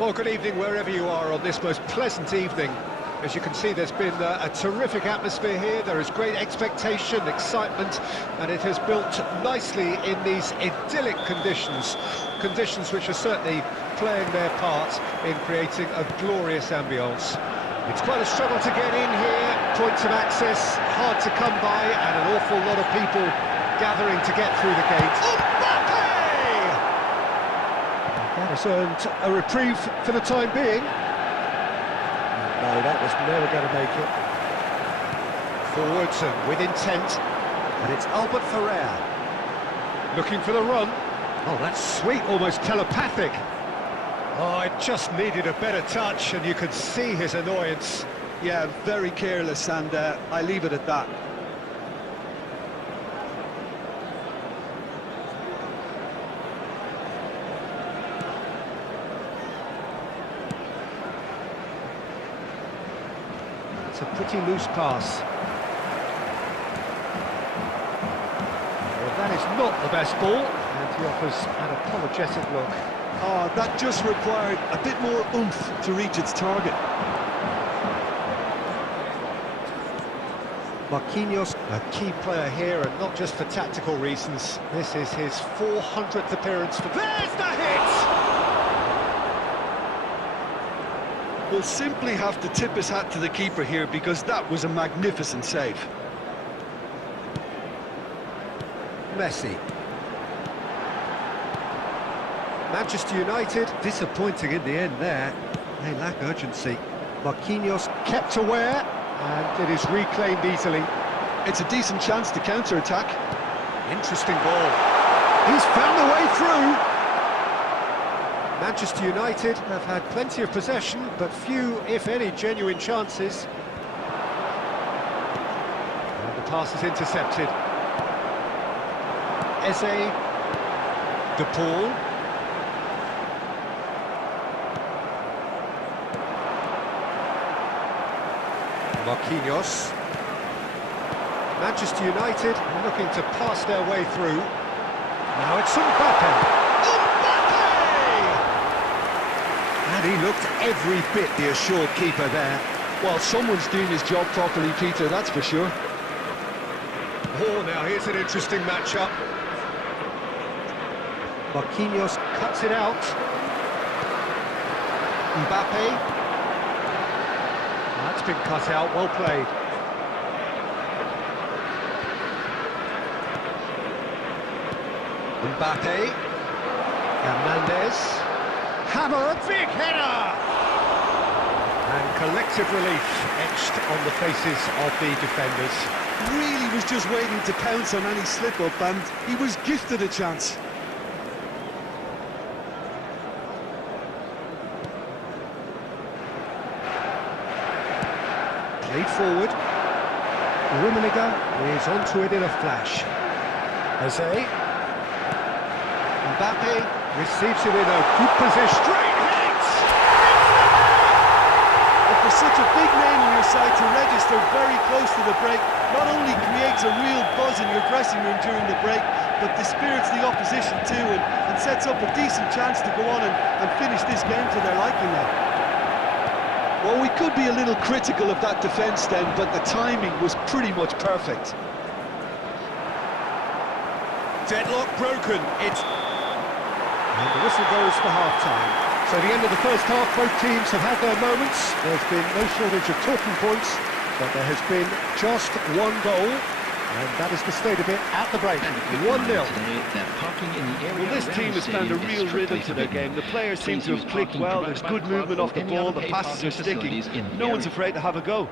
Well, good evening wherever you are on this most pleasant evening. As you can see, there's been a terrific atmosphere here. There is great expectation, excitement, and it has built nicely in these idyllic conditions. Conditions which are certainly playing their part in creating a glorious ambience. It's quite a struggle to get in here, points of access hard to come by, and an awful lot of people gathering to get through the gate. That has earned a reprieve for the time being. No, that was never going to make it. Forwards and with intent. And it's Albert Ferrer. Looking for the run. Oh, that's sweet, almost telepathic. Oh, it just needed a better touch, and you could see his annoyance. Yeah, very careless, and I leave it at that. It's a pretty loose pass. Well, that is not the best ball, and he offers an apologetic look. Oh, that just required a bit more oomph to reach its target. Marquinhos, a key player here, and not just for tactical reasons. This is his 400th appearance. There's the hit! We'll simply have to tip his hat to the keeper here, because that was a magnificent save. Messi. Manchester United, disappointing in the end there. They lack urgency. Marquinhos kept aware, and it is reclaimed easily. It's a decent chance to counter-attack. Interesting ball. He's found the way through. Manchester United have had plenty of possession, but few, if any, genuine chances. And the pass is intercepted. Eze, De Paul. Marquinhos. Manchester United looking to pass their way through. Now it's Mbappe. And he looked every bit the assured keeper there. Well, someone's doing his job properly, Peter, that's for sure. Oh, now here's an interesting matchup. Marquinhos cuts it out. Mbappe. That's been cut out, well played. Mbappe. Hernandez. Hammer, big header! And collective relief etched on the faces of the defenders. Really was just waiting to pounce on any slip-up, and he was gifted a chance. Played forward. Rummenigge is onto it in a flash. Jose. Mbappe receives it in a good position. Straight hits! And for such a big name on your side to register very close to the break, not only creates a real buzz in your dressing room during the break, but dispirits the opposition too, and sets up a decent chance to go on and finish this game to their liking now. Well, we could be a little critical of that defence then, but the timing was pretty much perfect. Deadlock broken. And the whistle goes for half-time. So the end of the first half, both teams have had their moments. There's been no shortage of talking points, but there has been just one goal, and that is the state of it at the break. 1-0. Well, this team has found a real rhythm to their game. The players seem to have clicked well. There's good movement off the ball. The passes are sticking. No one's afraid to have a go.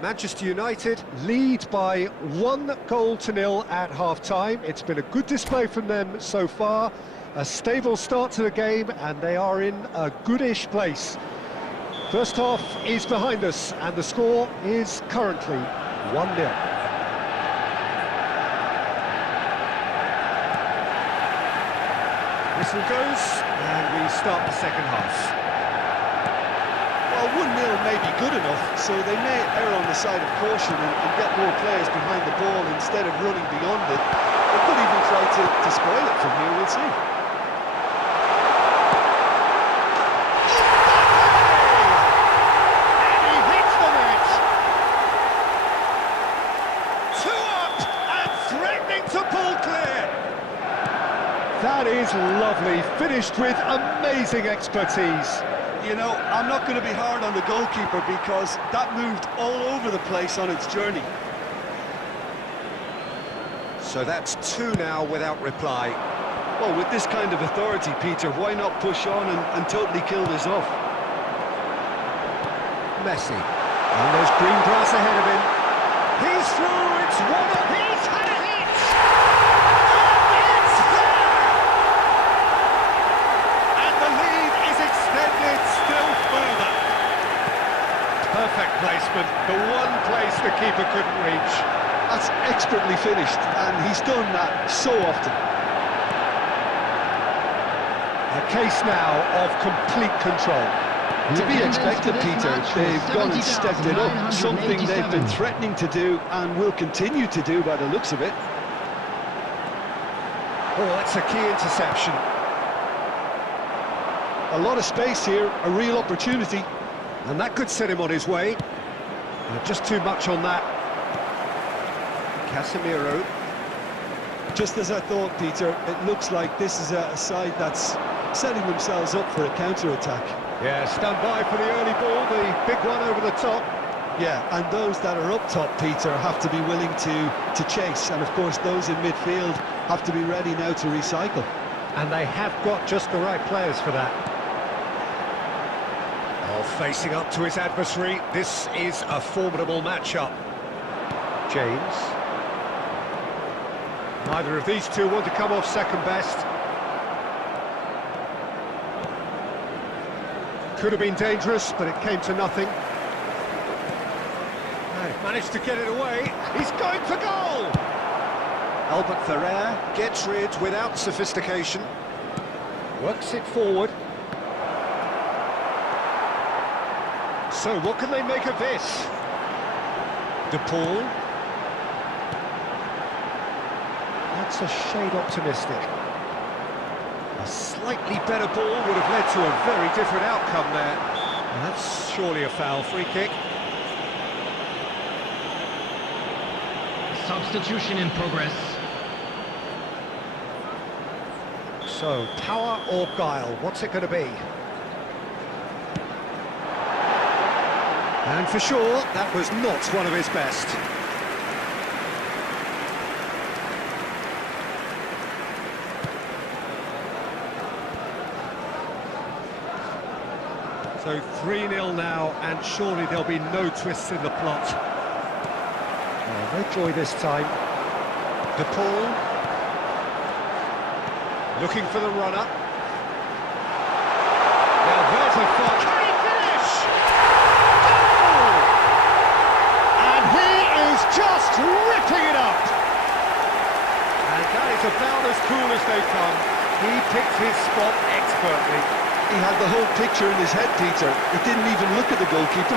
Manchester United lead by 1-0 at half-time. It's been a good display from them so far. A stable start to the game, and they are in a goodish place. First half is behind us, and the score is currently 1-0. Whistle goes, and we start the second half. Well, 1-0 may be good enough, so they may err on the side of caution and get more players behind the ball instead of running beyond it. They could even try to spoil it from here, we'll see. That is lovely, finished with amazing expertise. You know, I'm not going to be hard on the goalkeeper because that moved all over the place on its journey. So that's 2 now without reply. Well, with this kind of authority, Peter, why not push on and totally kill this off? Messi. And there's green grass ahead of him. He's through, it's 1-0. He's had a hit! Perfect placement, the one place the keeper couldn't reach. That's expertly finished, and he's done that so often. A case now of complete control. To be expected, Peter. They've gone and stepped it up, something they've been threatening to do and will continue to do by the looks of it. Oh, that's a key interception. A lot of space here, a real opportunity. And that could set him on his way. Just too much on that. Casemiro. Just as I thought, Peter, it looks like this is a side that's setting themselves up for a counter-attack. Yeah, stand by for the early ball, the big one over the top. Yeah, and those that are up top, Peter, have to be willing to chase. And, of course, those in midfield have to be ready now to recycle. And they have got just the right players for that. Facing up to his adversary, this is a formidable matchup. James. Neither of these two want to come off second best. Could have been dangerous, but it came to nothing. Managed to get it away. He's going for goal! Albert Ferrer gets rid without sophistication. Works it forward. So what can they make of this? De Paul. That's a shade optimistic. A slightly better ball would have led to a very different outcome there. And that's surely a foul. Free kick. Substitution in progress. So, power or guile, what's it going to be? And for sure, that was not one of his best. So 3-0 now, and surely there'll be no twists in the plot. Oh, no joy this time. De Paul. Looking for the runner. Now there's a far... Can he finish? Oh! And he is just ripping it up! And that is about as cool as they come. He picked his spot expertly. He had the whole picture in his head, Peter. He didn't even look at the goalkeeper.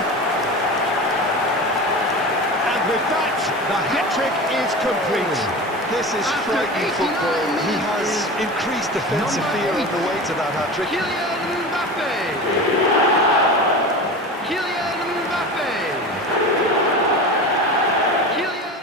And with that, the hat-trick is complete. This is frightening football. He has increased defensive fear on the way to that hat-trick. Kylian Mbappe! Kylian Mbappe! Kylian...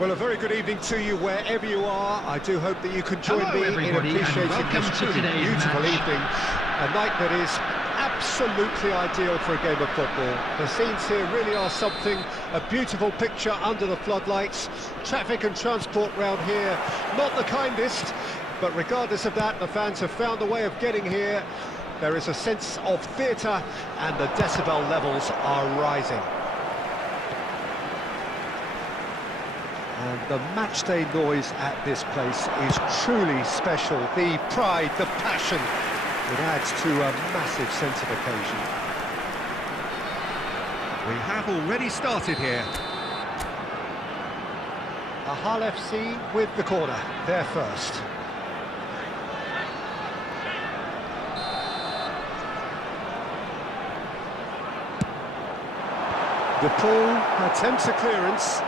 Well, a very good evening to you wherever you are. I do hope that you can join me in appreciating this truly beautiful evening. A night that is absolutely ideal for a game of football. The scenes here really are something, a beautiful picture under the floodlights. Traffic and transport round here, not the kindest, but regardless of that, the fans have found a way of getting here. There is a sense of theatre and the decibel levels are rising. And the matchday noise at this place is truly special. The pride, the passion, it adds to a massive sense of occasion. We have already started here. Ahal FC with the corner, there first. De Paul attempts a clearance.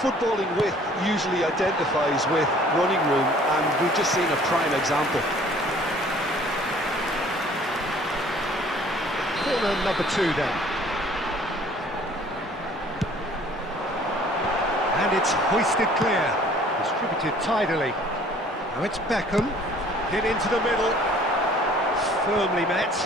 Footballing with usually identifies with running room, and we've just seen a prime example. Corner number 2 then. And it's hoisted clear, distributed tidily. Now it's Beckham, hit into the middle, firmly met.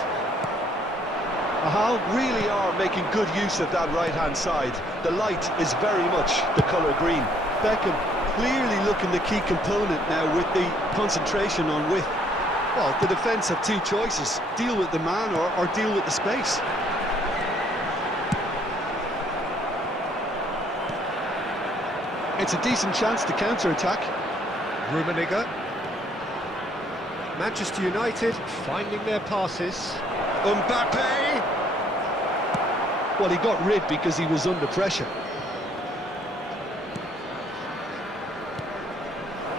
Carvajal really are making good use of that right-hand side. The light is very much the colour green. Beckham clearly looking the key component now with the concentration on width. Well, the defence have two choices: deal with the man or deal with the space. It's a decent chance to counter-attack. Rummenigge. Manchester United finding their passes. Mbappe! Well, he got rid because he was under pressure.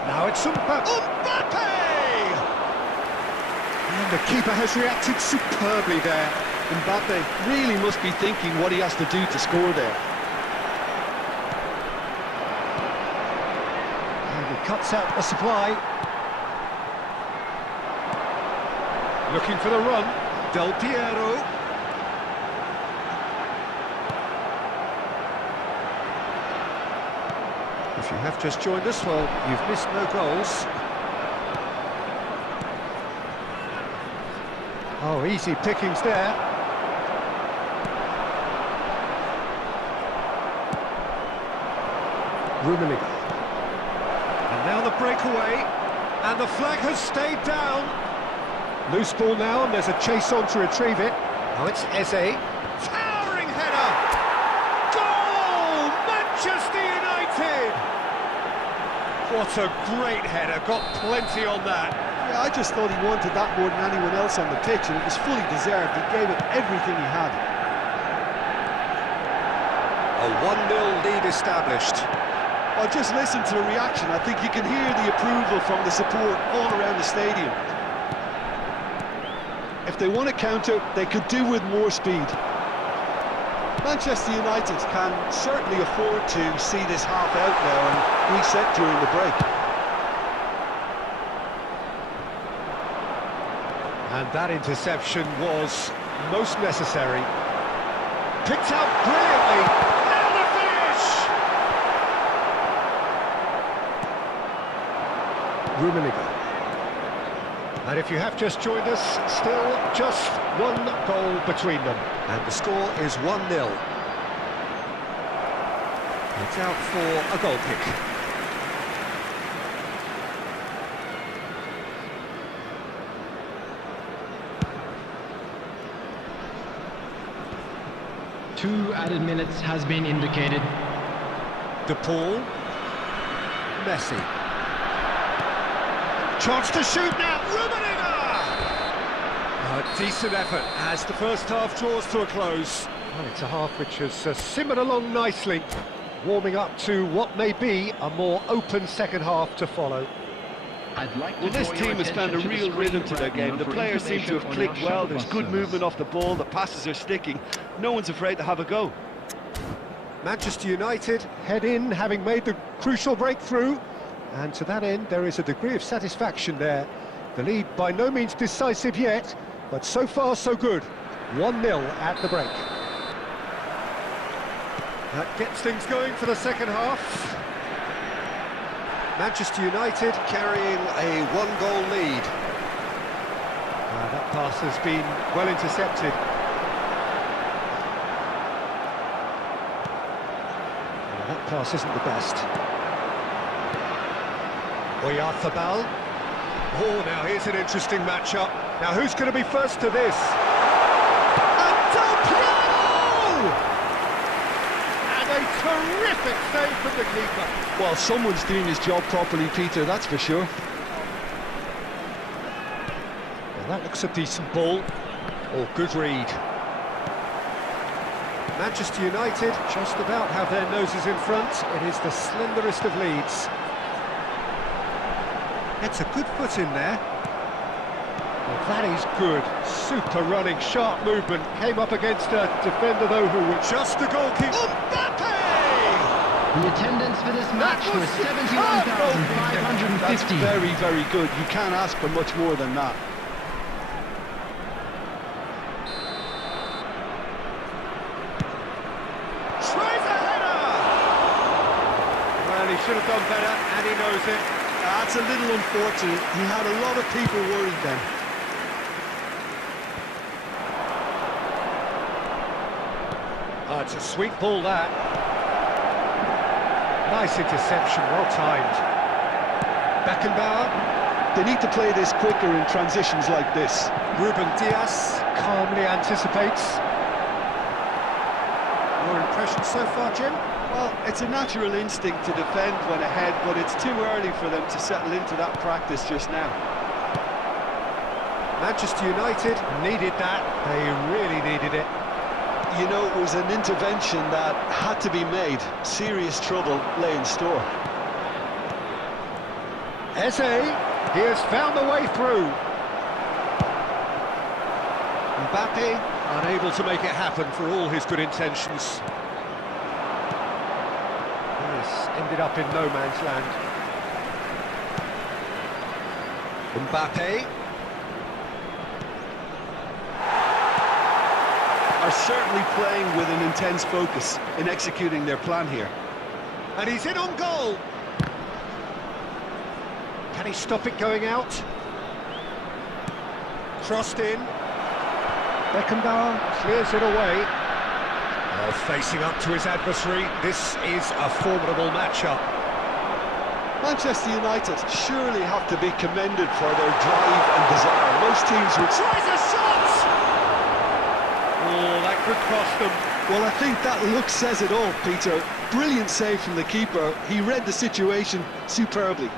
Now it's Mbappe! And the keeper has reacted superbly there. Mbappe really must be thinking what he has to do to score there. And he cuts out the supply. Looking for the run. Del Piero. If you have just joined us, well, you've missed no goals. Oh, easy pickings there. Rummenigge. And now the breakaway. And the flag has stayed down. Loose ball now, and there's a chase on to retrieve it. Now it's Eze. Towering header! Goal! Manchester United! What a great header, got plenty on that. Yeah, I just thought he wanted that more than anyone else on the pitch, and it was fully deserved. He gave it everything he had. A 1-0 lead established. Well, just listen to the reaction. I think you can hear the approval from the support all around the stadium. If they want to counter, they could do with more speed. Manchester United can certainly afford to see this half out now and reset during the break. And that interception was most necessary. Picked out brilliantly. Now the finish! Rummenigge. And if you have just joined us, still just one goal between them. And the score is 1-0. It's out for a goal kick. Two added minutes has been indicated. De Paul. Messi. Chance to shoot now, Rummenigge! A decent effort as the first half draws to a close. Well, it's a half which has simmered along nicely, warming up to what may be a more open second half to follow. Well, this team has found a real rhythm to their game. The players seem to have clicked well, there's good movement off the ball, the passes are sticking. No one's afraid to have a go. Manchester United head in, having made the crucial breakthrough. And to that end, there is a degree of satisfaction there. The lead by no means decisive yet, but so far so good. 1-0 at the break. That gets things going for the second half. Manchester United carrying a one-goal lead. That pass has been well intercepted. That pass isn't the best. Oyarzabal. Oh, now here's an interesting matchup. Now who's going to be first to this? And Del Piero! And a terrific save from the keeper. Well, someone's doing his job properly, Peter, that's for sure. Well, that looks a decent ball. Oh, good read. Manchester United just about have their noses in front. It is the slenderest of leads. It's a good foot in there. Well, that is good. Super running, sharp movement. Came up against a defender, though, who was just a goalkeeper. Mbappe! The attendance for this match was 71,550. That's very, very good. You can't ask for much more than that. Tries a header! Well, he should have done better, and he knows it. That's a little unfortunate. He had a lot of people worried then. Oh, it's a sweet ball, that. Nice interception, well timed. Beckenbauer. They need to play this quicker in transitions like this. Ruben Diaz calmly anticipates. Your impression so far, Jim? Well, it's a natural instinct to defend when ahead, but it's too early for them to settle into that practice just now. Manchester United needed that. They really needed it. You know, it was an intervention that had to be made. Serious trouble lay in store. Eze, he has found the way through. Mbappe, unable to make it happen for all his good intentions. Yes, ended up in no man's land. Mbappe. Are certainly playing with an intense focus in executing their plan here. And he's in on goal. Can he stop it going out? Crossed in. Beckenbauer clears it away. Oh, facing up to his adversary, this is a formidable matchup. Manchester United surely have to be commended for their drive and desire. Most teams would... Tries a shot! Oh, that could cost them. Well, I think that look says it all, Peter. Brilliant save from the keeper. He read the situation superbly.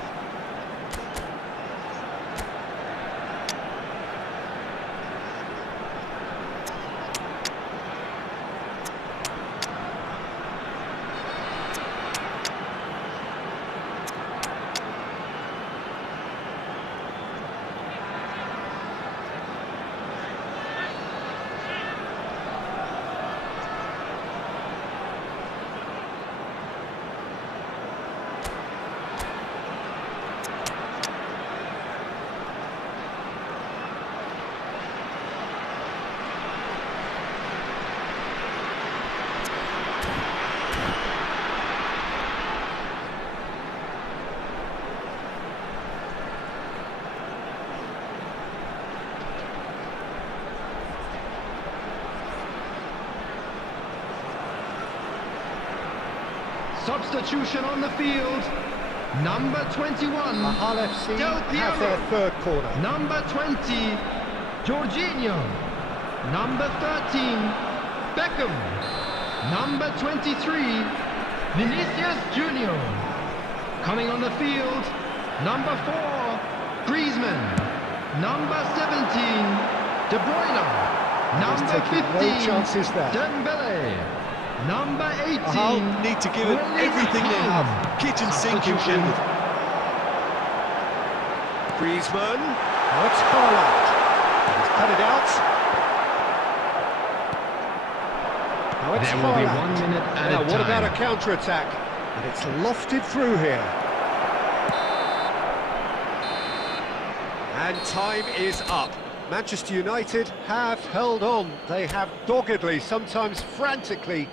Substitution on the field. Number 21. Mahal FC Del have their Piero. third corner. Number 20. Jorginho. Number 13. Beckham. Number 23. Vinicius Junior. Coming on the field. Number 4. Griezmann. Number 17. De Bruyne. Number taking 15. no chances there. Dembele. Number 18. Hull need to give it everything they have. Kitchen sink included. Griezmann. Now it's Haaland. He's cut it out. Now it's There will be Haaland. 1 minute at Now a what about a time. counter-attack? And it's lofted through here. And time is up. Manchester United have held on. They have doggedly, sometimes frantically,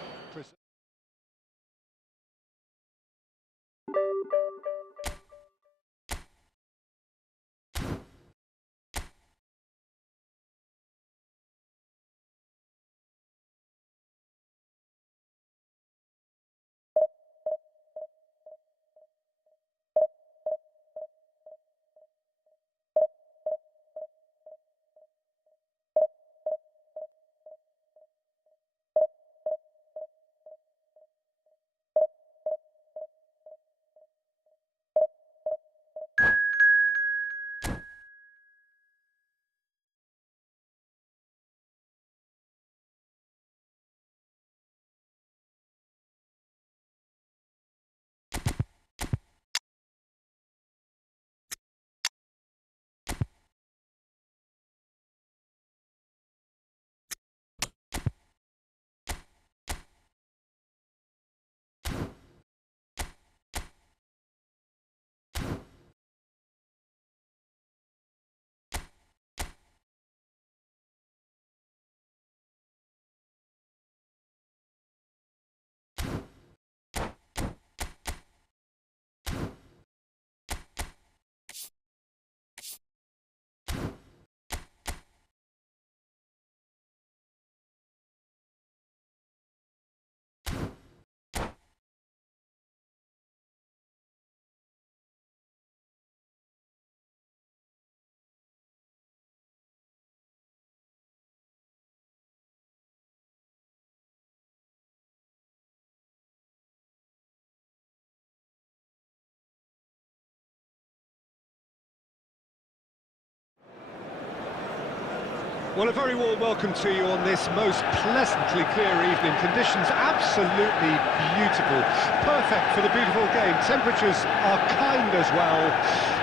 Well, a very warm welcome to you on this most pleasantly clear evening. Conditions absolutely beautiful. Perfect for the beautiful game. Temperatures are kind as well.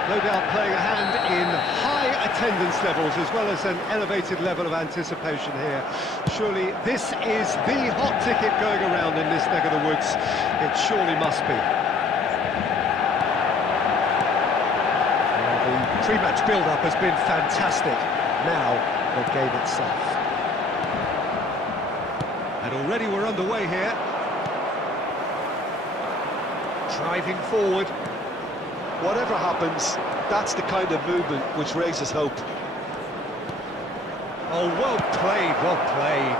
No doubt playing a hand in high attendance levels as well as an elevated level of anticipation here. Surely this is the hot ticket going around in this neck of the woods. It surely must be. Well, the pre-match build-up has been fantastic. Now, the game itself. And already we're underway here. Driving forward. Whatever happens, that's the kind of movement which raises hope. Oh, well played, well played.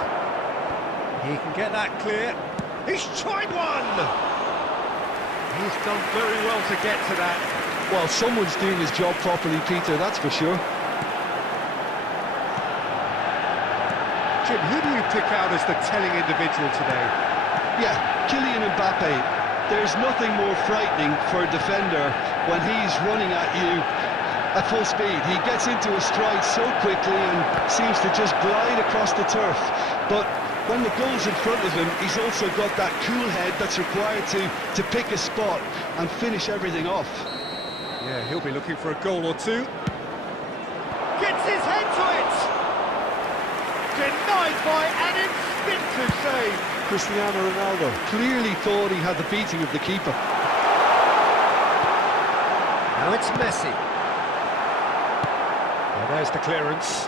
He can get that clear. He's tried one! He's done very well to get to that. Well, someone's doing his job properly, Peter, that's for sure. Jim, who do you pick out as the telling individual today? Yeah, Kylian Mbappe. There's nothing more frightening for a defender when he's running at you at full speed. He gets into a stride so quickly and seems to just glide across the turf. But when the goal's in front of him, he's also got that cool head that's required to pick a spot and finish everything off. Yeah, he'll be looking for a goal or two. Gets his head to it! Denied by an instinctive save. Cristiano Ronaldo clearly thought he had the beating of the keeper. Now it's Messi. Well, there's the clearance.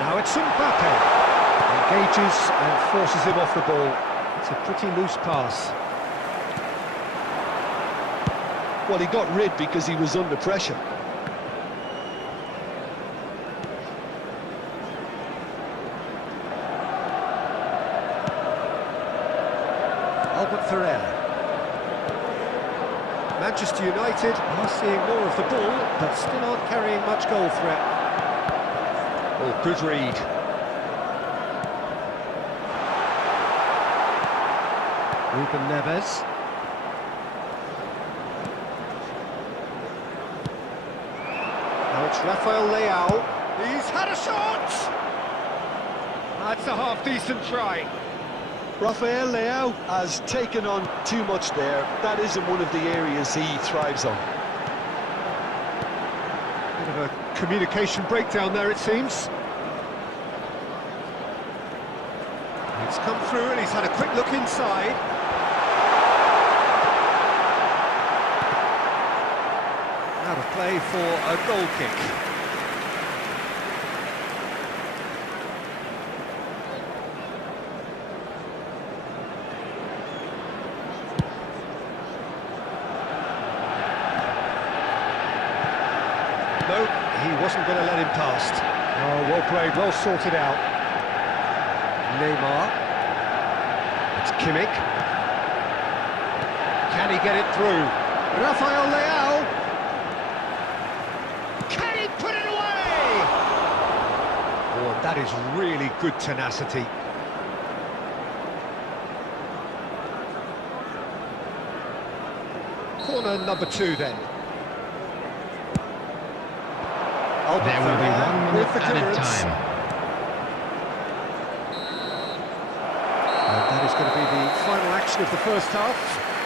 Now it's Mbappe. Engages and forces him off the ball. It's a pretty loose pass. Well, he got rid because he was under pressure. Manchester United are seeing more of the ball, but still aren't carrying much goal threat. Oh, good read. Ruben Neves. Now it's Rafael Leao. He's had a shot! That's a half-decent try. Rafael Leao has taken on too much there. That isn't one of the areas he thrives on. Bit of a communication breakdown there, it seems. It's come through and he's had a quick look inside. Out of play for a goal kick. No, he wasn't going to let him past. Oh, well played, well sorted out. Neymar. It's Kimmich. Can he get it through? Rafael Leao. Can he put it away? Oh, that is really good tenacity. Corner number 2 then. There will be 1 minute added time. And that is going to be the final action of the first half.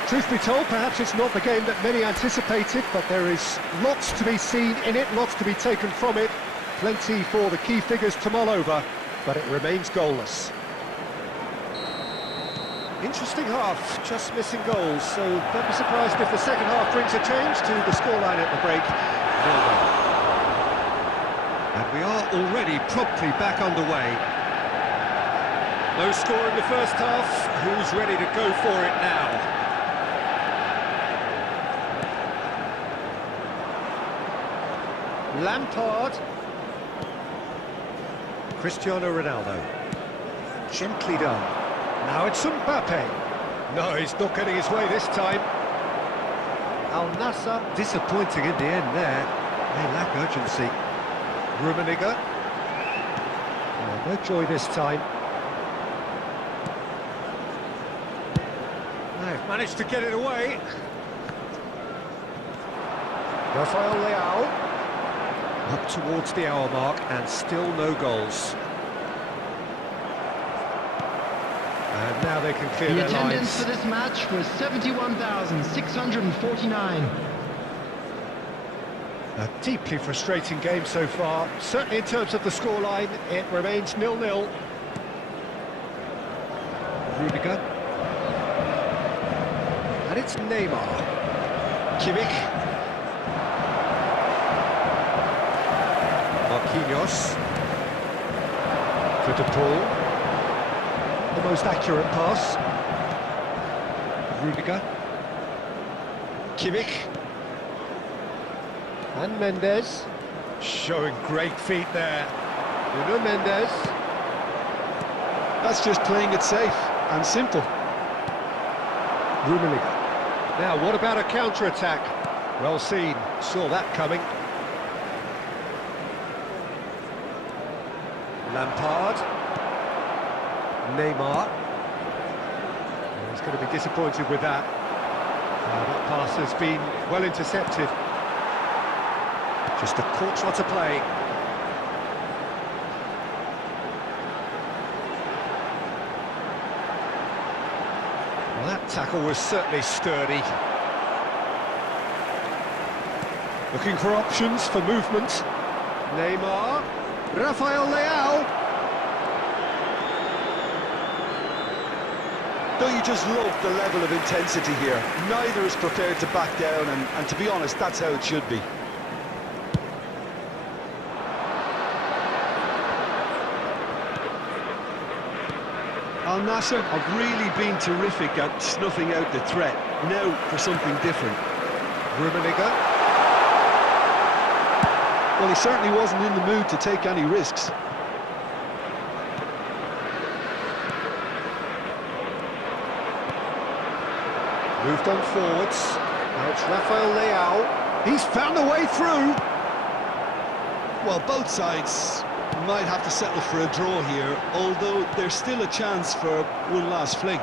Truth be told, perhaps it's not the game that many anticipated, but there is lots to be seen in it, lots to be taken from it. Plenty for the key figures to mull over, but it remains goalless. Interesting half, just missing goals, so don't be surprised if the second half brings a change to the scoreline at the break. 0-0. And we are already promptly back underway. No score in the first half. Who's ready to go for it now? Lampard. Cristiano Ronaldo. Gently done. Now it's Mbappe. No, he's not getting his way this time. Al Nassr disappointing in the end there. They lack urgency. Rummenigge. Oh, no joy this time. They've managed to get it away. Rafael Leao. Up towards the hour mark and still no goals. And now they can clear The their attendance lines. for this match was 71,649. A deeply frustrating game so far. Certainly in terms of the scoreline, it remains 0-0. Rudiger. And it's Neymar. Kimmich. Marquinhos. For De Paul. The most accurate pass. Rudiger. Kimmich. And Mendes. Showing great feet there. Nuno Mendes. That's just playing it safe and simple. Rummenigge. Now, what about a counter-attack? Well seen. Saw that coming. Lampard. Neymar. He's going to be disappointed with that. That pass has been well intercepted. Just a quarter to play. Well, that tackle was certainly sturdy. Looking for options for movement. Neymar. Rafael Leao. Don't you just love the level of intensity here? Neither is prepared to back down, and to be honest, that's how it should be. Al Nassr have really been terrific at snuffing out the threat. Now for something different. Rummenigge. Well, he certainly wasn't in the mood to take any risks. Moved on forwards. Now it's Rafael Leao. He's found a way through. Well, both sides might have to settle for a draw here, although there's still a chance for one last fling.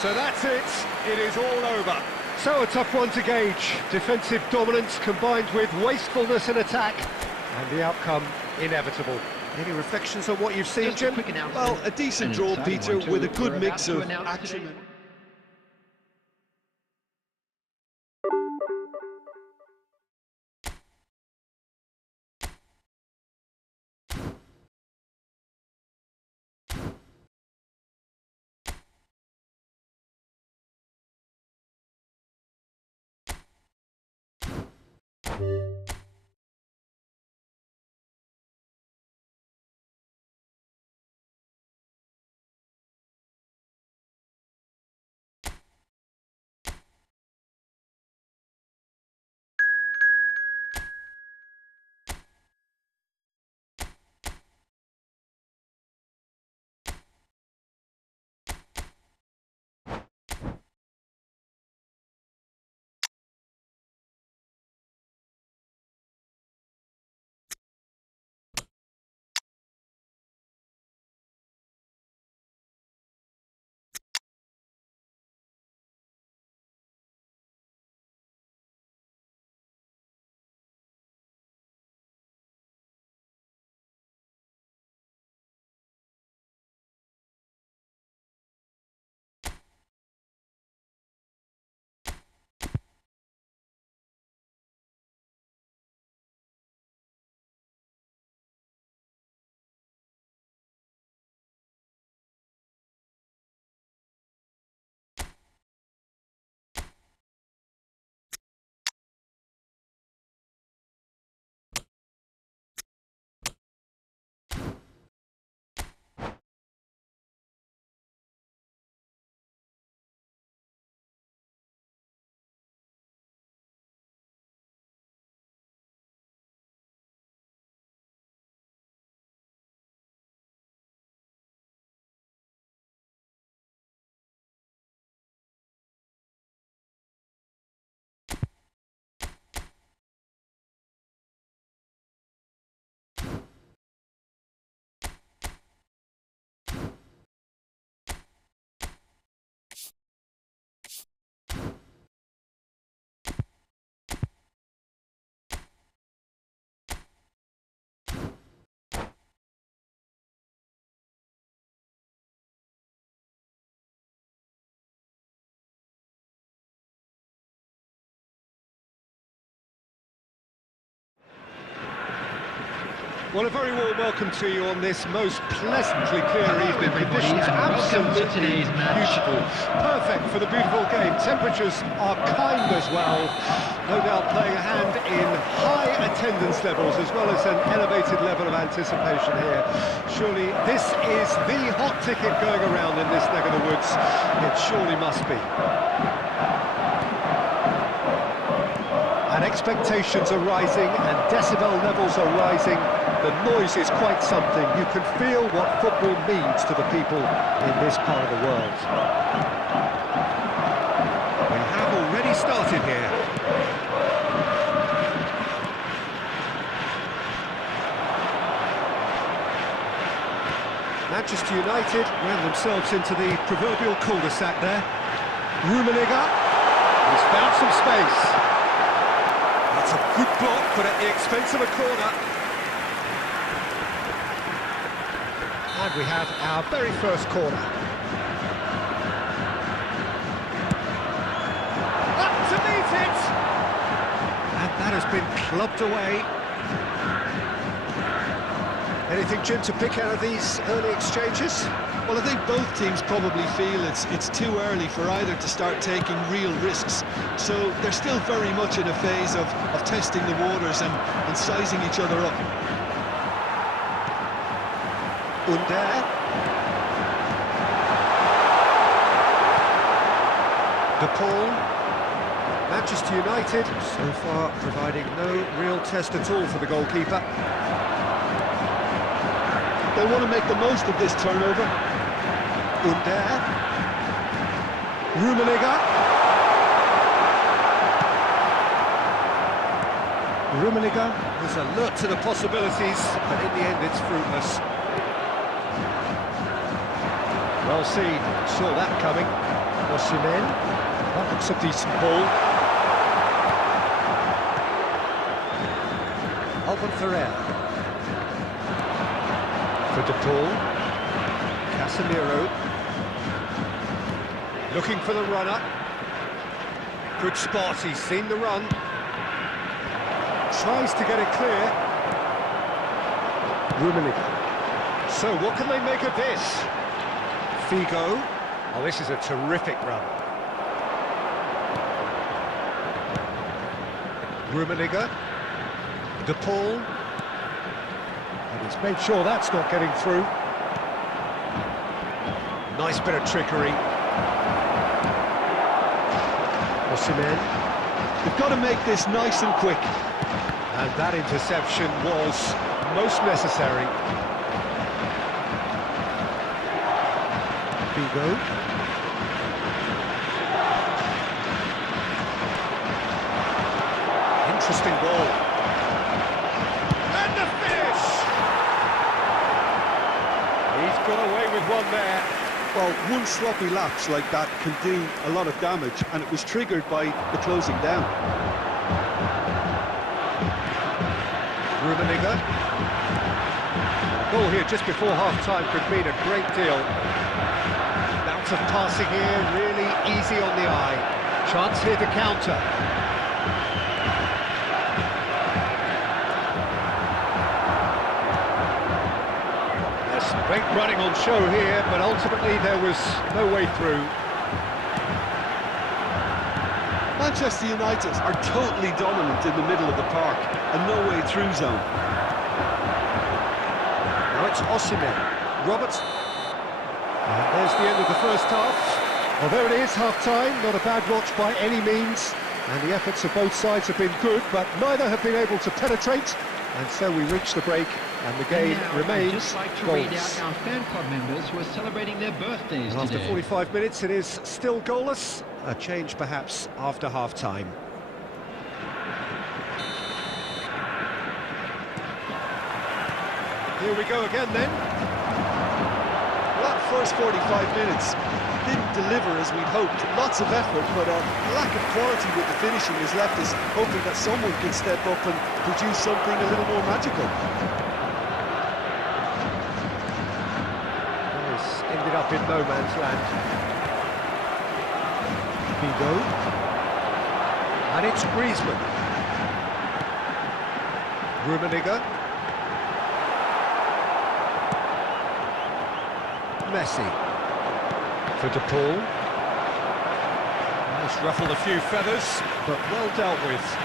So that's it. It is all over. So a tough one to gauge. Defensive dominance combined with wastefulness in attack. And the outcome inevitable. Any reflections on what you've seen, Just a Jim? quick announcement. Well, a decent An draw, exciting Peter, one too. with a We're good about mix to of announce action today. and... Well, a very warm welcome to you on this most pleasantly clear evening. Everybody, Conditions and welcome to absolutely today's match. beautiful. Perfect for the beautiful game. Temperatures are kind as well. No doubt playing a hand in high attendance levels as well as an elevated level of anticipation here. Surely this is the hot ticket going around in this neck of the woods. It surely must be. And expectations are rising and decibel levels are rising. The noise is quite something. You can feel what football means to the people in this part of the world. We have already started here. Manchester United ran themselves into the proverbial cul-de-sac there. Rummenigge, he's found some space. That's a good block, but at the expense of a corner. And we have our very first corner. Up to meet it! And that has been clubbed away. Anything, Jim, to pick out of these early exchanges? Well, I think both teams probably feel it's too early for either to start taking real risks. So they're still very much in a phase of testing the waters and sizing each other up. Under. De Paul. Manchester United so far providing no real test at all for the goalkeeper. They want to make the most of this turnover. Under. Rummenigge. Rummenigge was alert to the possibilities, but in the end it's fruitless. Well seen, saw that coming. Osimhen, that looks a decent ball. Alban Ferrer. For De Paul. Casemiro. Looking for the runner. Good spot, he's seen the run. Tries to get it clear. Rummenigge. So what can they make of this? Figo. Oh, this is a terrific run. Rummenigge. De Paul. And he's made sure that's not getting through. Nice bit of trickery. Osimhen. They've got to make this nice and quick. And that interception was most necessary. Figo. Interesting ball. And the finish! He's got away with one there. Well, one sloppy lapse like that can do a lot of damage, and it was triggered by the closing down. Rummenigge. Goal here just before half-time could mean a great deal. Bounce of passing here, really easy on the eye. Chance here to counter. There's some great running on show here, but ultimately there was no way through. Manchester United are totally dominant in the middle of the park and no way through zone. Now it's Osimhen. Roberts. And there's the end of the first half. Well, there it is, half-time. Not a bad watch by any means. And the efforts of both sides have been good, but neither have been able to penetrate. And so we reach the break, and the game remains I'd just like to goalless. read out our fan club members who are celebrating their birthdays After today. 45 minutes, it is still goalless. A change, perhaps, after half-time. Here we go again, then. Well, that first 45 minutes didn't deliver as we'd hoped. Lots of effort, but a lack of quality with the finishing has left us hoping that someone can step up and produce something a little more magical. It's ended up in no man's land. Figo. And it's Griezmann. Rummenigge. Messi. For De Paul. Just ruffled a few feathers, but well dealt with.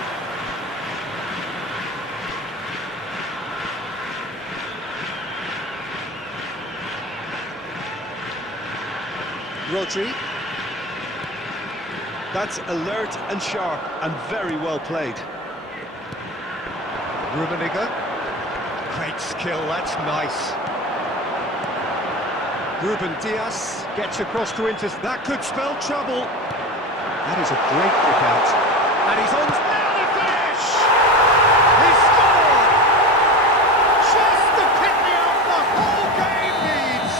Rodri. That's alert and sharp and very well played. Rummenigge. Great skill, that's nice. Ruben Diaz gets across to Inter. That could spell trouble. That is a great kick out. And he's on. Now the finish! He scored! Just the pick-me-up the whole game needs!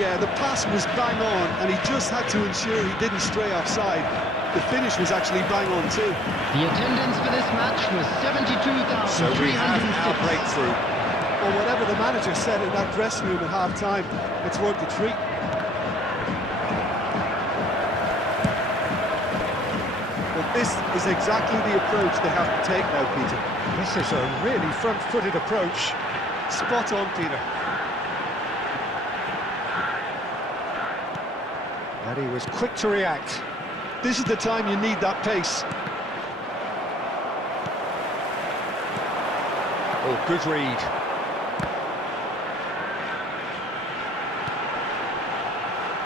Yeah, the pass was bang on, and he just had to ensure he didn't stray offside. The finish was actually bang on too. The attendance for this match was 72,306. So we have our breakthrough. Well, whatever the manager said in that dressing room at half-time, it's worth the treat. Well, this is exactly the approach they have to take now, Peter. This is a really front-footed approach. Spot on, Peter. And he was quick to react. This is the time you need that pace. Oh, good read.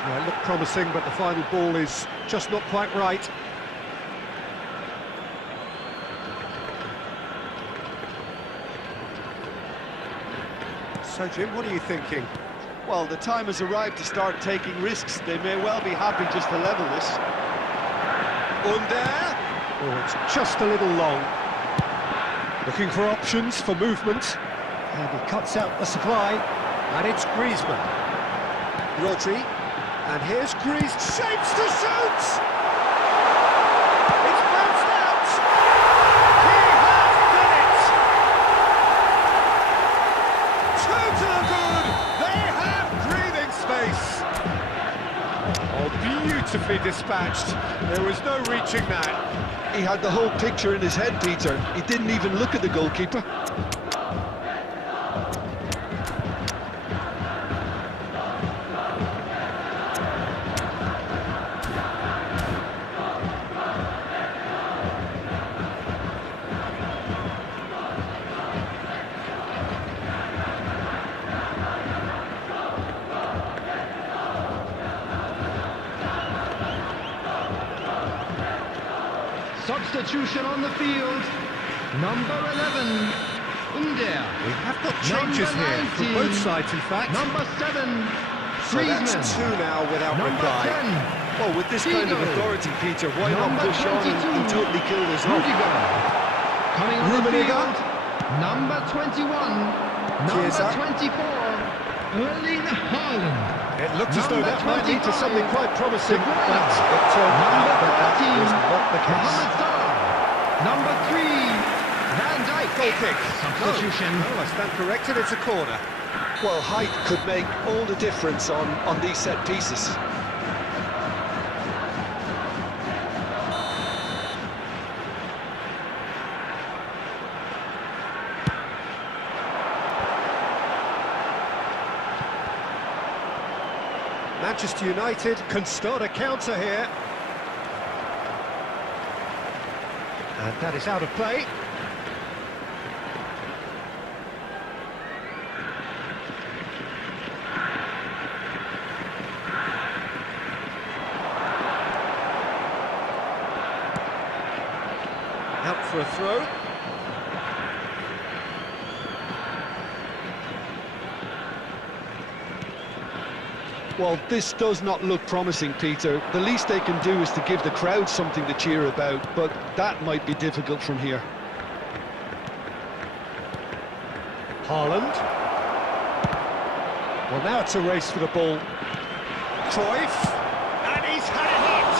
Yeah, it looked promising, but the final ball is just not quite right. So, Jim, what are you thinking? Well, the time has arrived to start taking risks. They may well be happy just to level this. Under. Oh, it's just a little long. Looking for options for movement. And he cuts out the supply. And it's Griezmann. Rodri. And here's Griezmann. Shapes to shoot! It's bounced out! He has done it! Two to the good! They have breathing space! Oh, beautifully dispatched. There was no reaching that. He had the whole picture in his head, Peter. He didn't even look at the goalkeeper. Substitution on the field. Number 11, Under. We have got changes Number here from 19. both sides, in fact. Number 7, So that's Griezmann. two now without Number reply. 10, Well, with this kind of Figo. authority, Peter, why not Number push on 22, and totally kill this off? Rudiger. Coming on the Rummenigge. field. Number 21, number Chiesa. 24, Erling Haaland. It looked as though Number that might lead to 25, something quite promising, De but Bruyne. it turned Number out that that 14, was not the case. Mohamed Salah. Number 3, Van Dijk. Goal kick. Substitution. No, I stand corrected, it's a corner. Well, height could make all the difference on these set pieces. Manchester United can start a counter here. And that is out of play. Out for a throw. Well, this does not look promising, Peter. The least they can do is to give the crowd something to cheer about, but that might be difficult from here. Haaland. Well, now it's a race for the ball. Cruyff. And he's had it hit.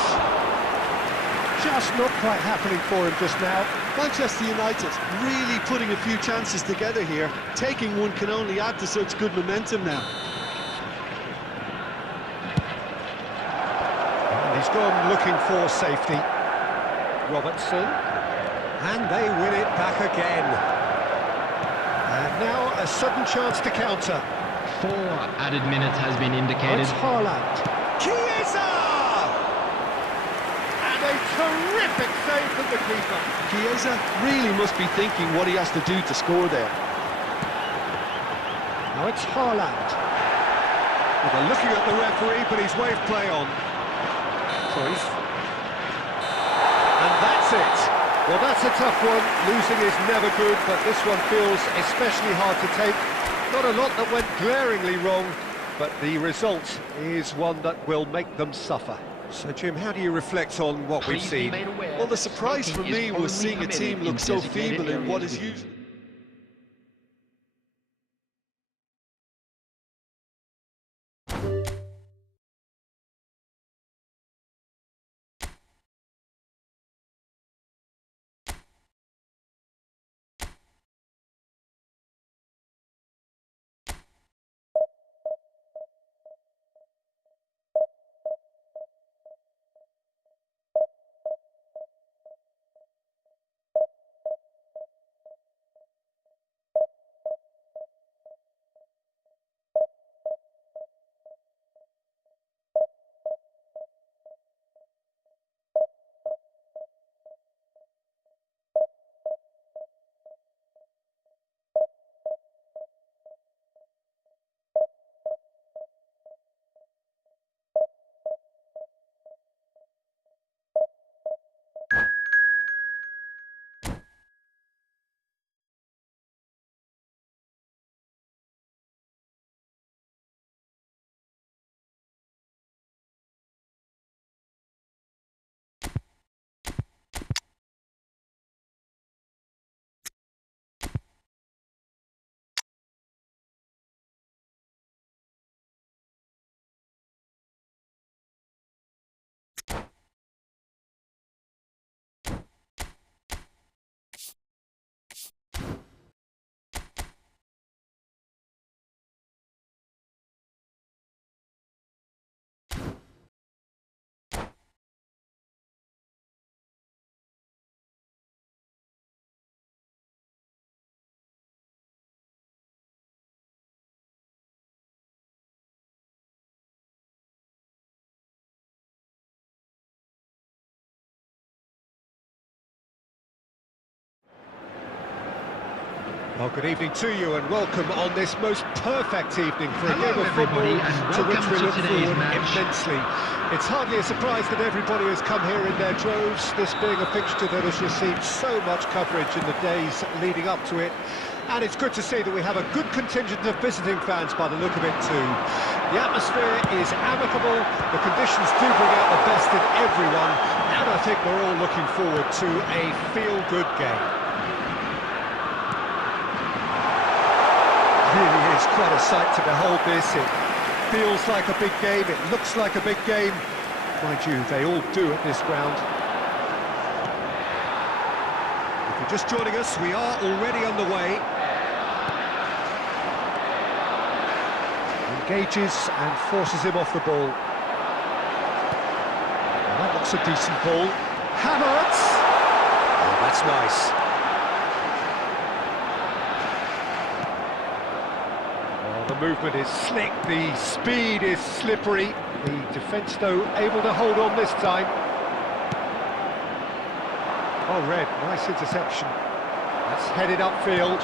Just not quite happening for him just now. Manchester United really putting a few chances together here. Taking one can only add to such good momentum now. And he's gone looking for safety. Robertson. And they win it back again. And now a sudden chance to counter. 4 added minutes has been indicated. It's Haaland. Chiesa! And a terrific save from the keeper. Chiesa really must be thinking what he has to do to score there. Now it's Haaland. Well, they're looking at the referee, but he's waved play on. Cruyff. And that's it. Well, that's a tough one. Losing is never good, but this one feels especially hard to take. Not a lot that went glaringly wrong, but the result is one that will make them suffer. So, Jim, how do you reflect on what we've seen? Well, the surprise for me was seeing a team look so feeble in what is usually... Well, good evening to you and welcome on this most perfect evening for a Hello, game of football everybody, to which we look forward match. immensely. It's hardly a surprise that everybody has come here in their droves, this being a fixture that has received so much coverage in the days leading up to it. And it's good to see that we have a good contingent of visiting fans by the look of it too. The atmosphere is amicable, the conditions do bring out the best in everyone, and I think we're all looking forward to a feel-good game. Really is quite a sight to behold this. It feels like a big game, it looks like a big game. Mind you, they all do at this ground. If you're just joining us, we are already on the way. Engages and forces him off the ball. Well, that looks a decent ball. Havertz! Oh, that's nice. The movement is slick, the speed is slippery. The defence, though, able to hold on this time. Oh, Red, nice interception. That's headed upfield.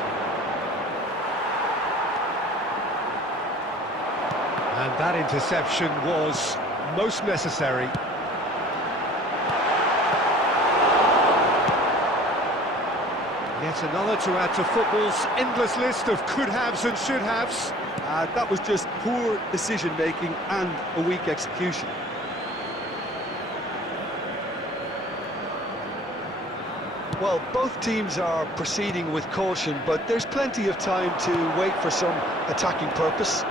And that interception was most necessary. Yet another to add to football's endless list of could-haves and should-haves. That was just poor decision-making and a weak execution. Well, both teams are proceeding with caution, but there's plenty of time to wait for some attacking purpose.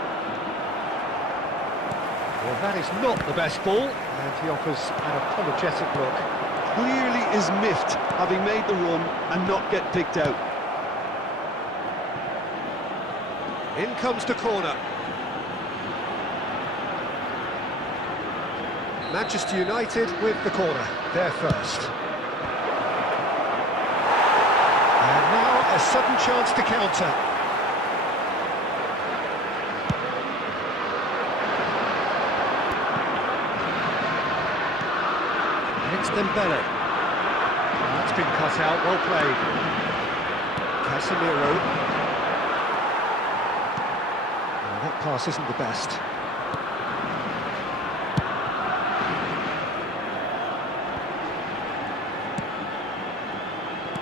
Well, that is not the best ball, and he offers an apologetic look. Clearly is miffed, having made the run and not get picked out. In comes the corner. Manchester United with the corner, there first. And now a sudden chance to counter. Dembele. That's been cut out, well played. Casemiro. That pass isn't the best.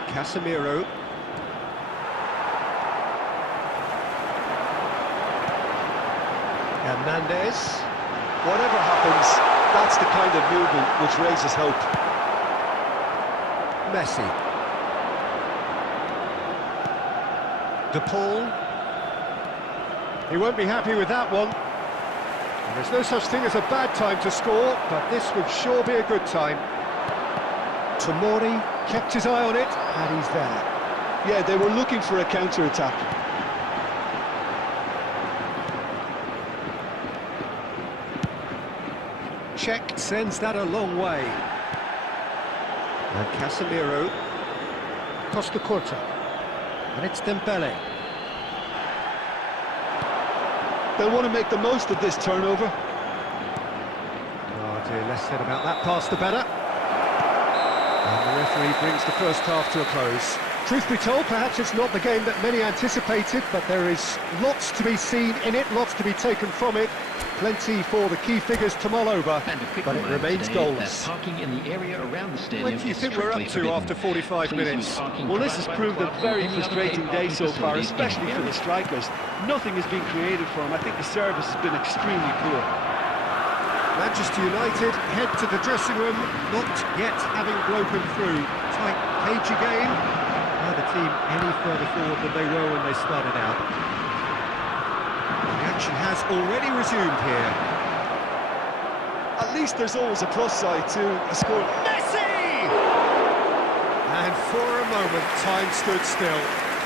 Casemiro. Hernandez. Whatever happens, that's the kind of movement which raises hope. Messi. De Paul. He won't be happy with that one. And there's no such thing as a bad time to score, but this would sure be a good time. Tomori kept his eye on it, and he's there. Yeah, they were looking for a counter-attack. Check sends that a long way. And Casemiro. Costa Corta. And it's Dembele. They'll want to make the most of this turnover. Oh dear, less said about that pass the better. And the referee brings the first half to a close. Truth be told, perhaps it's not the game that many anticipated, but there is lots to be seen in it, lots to be taken from it. Plenty for the key figures to mull over, but it remains goalless. Parking in the area around the stadium. What do you think we're up to after 45 minutes? Well, this has proved a very frustrating day so far, especially for the strikers. Nothing has been created for them. I think the service has been extremely poor. Manchester United head to the dressing room, not yet having broken through. Tight, cagey game. Are the team any further forward than they were when they started out? The action has already resumed here. At least there's always a plus side to a score. Messi! And for a moment, time stood still.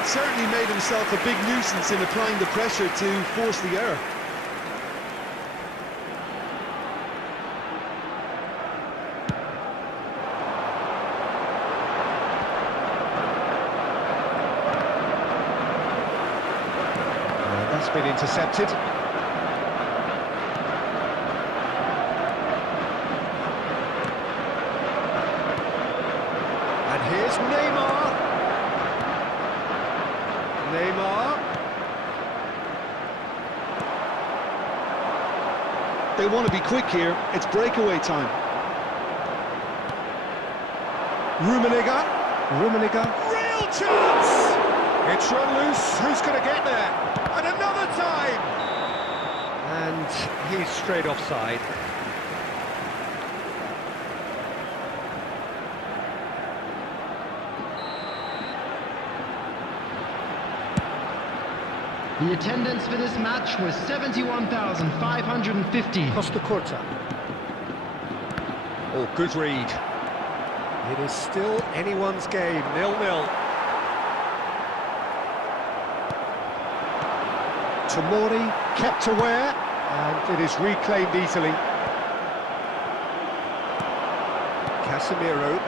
Certainly made himself a big nuisance in applying the pressure to force the error. That's been intercepted. And here's Neymar. Neymar. They want to be quick here. It's breakaway time. Rummenigge. Real chance! It's run loose. Who's going to get there? And another time! And he's straight offside. The attendance for this match was 71,550. Costa Corta. Oh, good read. It is still anyone's game, 0-0. Tomori kept aware, and it is reclaimed easily. Casemiro.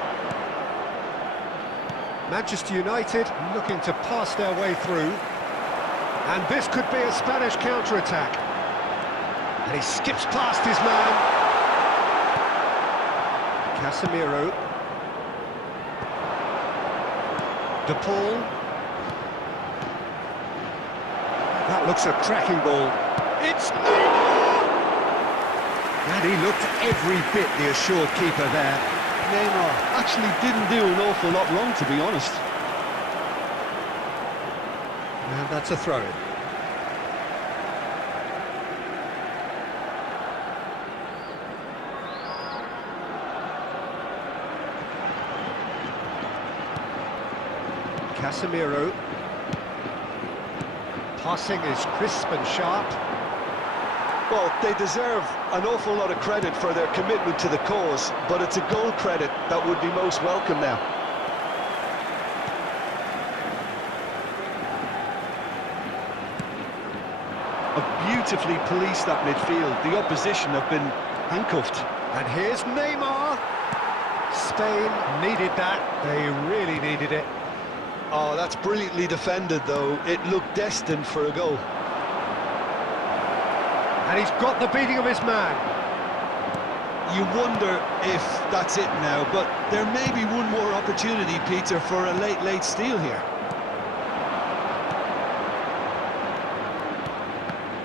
Manchester United looking to pass their way through. And this could be a Spanish counter-attack. And he skips past his man. Casemiro. De Paul. That looks a cracking ball. It's Neymar! And he looked every bit the assured keeper there. Neymar actually didn't do an awful lot wrong, to be honest. And that's a throw-in. Casemiro. Passing is crisp and sharp. Well, they deserve an awful lot of credit for their commitment to the cause, but it's a goal credit that would be most welcome now. Beautifully policed that midfield. The opposition have been handcuffed. And here's Neymar. Spain needed that. They really needed it. Oh, that's brilliantly defended, though. It looked destined for a goal. And he's got the beating of his man. you wonder if that's it now, but there may be one more opportunity, Peter, for a late steal here.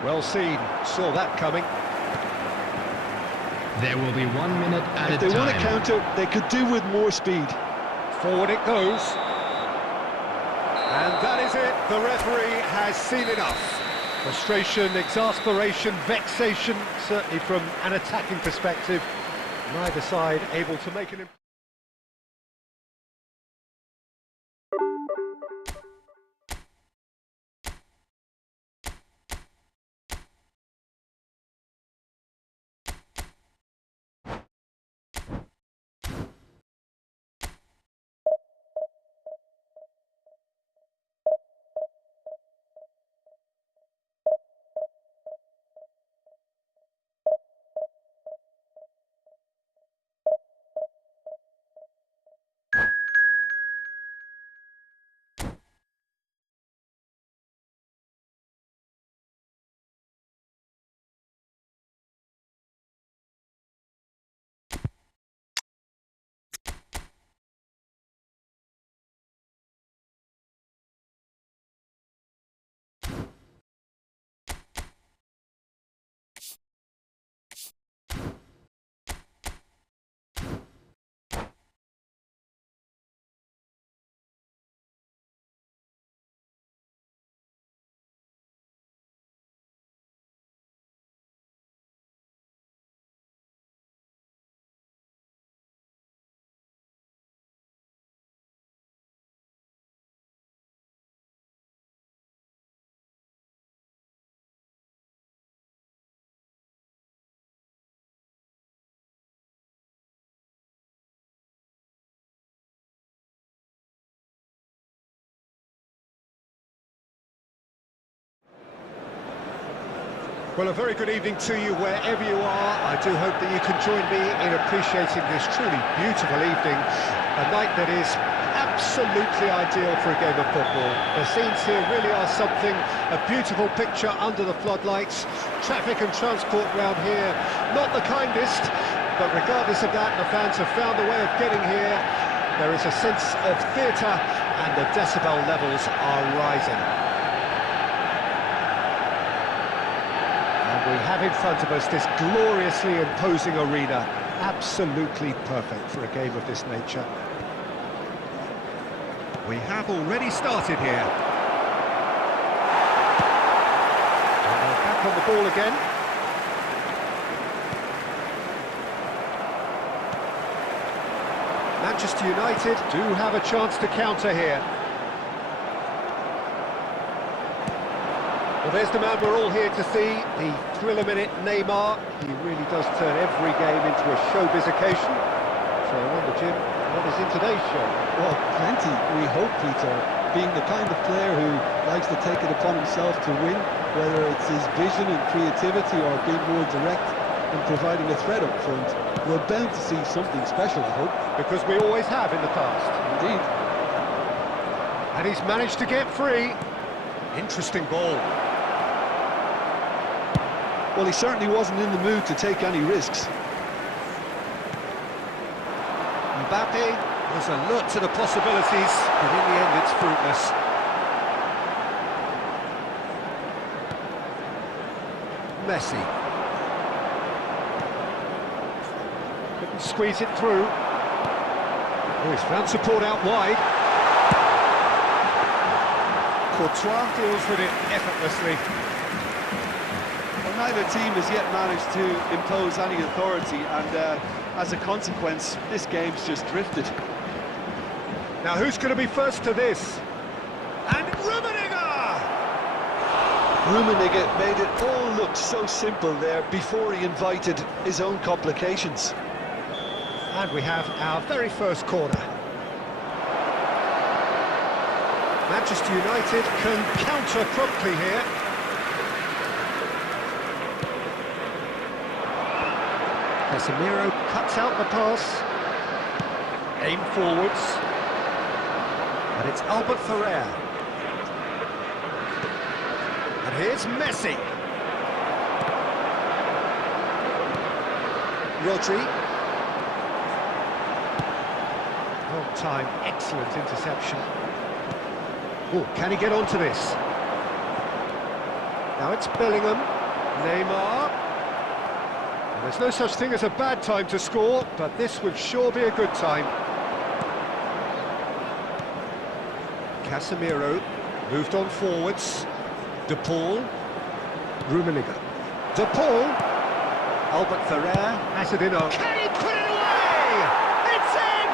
Well seen, saw that coming. There will be 1 minute at a time. If they want to counter, they could do with more speed. Forward it goes. And that is it, the referee has seen enough. Frustration, exasperation, vexation, certainly from an attacking perspective. Neither side able to make an... Well, a very good evening to you wherever you are. I do hope that you can join me in appreciating this truly beautiful evening. A night that is absolutely ideal for a game of football. The scenes here really are something, a beautiful picture under the floodlights. Traffic and transport round here, not the kindest, but regardless of that, the fans have found a way of getting here. There is a sense of theatre and the decibel levels are rising. We have in front of us this gloriously imposing arena, absolutely perfect for a game of this nature. We have already started here. And they're back on the ball again. Manchester United do have a chance to counter here. Well, there's the man we're all here to see, the thriller-minute Neymar. He really does turn every game into a showbiz occasion. So I wonder, Jim, what is in today's show? Well, plenty, we hope, Peter. Being the kind of player who likes to take it upon himself to win, whether it's his vision and creativity or being more direct and providing a threat up front, we're bound to see something special, I hope. Because we always have in the past. Indeed. And he's managed to get free. Interesting ball. Well, he certainly wasn't in the mood to take any risks. Mbappe was alert to the possibilities, but in the end it's fruitless. Messi. Couldn't squeeze it through. Oh, he's found support out wide. Courtois deals with it effortlessly. Well, neither team has yet managed to impose any authority, and as a consequence, this game's just drifted. Now, who's going to be first to this? And Rummenigge! Rummenigge made it all look so simple there before he invited his own complications. And we have our very first corner. Manchester United can counter promptly here. Casemiro cuts out the pass. Aim forwards. And it's Albert Ferrer. And here's Messi. Rodri. Long time, excellent interception. Oh, can he get onto this? Now it's Bellingham, Neymar. There's no such thing as a bad time to score, but this would sure be a good time. Casemiro moved on forwards. De Paul, Rummenigge. De Paul, Albert Ferrer has it in. Can he put it away? It's in!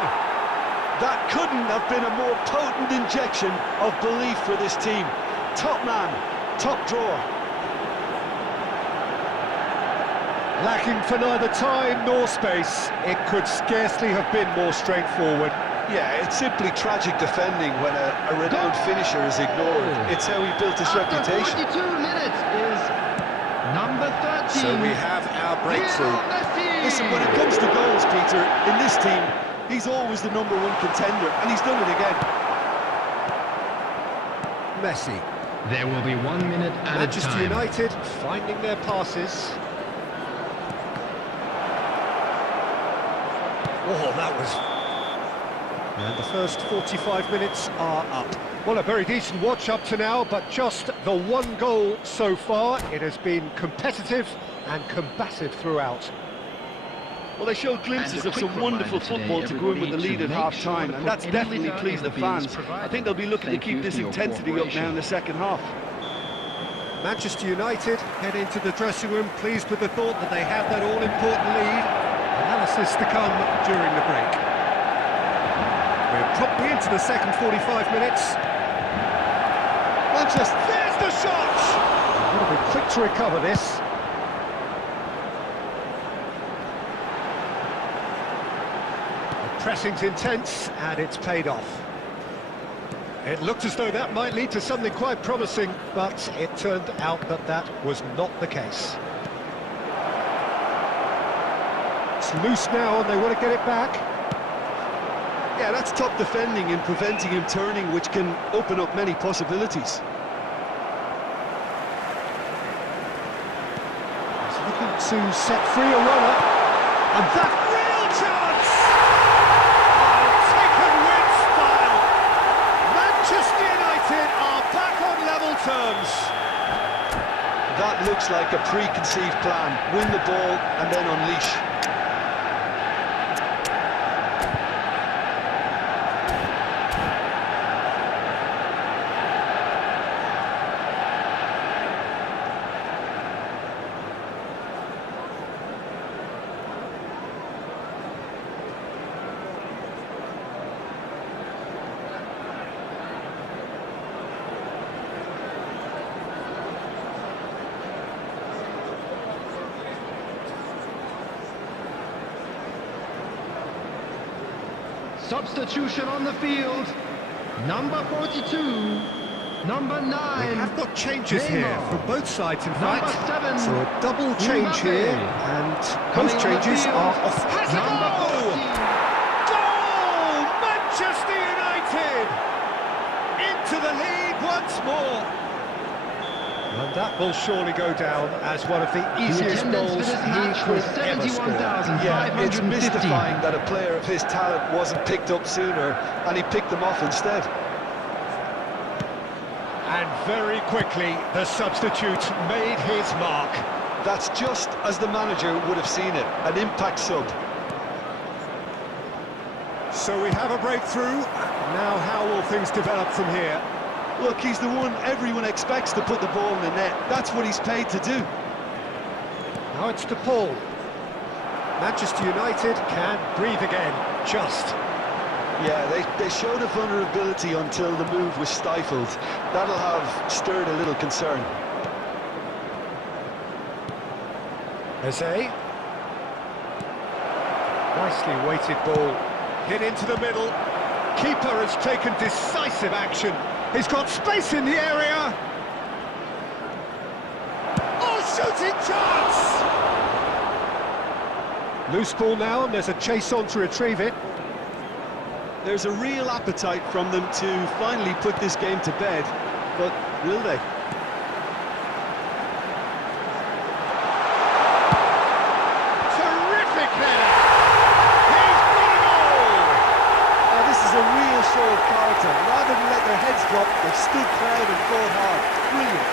That couldn't have been a more potent injection of belief for this team. Top man, top drawer. Lacking for neither time nor space, it could scarcely have been more straightforward. Yeah, it's simply tragic defending when a renowned finisher is ignored. It's how he built his reputation. 42 minutes is number 13. So we have our breakthrough. Listen, Listen, when it comes to goals, Peter, in this team, he's always the #1 contender, and he's done it again. Messi. there will be 1 minute at a Manchester time. United finding their passes. Oh, that was... And the first 45 minutes are up. Well, a very decent watch up to now, but just the one goal so far. It has been competitive and combative throughout. Well, they showed glimpses of some wonderful football to go in with the lead at half-time, and that's definitely pleased the fans. I think they'll be looking to keep this intensity up now in the second half. Manchester United head into the dressing room pleased with the thought that they have that all-important lead. Analysis to come during the break. We're promptly into the second 45 minutes. Manchester, there's the shot! Got to be quick to recover this. The pressing's intense, and it's paid off. It looked as though that might lead to something quite promising, but it turned out that that was not the case. It's loose now, and they want to get it back. Yeah, that's top defending and preventing him turning, which can open up many possibilities. He's looking to set free a runner, and that real chance! Oh, taken with style! Manchester United are back on level terms. That looks like a preconceived plan. Win the ball and then unleash. Substitution on the field. Number 42. Number 9. We have got changes Neymar. here from both sides, in fact. Number 7. So a double change Mbappe. here, and Coming both on the changes field. are off. Has a Number goal! 14. Goal! Manchester United into the lead once more. And that will surely go down as one of the easiest attendance goals for this match he was could ever score. 71,550. Yeah, it's mystifying that a player of his talent wasn't picked up sooner, and he picked them off instead. And very quickly, the substitute made his mark. That's just as the manager would have seen it, an impact sub. So we have a breakthrough. Now how will things develop from here? Look, he's the one everyone expects to put the ball in the net. That's what he's paid to do. Now it's De Paul. Manchester United can breathe again, just. Yeah, they showed a vulnerability until the move was stifled. That'll have stirred a little concern. Eze. Nicely weighted ball. Hit into the middle. Keeper has taken decisive action. He's got space in the area. Oh, shooting chance! Loose ball now, and there's a chase on to retrieve it. There's a real appetite from them to finally put this game to bed, but will they? Terrific stood proud and fought hard. Brilliant.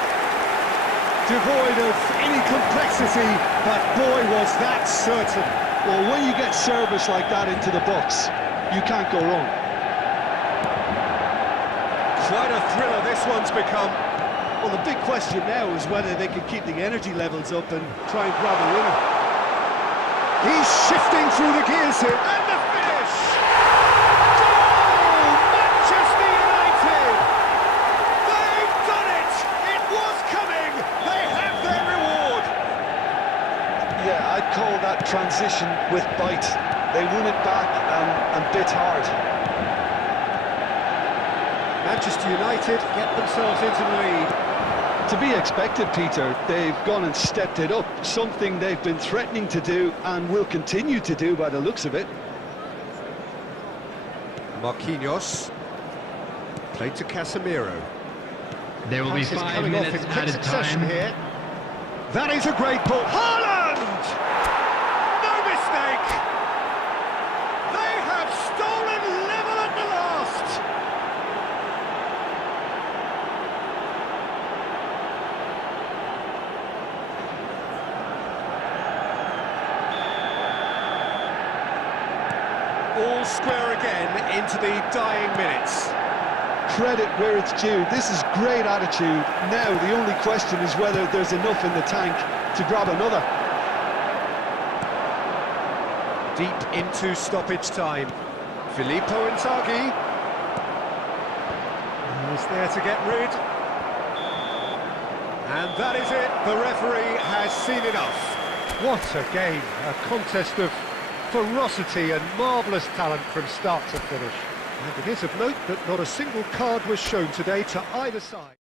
Devoid of any complexity, but boy was that certain. Well, when you get service like that into the box, you can't go wrong. Quite a thriller this one's become. Well, the big question now is whether they can keep the energy levels up and try and grab a winner. He's shifting through the gears here, and the finish! Goal! Manchester United! They've done it! It was coming! They have their reward! Yeah, I'd call that transition with bite. They won it back and bit hard. Manchester United get themselves into the lead. To be expected, Peter. They've gone and stepped it up, something they've been threatening to do and will continue to do by the looks of it. Marquinhos, played to Casemiro. There will be Passes 5 coming off minutes in quick added succession time. here. That is a great ball. Haaland! No mistake! They have stolen level at the last! All square again into the dying minutes. Credit where it's due. This is great attitude. Now the only question is whether there's enough in the tank to grab another. Deep into stoppage time. Filippo Inzaghi. He's there to get rid. And that is it. The referee has seen enough. What a game. A contest of ferocity and marvellous talent from start to finish. And it is of note that not a single card was shown today to either side.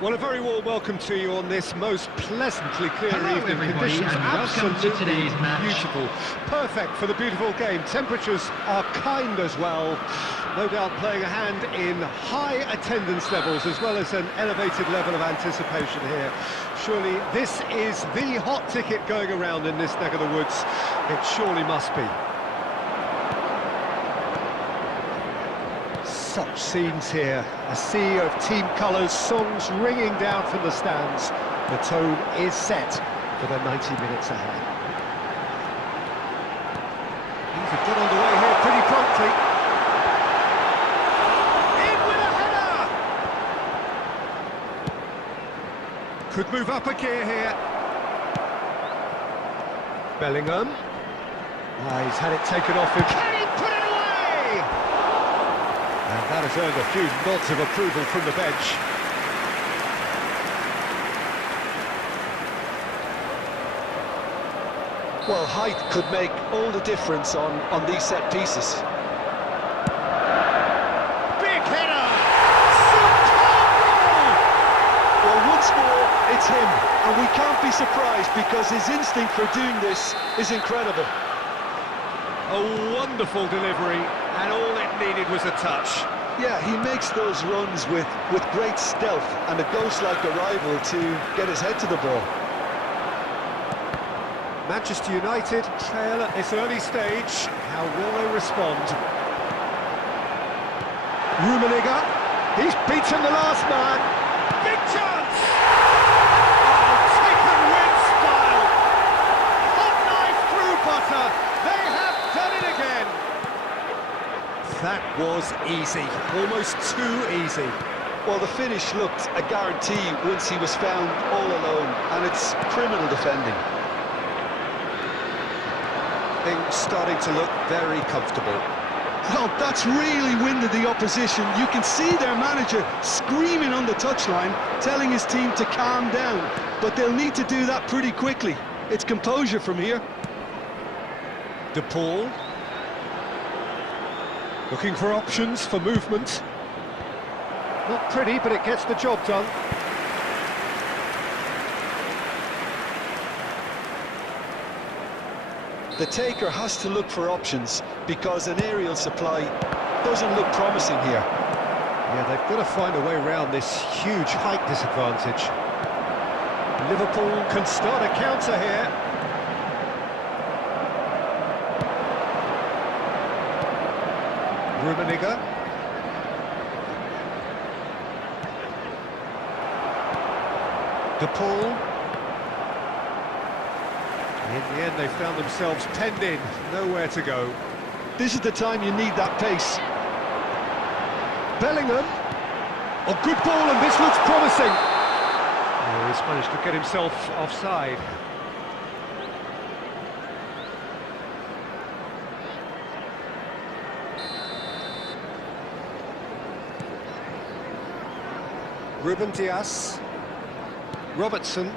Well, a very warm welcome to you on this most pleasantly clear Hello, evening. everybody, Conditions and welcome to absolutely today's match. beautiful. Perfect for the beautiful game. Temperatures are kind as well. No doubt playing a hand in high attendance levels as well as an elevated level of anticipation here. Surely this is the hot ticket going around in this neck of the woods. It surely must be. Such scenes here, a sea of team colours, songs ringing down from the stands. The tone is set for the 90 minutes ahead. Things have got underway here pretty promptly. In with a header! Could move up a gear here. Bellingham. He's had it taken off him. Can he put it away? And that has earned a few nods of approval from the bench. Well, height could make all the difference on these set pieces. Big header! Superb goal! Well, once more, it's him, and we can't be surprised because his instinct for doing this is incredible. A wonderful delivery, and all it needed was a touch. Yeah, he makes those runs with great stealth and a ghost-like arrival to get his head to the ball. Manchester United trail at this early stage. How will they respond? Rummenigge, he's beaten the last man. Big chance! Oh, taken with style. Hot knife through butter. They have done it again. That was easy, almost too easy. Well, the finish looked a guarantee once he was found all alone, and it's criminal defending. Things starting to look very comfortable. Well, that's really winded the opposition. You can see their manager screaming on the touchline, telling his team to calm down, but they'll need to do that pretty quickly. It's composure from here. De Paul. Looking for options for movement. Not pretty, but it gets the job done. The taker has to look for options because an aerial supply doesn't look promising here. Yeah, they've got to find a way around this huge height disadvantage. Liverpool can start a counter here. Rummenigge. De Paul. In the end, they found themselves penned in, nowhere to go. This is the time you need that pace. Bellingham. A good ball, and this looks promising. Oh, he's managed to get himself offside. Ruben Dias, Robertson,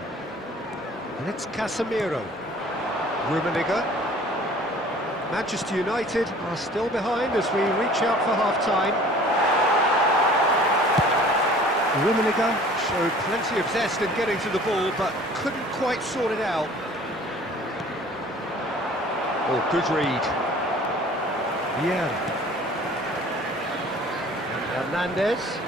and it's Casemiro. Rummenigge. Manchester United are still behind as we reach out for half-time. Rummenigge showed plenty of zest in getting to the ball, but couldn't quite sort it out. Oh, good read. Vieira. Hernandez.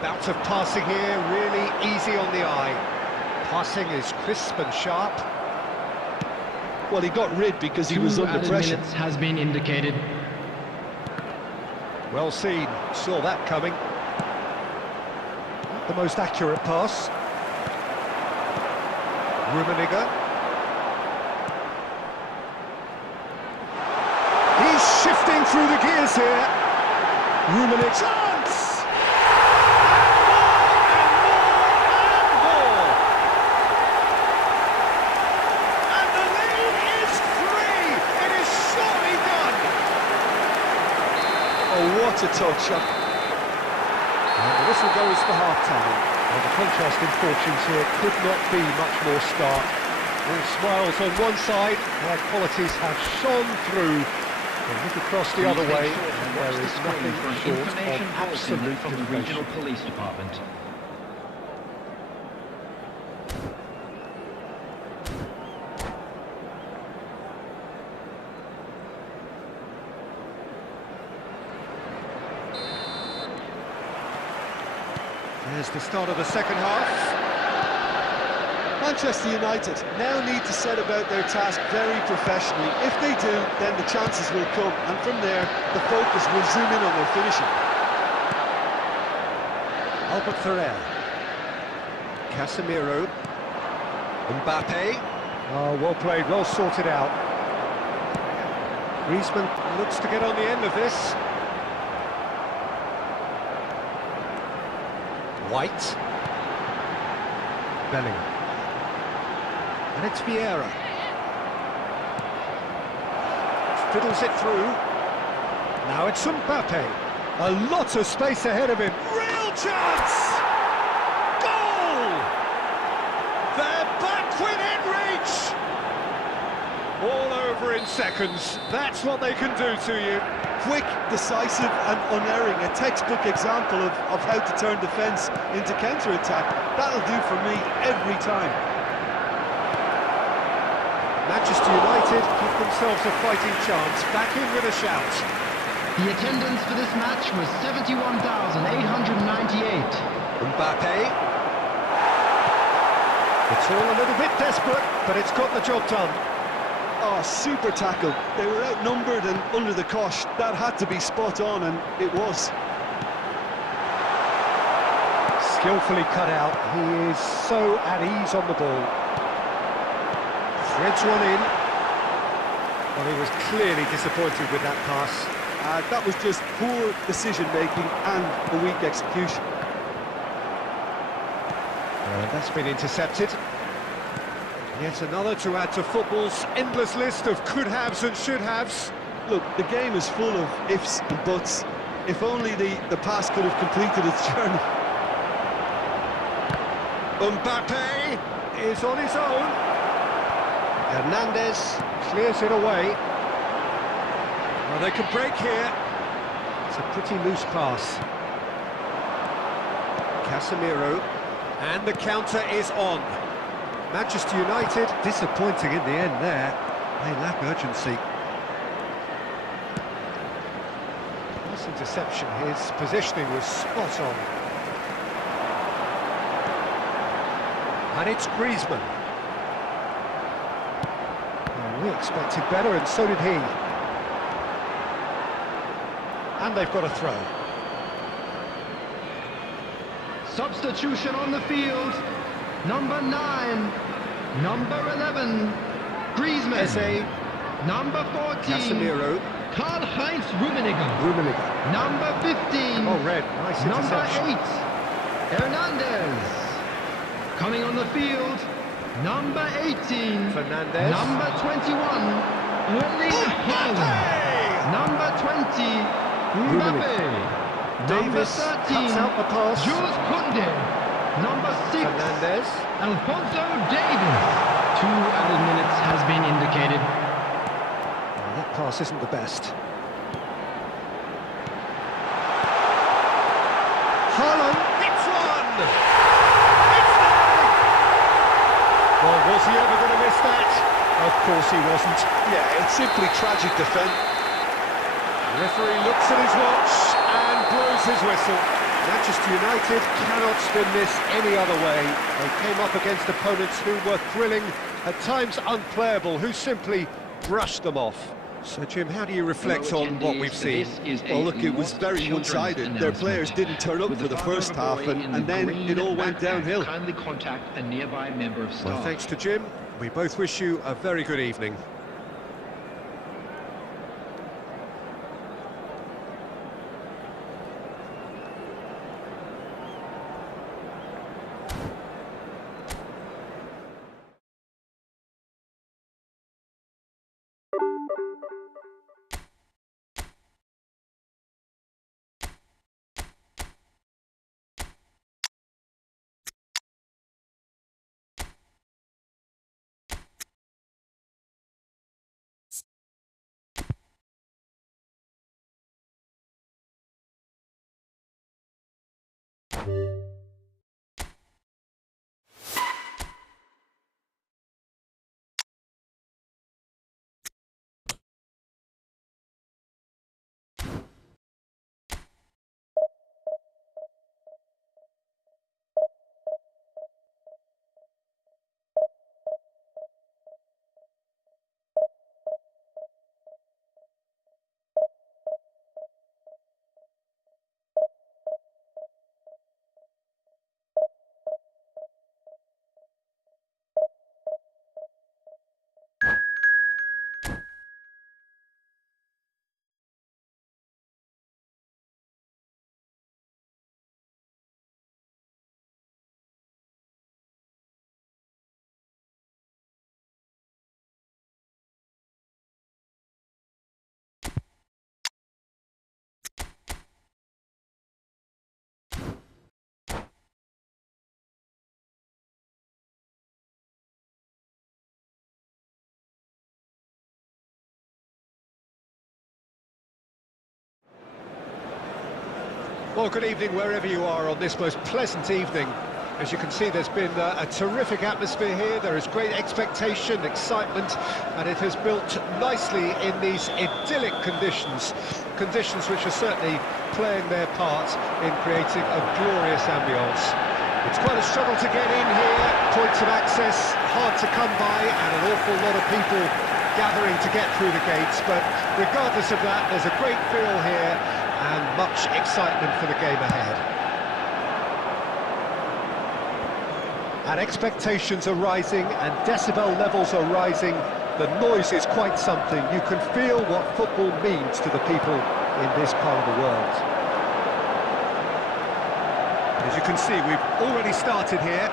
Bout of passing here, really easy on the eye. Passing is crisp and sharp. Well, he got rid because he was under pressure. 2 minutes has been indicated. Well seen, saw that coming. Not the most accurate pass. Rummenigge. He's shifting through the gears here. Rummenigge. Chance! What a touch. And the whistle goes for half-time. And the contrast in fortunes here could not be much more stark. All smiles on one side, their qualities have shone through Well, look across the other way, and there is nothing short of absolute from the regional devastation. police department. There's the start of the second half. Manchester United now need to set about their task very professionally. If they do, then the chances will come, and from there, the focus will zoom in on their finishing. Albert Ferrer. Casemiro. Mbappe. Oh, well played, well sorted out. Griezmann looks to get on the end of this. White. Bellingham. And it's Vieira. Fiddles it through. Now it's Mbappe. A lot of space ahead of him. Real chance! Goal! They're back within reach! All over in seconds. That's what they can do to you. Quick, decisive and unerring, a textbook example of how to turn defence into counter-attack. That'll do for me every time. Manchester United give themselves a fighting chance, back in with a shout. The attendance for this match was 71,898. Mbappe. It's all a little bit desperate, but it's got the job done. Oh, super tackle. They were outnumbered and under the cosh. That had to be spot on, and it was. Skillfully cut out. He is so at ease on the ball. Threads one in. Well, he was clearly disappointed with that pass. That was just poor decision-making and a weak execution. That's been intercepted. Yet another to add to football's endless list of could-haves and should-haves. Look, the game is full of ifs and buts. If only the pass could have completed its journey. Mbappe is on his own. Hernandez clears it away. Well, they can break here. It's a pretty loose pass. Casemiro, and the counter is on. Manchester United disappointing in the end there. They lack urgency. This interception, his positioning was spot on. And it's Griezmann. Well, we expected better, and so did he. And they've got a throw. Substitution on the field. Number 9. Number 11. Griezmann. Eze. Number 14. Casemiro. Karl-Heinz Rummenigge. Rummenigge. Number 15. Oh, red. Nice Number interception. 8. Hernandez. Coming on the field. Number 18. Fernandez. Number 21. Erling Haaland. Number 20. Mbappe. Number Davis 13. cuts out the pass. Jules Koundé. Number 6. Fernandez. Alphonso Davies. 2 added minutes has been indicated. Oh, that pass isn't the best. Haaland, it's one! It's there! Well, was he ever going to miss that? Of course he wasn't. Yeah, it's simply tragic defence. The referee looks at his watch and blows his whistle. Manchester United cannot spin this any other way. They came up against opponents who were thrilling, at times unplayable, who simply brushed them off. So, Jim, how do you reflect on what we've seen? Well, look, it was very one-sided. Their players didn't turn up for the first half, and then it all went downhill. Kindly contact a nearby member of staff. Well, thanks to Jim. We both wish you a very good evening. Well, good evening wherever you are on this most pleasant evening. As you can see, there's been a terrific atmosphere here. There is great expectation, excitement, and it has built nicely in these idyllic conditions. Conditions which are certainly playing their part in creating a glorious ambience. It's quite a struggle to get in here, points of access hard to come by, and an awful lot of people gathering to get through the gates. But regardless of that, there's a great feel here and much excitement for the game ahead. And expectations are rising and decibel levels are rising. The noise is quite something. You can feel what football means to the people in this part of the world. As you can see, we've already started here.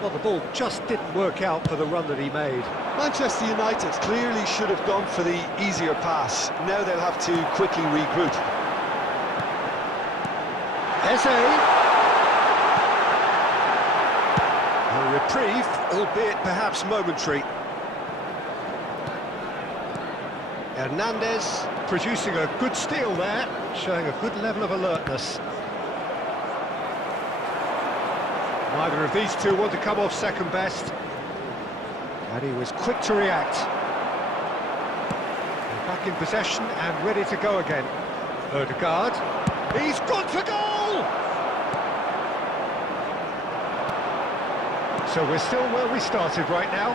Well, the ball just didn't work out for the run that he made. Manchester United clearly should have gone for the easier pass. Now they'll have to quickly regroup. Eze. A reprieve, albeit perhaps momentary. Hernandez producing a good steal there, showing a good level of alertness. Neither of these two want to come off second best. And he was quick to react. They're back in possession and ready to go again. Odegaard. He's gone for goal! So we're still where we started right now.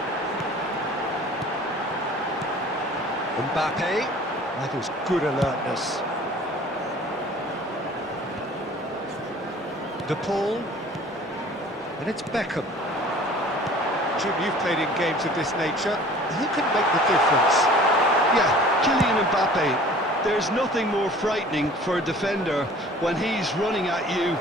Mbappe. That was good alertness. De Paul. And it's Beckham. Jim, you've played in games of this nature. Who can make the difference? Yeah, Kylian Mbappe. There's nothing more frightening for a defender when he's running at you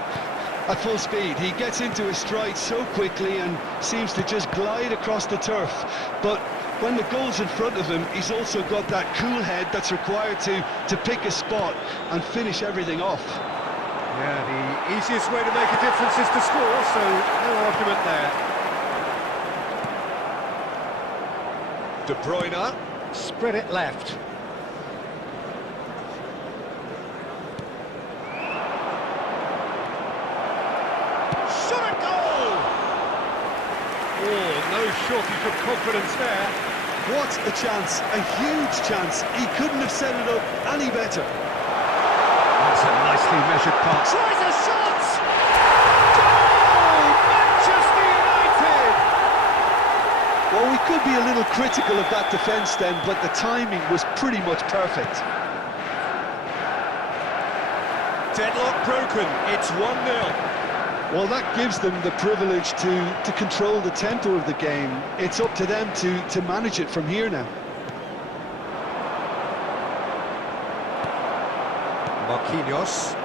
at full speed. He gets into his stride so quickly and seems to just glide across the turf. But when the goal's in front of him, he's also got that cool head that's required to pick a spot and finish everything off. Yeah, the easiest way to make a difference is to score, so no argument there. De Bruyne, spread it left. Shot at goal! Oh, no shortage of confidence there. What a chance, a huge chance. He couldn't have set it up any better. That's a nicely measured pass. Tries a shot! Goal! Manchester United! Well, we could be a little critical of that defence then, but the timing was pretty much perfect. Deadlock broken, it's 1-0. Well, that gives them the privilege to control the tempo of the game. It's up to them to manage it from here now. Marquinhos.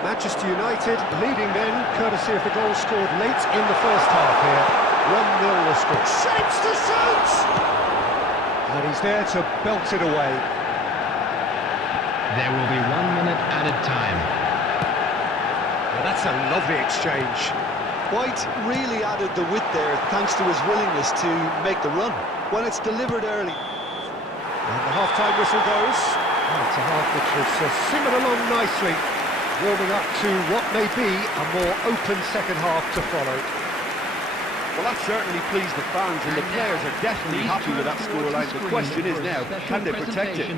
Manchester United leading then, courtesy of the goal scored late in the first half here. 1-0 the score. Shapes to shoot! And he's there to belt it away. There will be 1 minute added time. Well, that's a lovely exchange. White really added the width there thanks to his willingness to make the run. When it's delivered early. And the half-time whistle goes. It's a half which has simmered along nicely, warming up to what may be a more open second half to follow. Well, that certainly pleased the fans, and the players are definitely happy with that scoreline. The question is now, can they protect it?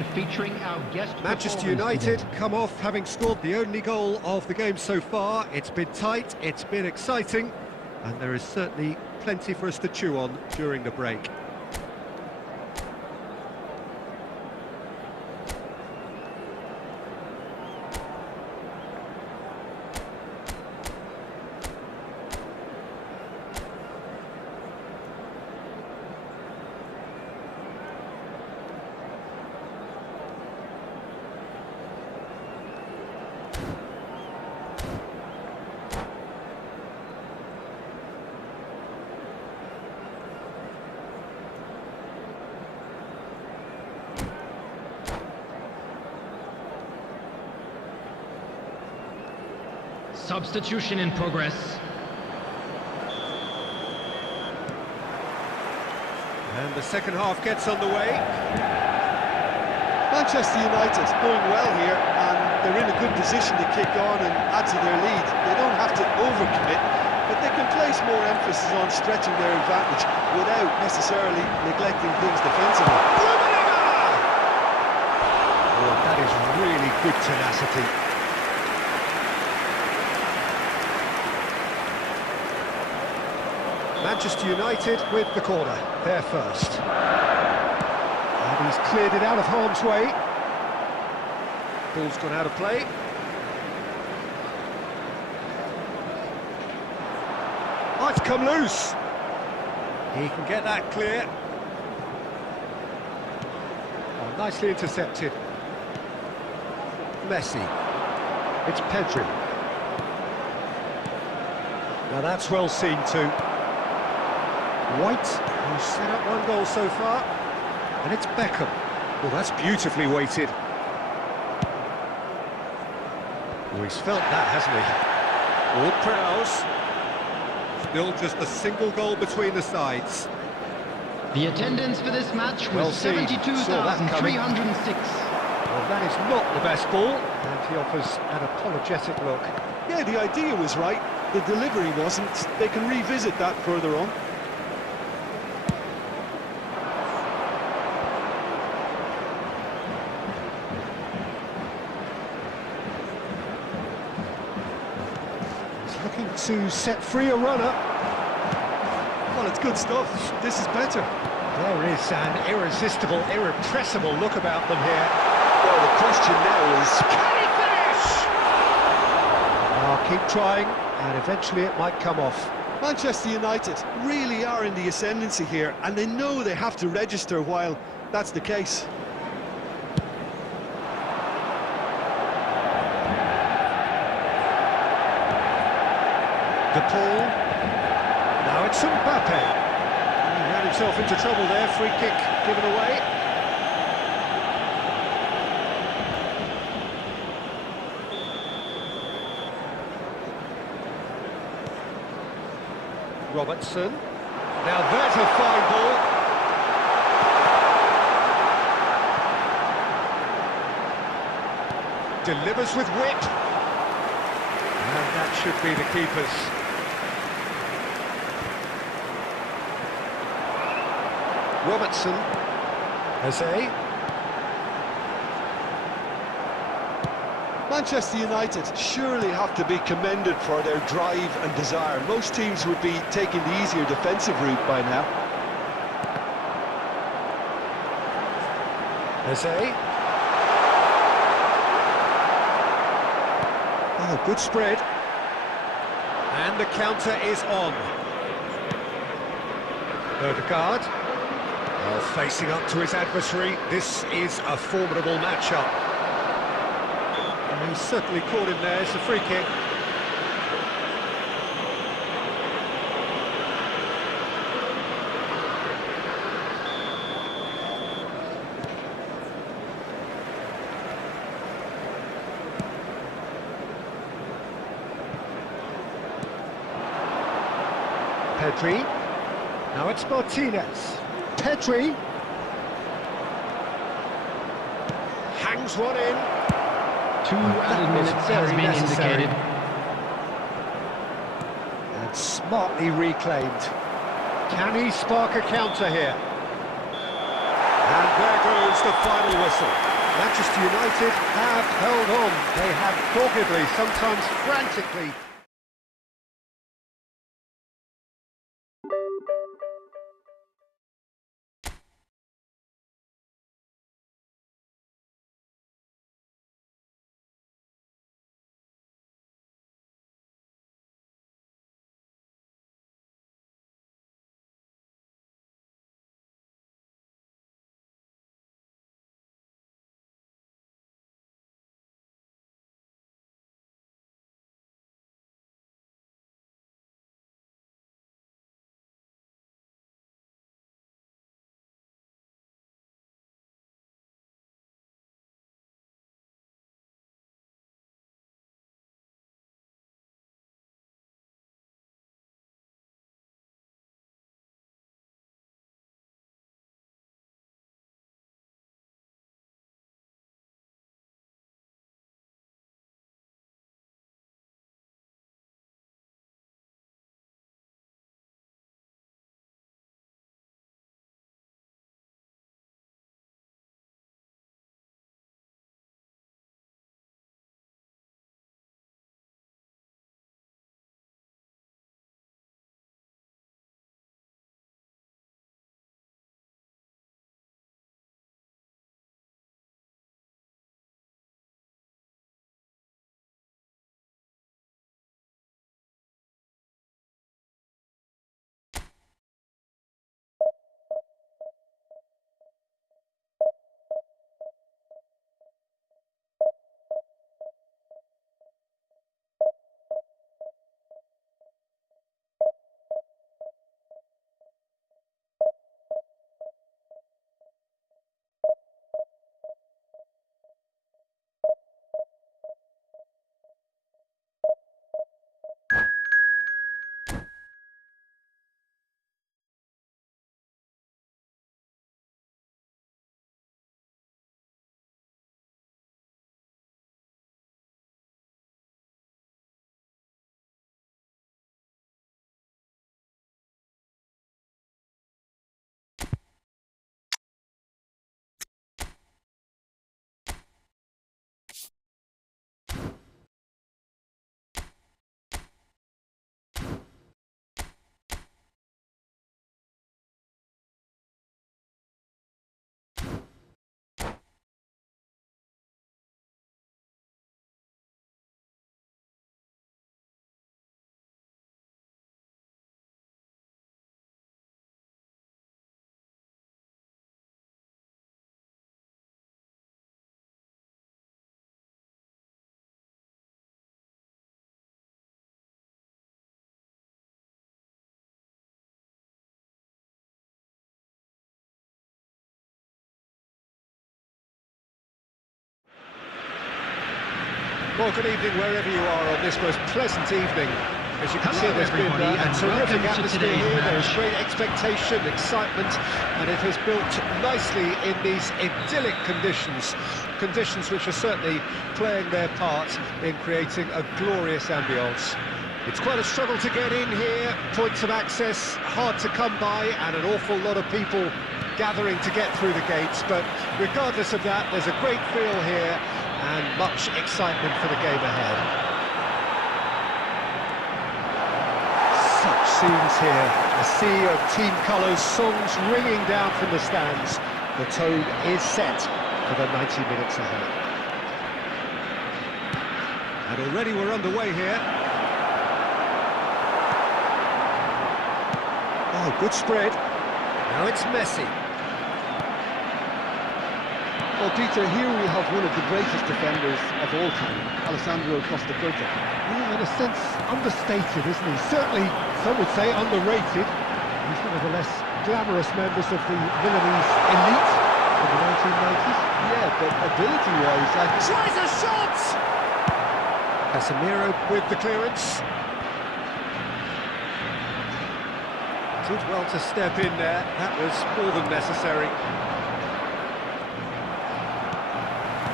Manchester United come off having scored the only goal of the game so far. It's been tight, it's been exciting, and there is certainly plenty for us to chew on during the break. Substitution in progress. And the second half gets underway. Manchester United going well here, and they're in a good position to kick on and add to their lead. They don't have to overcommit, but they can place more emphasis on stretching their advantage without necessarily neglecting things defensively. Oh, that is really good tenacity. Manchester United with the corner, there first. And he's cleared it out of harm's way. Ball's gone out of play. Oh, it's come loose. He can get that clear. Oh, nicely intercepted. Messi. It's Pedri. Now that's well seen too. White, who's set up one goal so far, and it's Beckham. Well, that's beautifully weighted. Oh, he's felt that, hasn't he? All Prowse. Still just a single goal between the sides. The attendance for this match was Well seen. 72,306. Well, that is not the best ball, and he offers an apologetic look. Yeah, the idea was right, the delivery wasn't. They can revisit that further on. Looking to set free a runner. Well, it's good stuff. This is better. There is an irresistible, irrepressible look about them here. Well, the question now is, Can he finish? Oh, keep trying, and eventually it might come off. Manchester United really are in the ascendancy here, and they know they have to register while that's the case. De Paul. Now it's Mbappe. He ran himself into trouble there. Free kick given away. Robertson. Now there's a fine ball. Delivers with wit. And that should be the keeper's. Robertson. Jose. Manchester United surely have to be commended for their drive and desire. Most teams would be taking the easier defensive route by now. Jose. Oh, good spread. And the counter is on. Odegaard. Well, facing up to his adversary, this is a formidable matchup. And he's certainly caught him there. It's a free kick. Pedri. Now it's Martinez. Pedri. bangs one in. 2 added minutes has been necessary. indicated. And smartly reclaimed. Can he spark a counter here? And there goes the final whistle. Manchester United have held on. They have doggedly, sometimes frantically. Well, good evening wherever you are on this most pleasant evening. As you can see, there's been a terrific atmosphere here. There is great expectation, excitement, and it has built nicely in these idyllic conditions. Conditions which are certainly playing their part in creating a glorious ambience. It's quite a struggle to get in here, points of access hard to come by, and an awful lot of people gathering to get through the gates. But regardless of that, there's a great feel here and much excitement for the game ahead. Such scenes here, a sea of team colours, songs ringing down from the stands. The tone is set for the 90 minutes ahead. And already we're underway here. Oh, good spread. Now it's Messi. Well, Peter, here we have one of the greatest defenders of all time, Alessandro Costa Curta. Yeah, in a sense, understated, isn't he? Certainly, some would say underrated. He's one of the less glamorous members of the Milanese elite in the 1990s. Yeah, but ability-wise, Tries a shot! Casemiro with the clearance. Did well to step in there. That was more than necessary.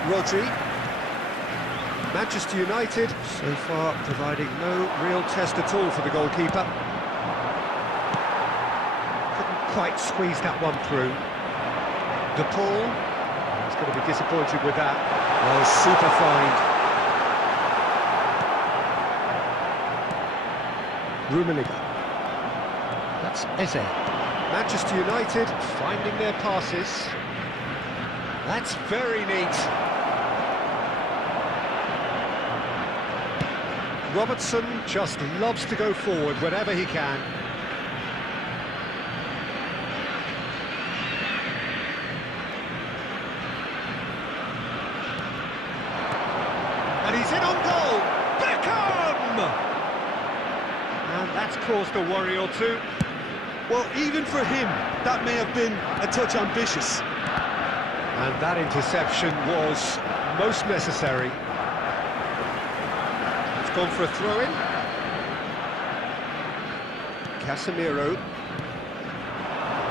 Rodri. Manchester United, so far providing no real test at all for the goalkeeper. Couldn't quite squeeze that one through. De Paul, he's going to be disappointed with that. Oh, super find. Rummenigge. That's Eze. Manchester United finding their passes. That's very neat. Robertson just loves to go forward whenever he can. And he's in on goal! Beckham! And that's caused a worry or two. Well, even for him, that may have been a touch ambitious. And that interception was most necessary. It's gone for a throw-in. Casemiro.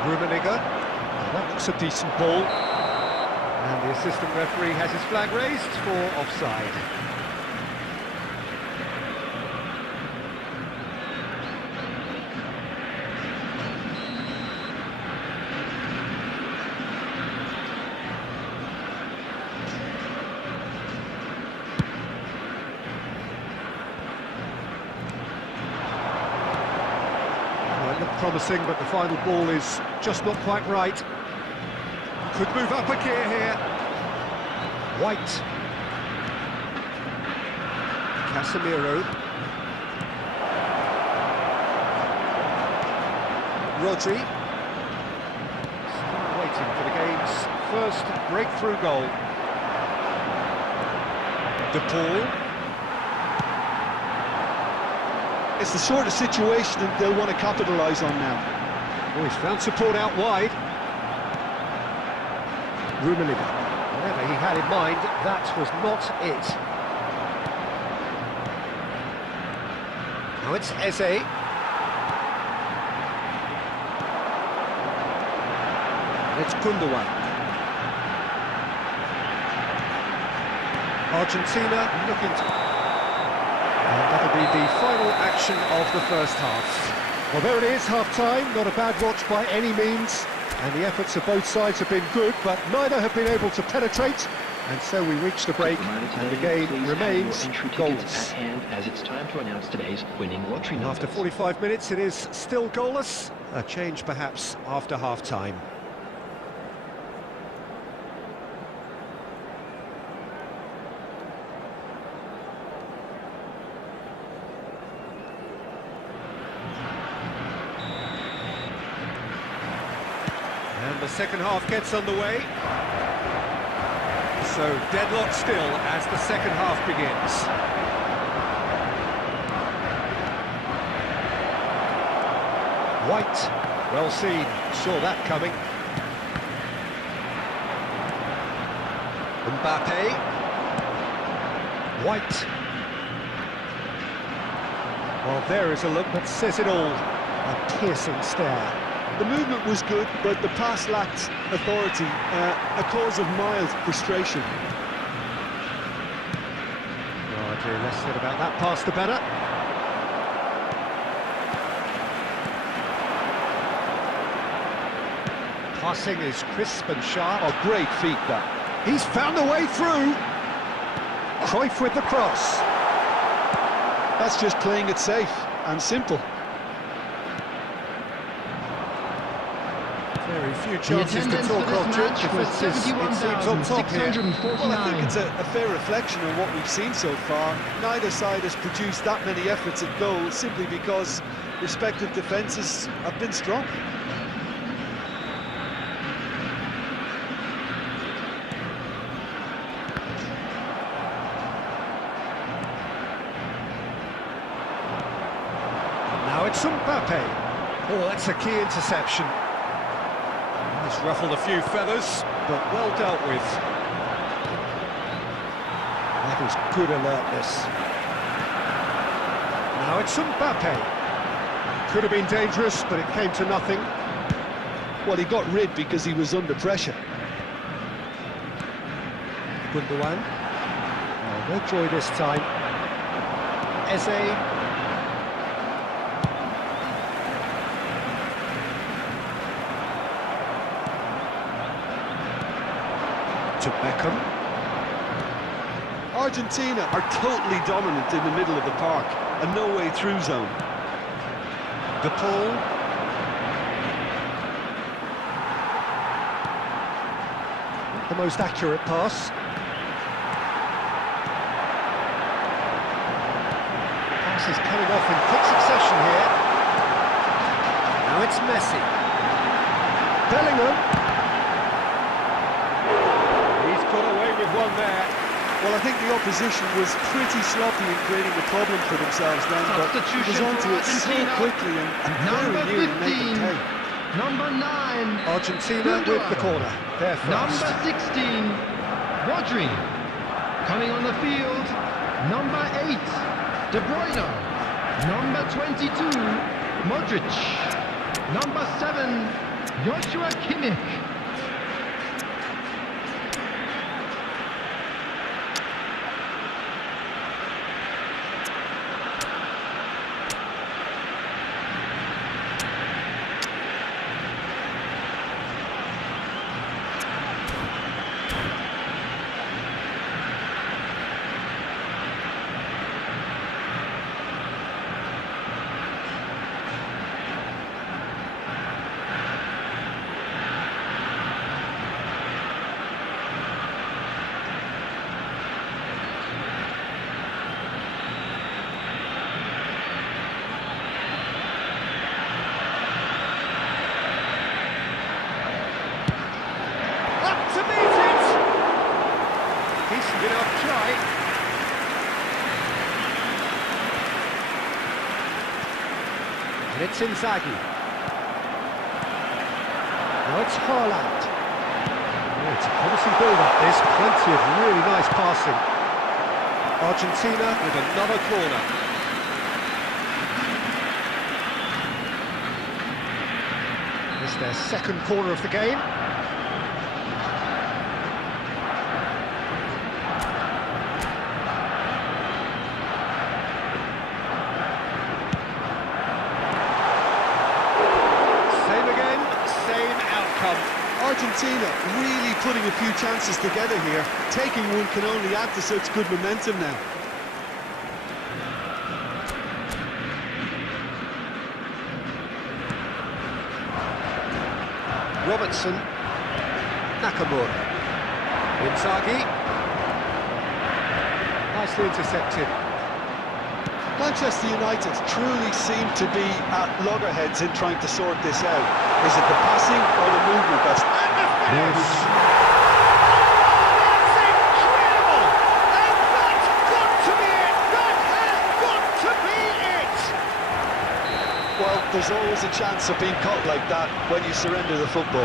Rummenigge. That looks a decent ball. And the assistant referee has his flag raised for offside. Promising, but the final ball is just not quite right. Could move up a gear here. White. Casemiro. Rodri. Still waiting for the game's first breakthrough goal. De Paul. It's the sort of situation that they'll want to capitalise on now. Oh, he's found support out wide. Rummenigge. Whatever he had in mind, that was not it. Now it's Eze. It's Gundogan. Argentina looking to... And that'll be the final action of the first half. Well, there it is, half-time. Not a bad watch by any means. And the efforts of both sides have been good, but neither have been able to penetrate. And so we reach the break, and the game remains goalless. As it's time to announce today's winning lottery numbers. After 45 minutes, it is still goalless. A change, perhaps, after half-time. And the second half gets underway. So deadlock still as the second half begins. White, well seen, saw that coming. Mbappe. White. Well, there is a look that says it all. A piercing stare. The movement was good, but the pass lacked authority, a cause of mild frustration. Oh dear, less said about that pass the better. Passing is crisp and sharp. Oh, great feat, that. He's found a way through. Cruyff with the cross. That's just playing it safe and simple. Very few chances to talk of. Defences, it seems, on top here. Well, I think it's a fair reflection on what we've seen so far. Neither side has produced that many efforts at goal simply because respective defences have been strong. Now it's Mbappe. Oh, that's a key interception. He's ruffled a few feathers, but well dealt with. That is good alertness. Now it's Mbappe. Could have been dangerous, but it came to nothing. Well, he got rid because he was under pressure. Gundogan. Oh, no joy this time. Eze. To Beckham. Argentina are totally dominant in the middle of the park, a no-way through zone. De Paul. The most accurate pass. Pass is coming off in quick succession here. Now it's Messi. Bellingham. He's got away with one there. Well, I think the opposition was pretty sloppy in creating a problem for themselves then, but it was onto it so quickly and very near to make it pay. Number 9. Argentina with the corner. They're first. Number 16. Rodri. Coming on the field. Number 8. De Bruyne. Number 22. Modric. Number 7. Joshua Kimmich. To meet it! Decent enough try. And it's Inzaghi. Now it's Haaland. Oh, it's a promising build-up, this. Plenty of really nice passing. Argentina with another corner. It's their second corner of the game. Argentina really putting a few chances together here. Taking one can only add to such good momentum now. Robertson. Nakamura. Inzaghi. Nicely intercepted. Manchester United truly seem to be at loggerheads in trying to sort this out. Is it the passing or the movement that's... Yes. That's incredible! And that's got to be it! That has got to be it! Well, there's always a chance of being caught like that when you surrender the football.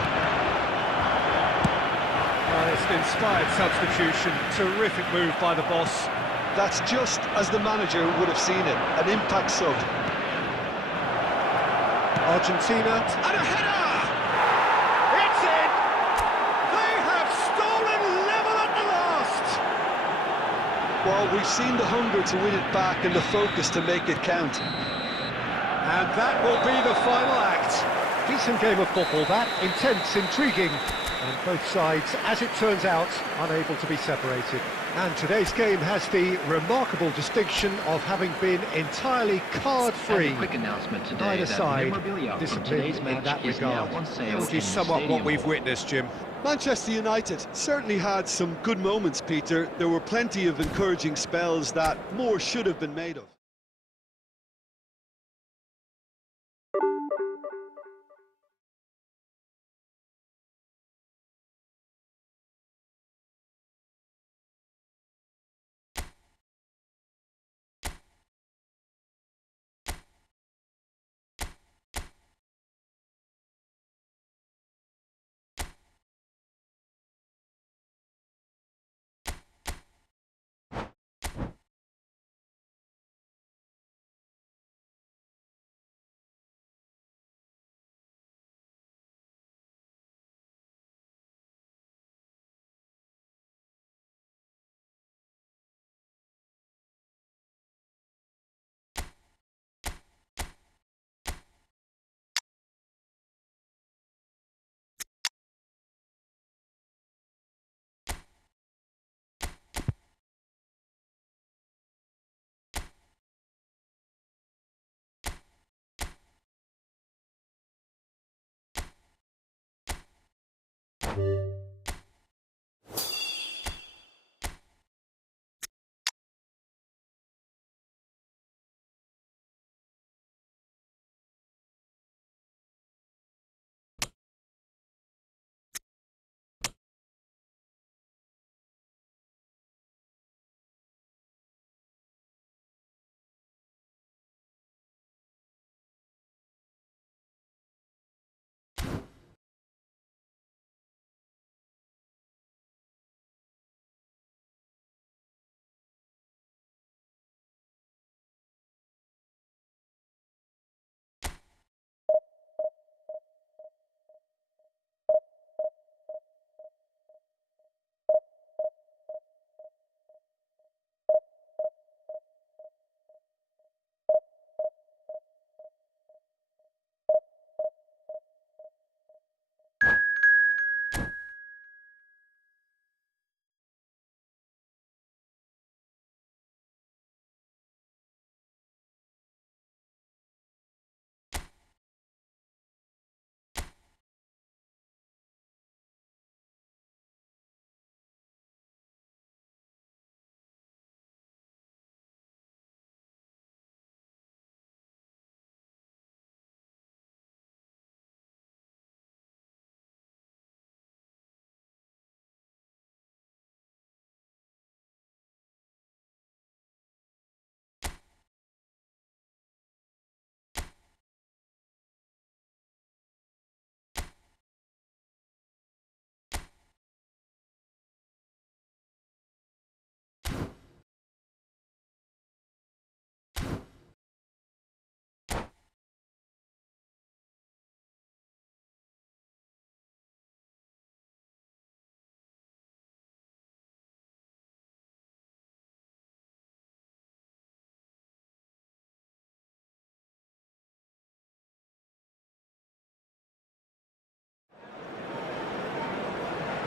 Well, it's an inspired substitution. Terrific move by the boss. That's just as the manager would have seen it, an impact sub. Argentina, and a header! It's in! They have stolen level at the last! Well, we've seen the hunger to win it back and the focus to make it count. And that will be the final act. Decent game of football, that. Intense, intriguing. And both sides, as it turns out, unable to be separated. And today's game has the remarkable distinction of having been entirely card-free. Quick announcement today. Neither that side memorabilia from disciplined today's in match that is now regard. on sale Which in is the somewhat what stadium. we've witnessed, Jim. Manchester United certainly had some good moments, Peter. There were plenty of encouraging spells that more should have been made of.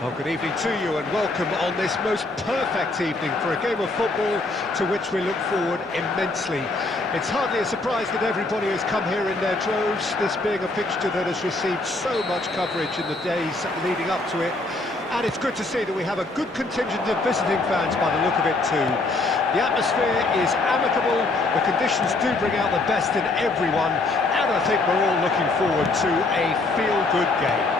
Well, good evening to you and welcome on this most perfect evening for a game of football to which we look forward immensely. It's hardly a surprise that everybody has come here in their droves, this being a fixture that has received so much coverage in the days leading up to it. And it's good to see that we have a good contingent of visiting fans by the look of it too. The atmosphere is amicable, the conditions do bring out the best in everyone, and I think we're all looking forward to a feel-good game.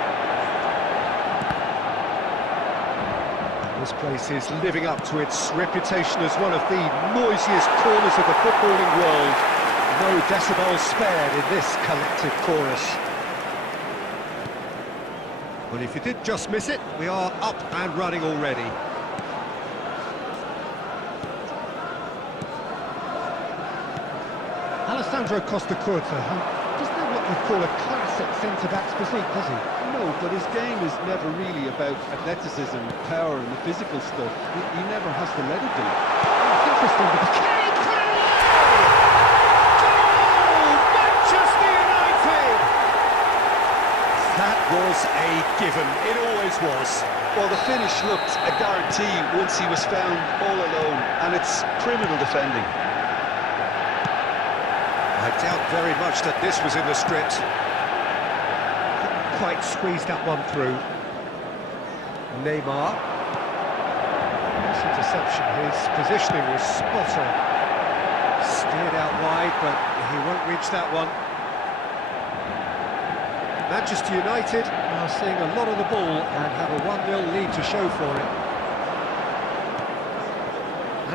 This place is living up to its reputation as one of the noisiest corners of the footballing world. No decibels spared in this collective chorus. Well, if you did just miss it, we are up and running already. Alessandro Costa Curta, who doesn't have what you'd call a classic centre-back's physique, does he? No, but his game is never really about athleticism, power and the physical stuff. He never has to let it do. It's interesting because... Goal! Manchester United! That was a given. It always was. Well, the finish looked a guarantee once he was found all alone, and it's criminal defending. I doubt very much that this was in the script. Couldn't quite squeeze that one through. Neymar. Nice interception. His positioning was spot on. Steered out wide, but he won't reach that one. Manchester United are seeing a lot of the ball and have a 1-0 lead to show for it.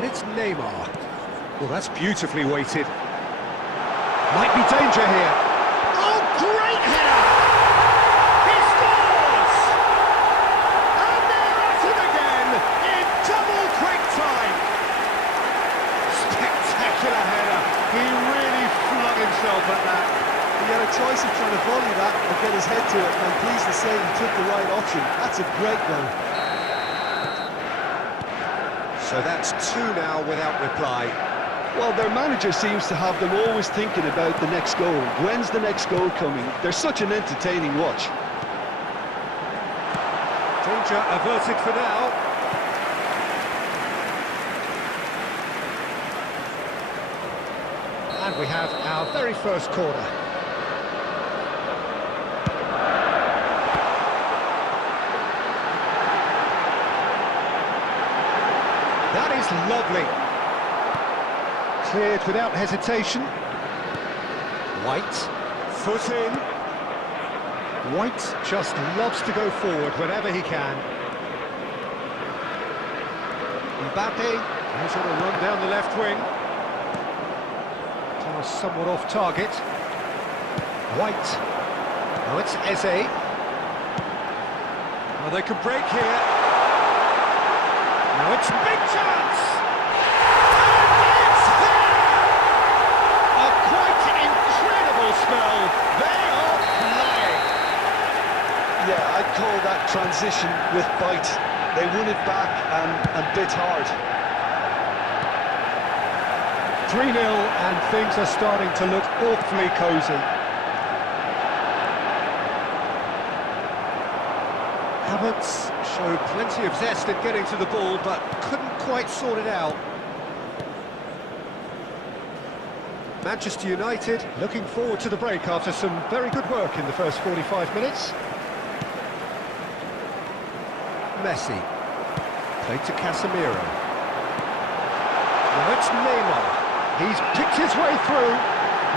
And it's Neymar. Well, that's beautifully weighted. Might be danger here. Oh, great header! He scores! And they're at it again in double quick time. Spectacular header. He really flung himself at that. He had a choice of trying to volley that or get his head to it, and I'm pleased to say he took the right option. That's a great goal. So that's 2 now without reply. Well, their manager seems to have them always thinking about the next goal. When's the next goal coming? They're such an entertaining watch. Danger averted for now. And we have our very first corner. is lovely. Cleared without hesitation. White, foot in. White just loves to go forward whenever he can. Mbappe is on a run down the left wing. Pass somewhat off target. White. Now it's Eze. Well, they could break here. Now it's big chance! And it's there! A quite incredible spell. They are flying. Yeah, I'd call that transition with bite. They won it back and bit hard. 3-0 and things are starting to look awfully cosy. Havertz showed plenty of zest in getting to the ball, but couldn't quite sort it out. Manchester United looking forward to the break after some very good work in the first 45 minutes. Messi, played to Casemiro. Now it's Neymar. He's picked his way through.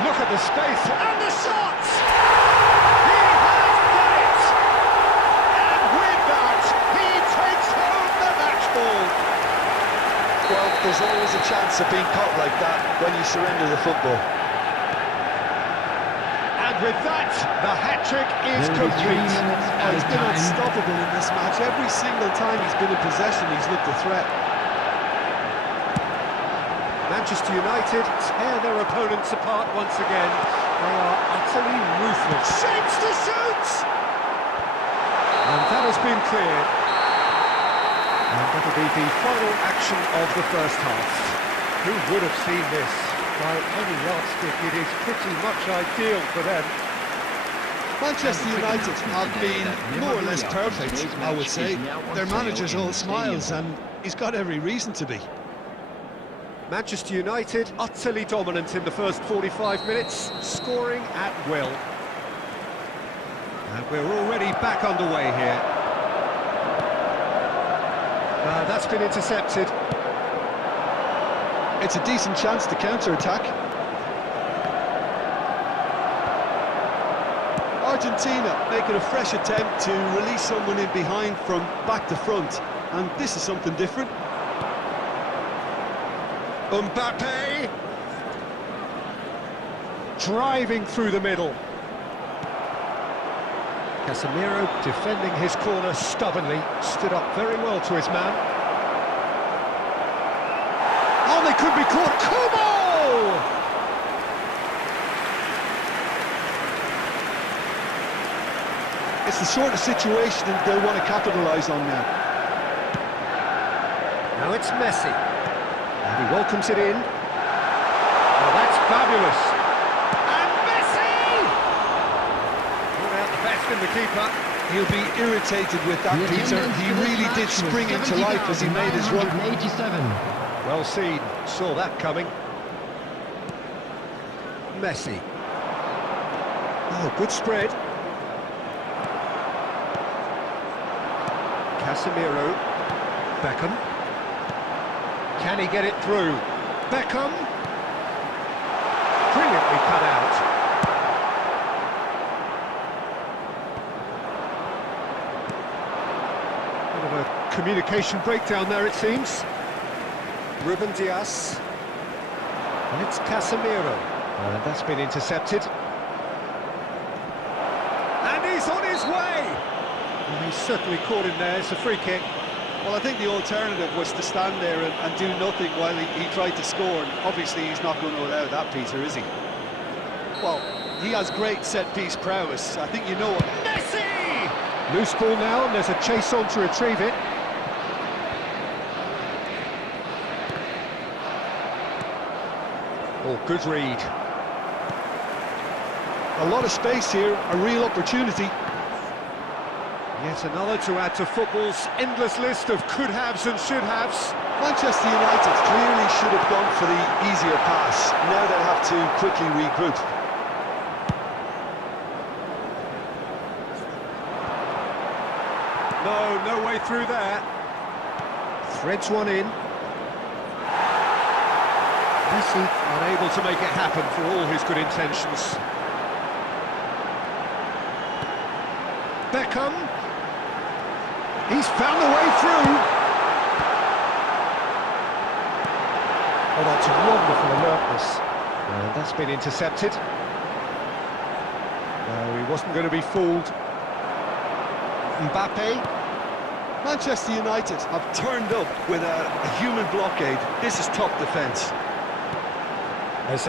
Look at the space and the shots! He has done it! And with that, he takes home the match ball. Well, there's always a chance of being caught like that when you surrender the football. And with that, the hat-trick is complete. Oh, he's been unstoppable in this match. Every single time he's been in possession, he's looked a threat. Manchester United tear their opponents apart once again. They are utterly ruthless. Shapes to shoot! And that has been cleared. And that'll be the final action of the first half. Who would have seen this? By any yardstick, it is pretty much ideal for them. Manchester United have been more or less perfect, I would say. Their manager's all smiles, and he's got every reason to be. Manchester United utterly dominant in the first 45 minutes, scoring at will. And we're already back underway here. That's been intercepted. It's a decent chance to counter-attack. Argentina making a fresh attempt to release someone in behind from back to front, and this is something different. Mbappe driving through the middle. Casemiro defending his corner stubbornly, stood up very well to his man. Oh, they could be caught. Kubo! It's the sort of situation they'll want to capitalise on now. Now it's Messi. And he welcomes it in. Oh, that's fabulous. And Messi! Brought out the best in the keeper. He'll be irritated with that, Peter. He really did spring into life as he made his run. 87. Well seen. Saw that coming. Messi. Oh, good spread. Casemiro. Beckham. Can he get it through? Beckham! Brilliantly cut out. Bit of a communication breakdown there, it seems. Ruben Dias. And it's Casemiro. That's been intercepted. And he's on his way! And he's certainly caught him there. It's a free kick. Well, I think the alternative was to stand there and do nothing while he tried to score. And obviously, he's not going to allow that, Peter, is he? Well, he has great set-piece prowess. I think you know what. Messi! Loose ball now, and there's a chase on to retrieve it. Oh, good read. A lot of space here, a real opportunity. Yet another to add to football's endless list of could-haves and should-haves. Manchester United clearly should have gone for the easier pass. Now they'll have to quickly regroup. No way through there. Threads one in. Messi. Unable to make it happen for all his good intentions. Beckham. He's found the way through. Oh, that's wonderful alertness. And that's been intercepted. No, he wasn't going to be fooled. Mbappe. Manchester United have turned up with a human blockade. This is top defence. Eze.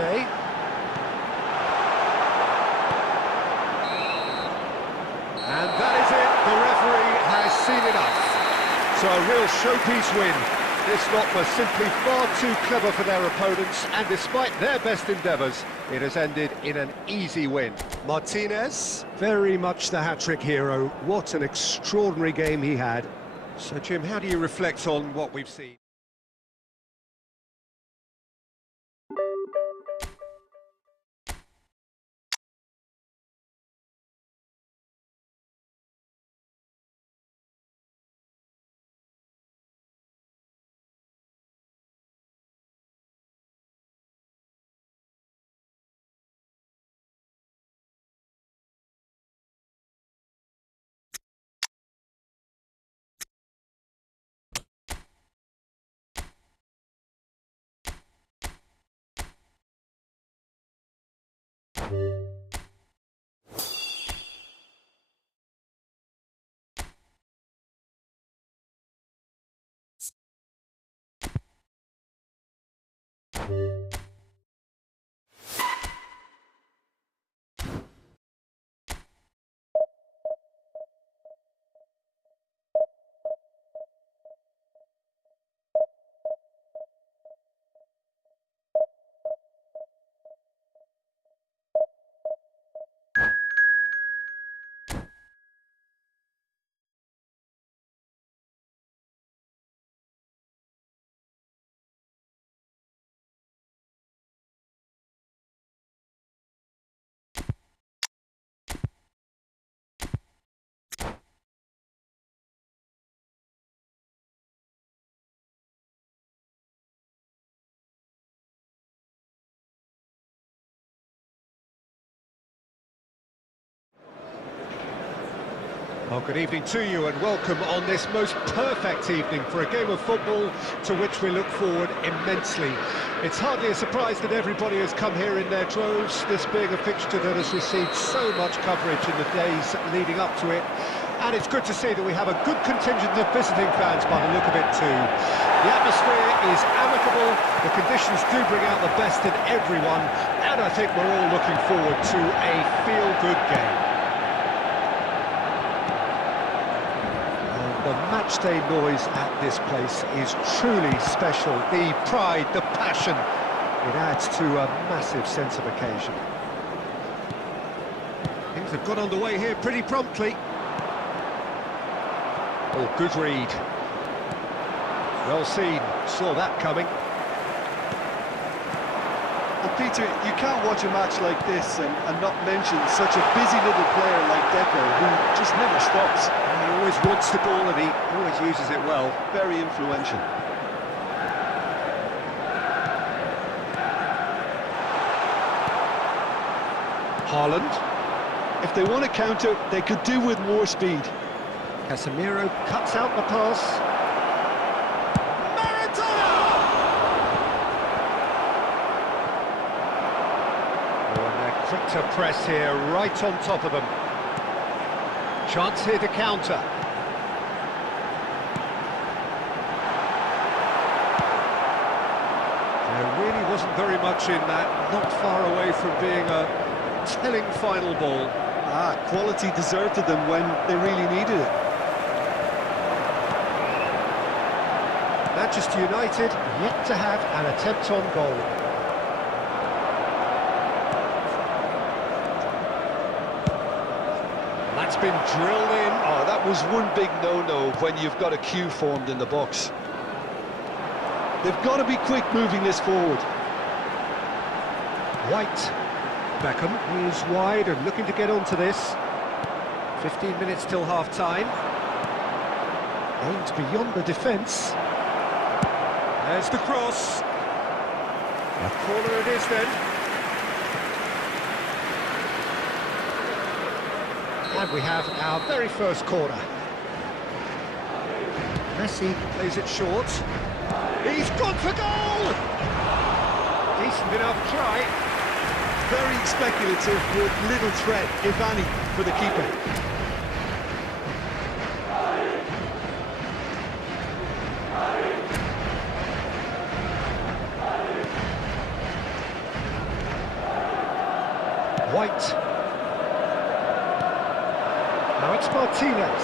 And that is it. The referee has seen enough. So a real showpiece win. This lot were simply far too clever for their opponents, and despite their best endeavours, it has ended in an easy win. Martinez. Very much the hat-trick hero. What an extraordinary game he had. So, Jim, how do you reflect on what we've seen? Well, good evening to you and welcome on this most perfect evening for a game of football to which we look forward immensely. It's hardly a surprise that everybody has come here in their droves, this being a fixture that has received so much coverage in the days leading up to it. And it's good to see that we have a good contingent of visiting fans by the look of it too. The atmosphere is amicable, the conditions do bring out the best in everyone, and I think we're all looking forward to a feel-good game. The matchday noise at this place is truly special. The pride, the passion, it adds to a massive sense of occasion. Things have got underway here pretty promptly. Oh, good read. Well seen, saw that coming. Well, Peter, you can't watch a match like this and not mention such a busy little player like Deco, who just never stops. He always wants the ball and he always uses it well. Very influential. Haaland. If they want to counter, they could do with more speed. Casemiro cuts out the pass. To press here, right on top of them. Chance here to counter. There really wasn't very much in that, not far away from being a telling final ball. Quality deserted them when they really needed it. Manchester United yet to have an attempt on goal. That's been drilled in. Oh, that was one big no-no when you've got a queue formed in the box. They've got to be quick moving this forward. White. Beckham is wide and looking to get onto this. 15 minutes till half-time. Aimed beyond the defence. There's the cross. A corner it is then. And we have our very first corner. Messi plays it short. He's gone for goal! Decent enough try. Very speculative with little threat, if any, for the keeper. White. Now it's Martinez.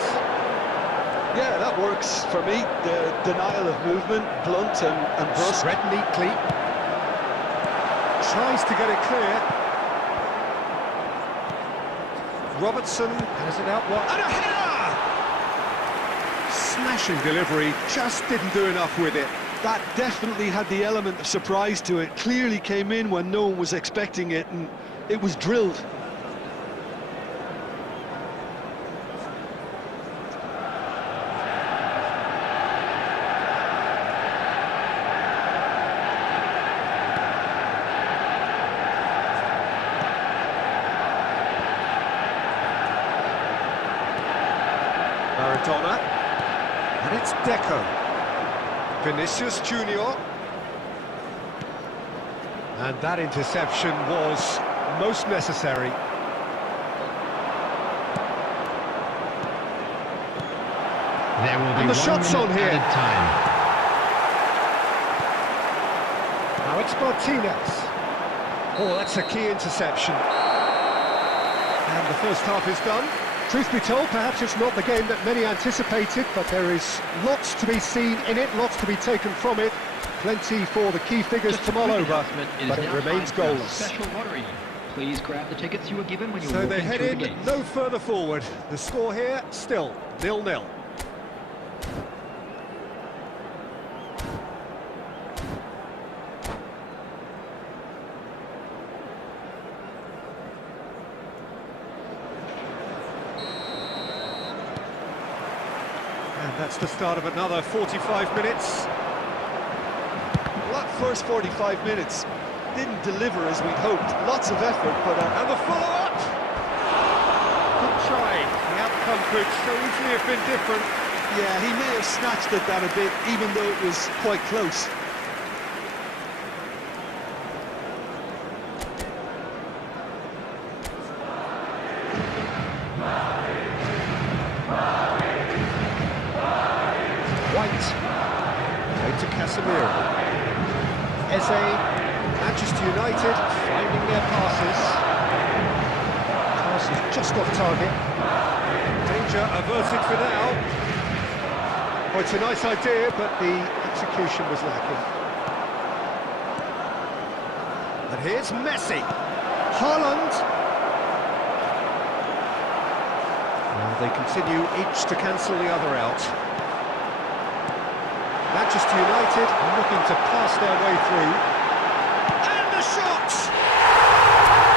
Yeah, that works for me. The denial of movement, blunt and brusque. Spread neatly. Tries to get it clear. Robertson has it out wide. And a header! Smashing delivery, just didn't do enough with it. That definitely had the element of surprise to it. Clearly came in when no one was expecting it, and it was drilled. Maradona, and it's Deco. Vinicius Junior. And that interception was most necessary. There will be And the 1 shot's on minute here. added time. Now it's Martinez. Oh, that's a key interception. And the first half is done. Truth be told, perhaps it's not the game that many anticipated, but there is lots to be seen in it, lots to be taken from it. Plenty for the key figures to mull over, but it remains goalless. Special lottery. Please grab the tickets you were given when you So were they walking head through in the gates. no further forward. The score here, still 0-0. And that's the start of another 45 minutes. Well, that first 45 minutes didn't deliver as we'd hoped. Lots of effort, but... And the follow-up! Good try. The outcome could so easily have been different. yeah, he may have snatched at that a bit, even though it was quite close. White. Played to Casemiro. Eze. Manchester United finding their passes. Pass is just off target. Danger averted for now. Oh, it's a nice idea, but the execution was lacking. And here's Messi. Haaland. Well, they continue each to cancel the other out. Manchester United looking to pass their way through. And the shot!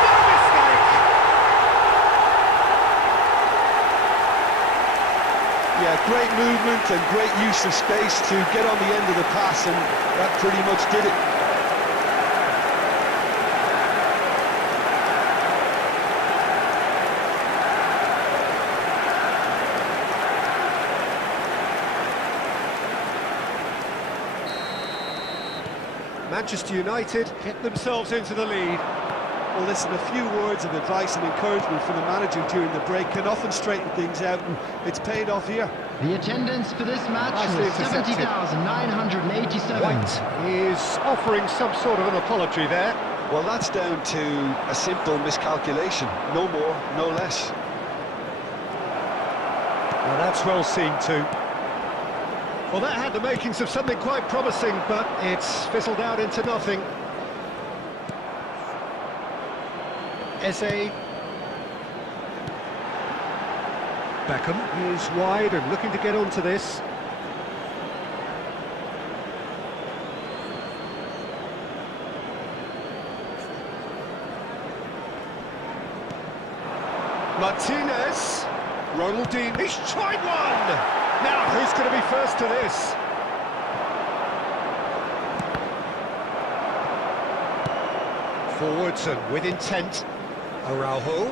No mistake! Yeah, great movement and great use of space to get on the end of the pass, and that pretty much did it. Manchester United get themselves into the lead. Well, listen, a few words of advice and encouragement from the manager during the break can often straighten things out, and it's paid off here. The attendance for this match Nicely was intercepted. 70,987. White is offering some sort of an apology there. Well, that's down to a simple miscalculation. No more, no less. Well, that's well seen too. Well, that had the makings of something quite promising, but it's fizzled out into nothing. Eze. Beckham is wide and looking to get onto this. Martinez. Ronaldinho. He's tried one! Now, who's going to be first to this? Forwards and with intent. Araujo.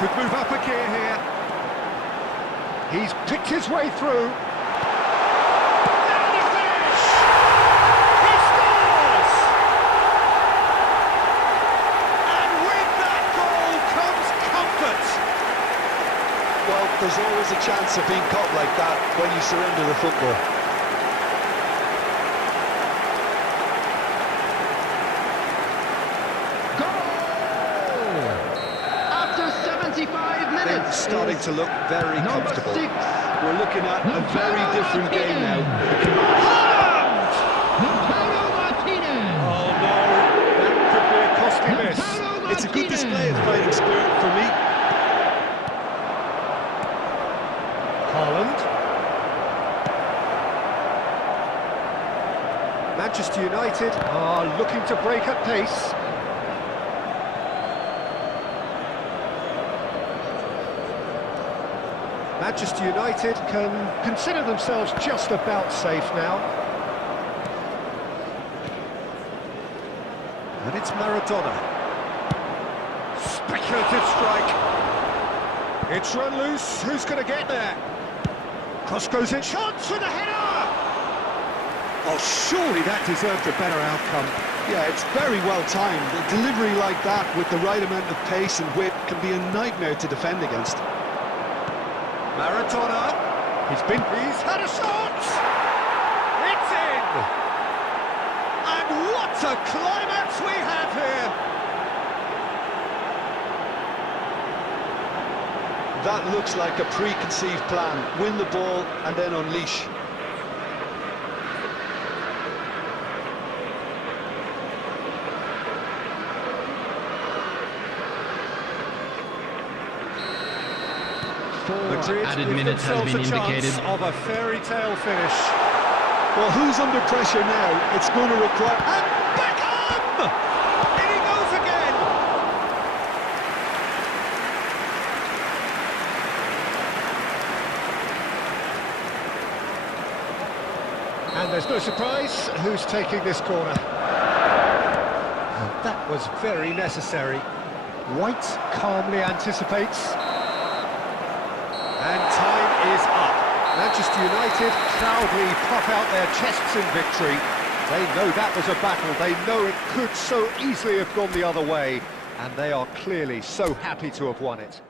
Could move up a gear here. He's picked his way through. And the finish! He scores! And with that goal comes comfort. Well, there's always a chance of being caught like that when you surrender the football. Starting to look very comfortable. 6. We're looking at a very different game now. Oh no, that could be a costly miss. It's a good display of fighting spirit for me. Haaland. Manchester United are looking to break at pace. Manchester United can consider themselves just about safe now. And it's Maradona. Speculative strike. It's run loose. Who's going to get there? Cross goes in. Chance with a header! Oh, surely that deserved a better outcome. Yeah, it's very well timed. A delivery like that with the right amount of pace and width can be a nightmare to defend against. Maradona, he's had a shot! It's in! And what a climax we have here! That looks like a preconceived plan. Win the ball and then unleash. Four added minutes has been indicated. Of a fairy tale finish. Well, who's under pressure now? It's going to require... And Beckham! In he goes again! And there's no surprise who's taking this corner. That was very necessary. White calmly anticipates. And time is up. Manchester United proudly puff out their chests in victory. They know that was a battle. They know it could so easily have gone the other way. And they are clearly so happy to have won it.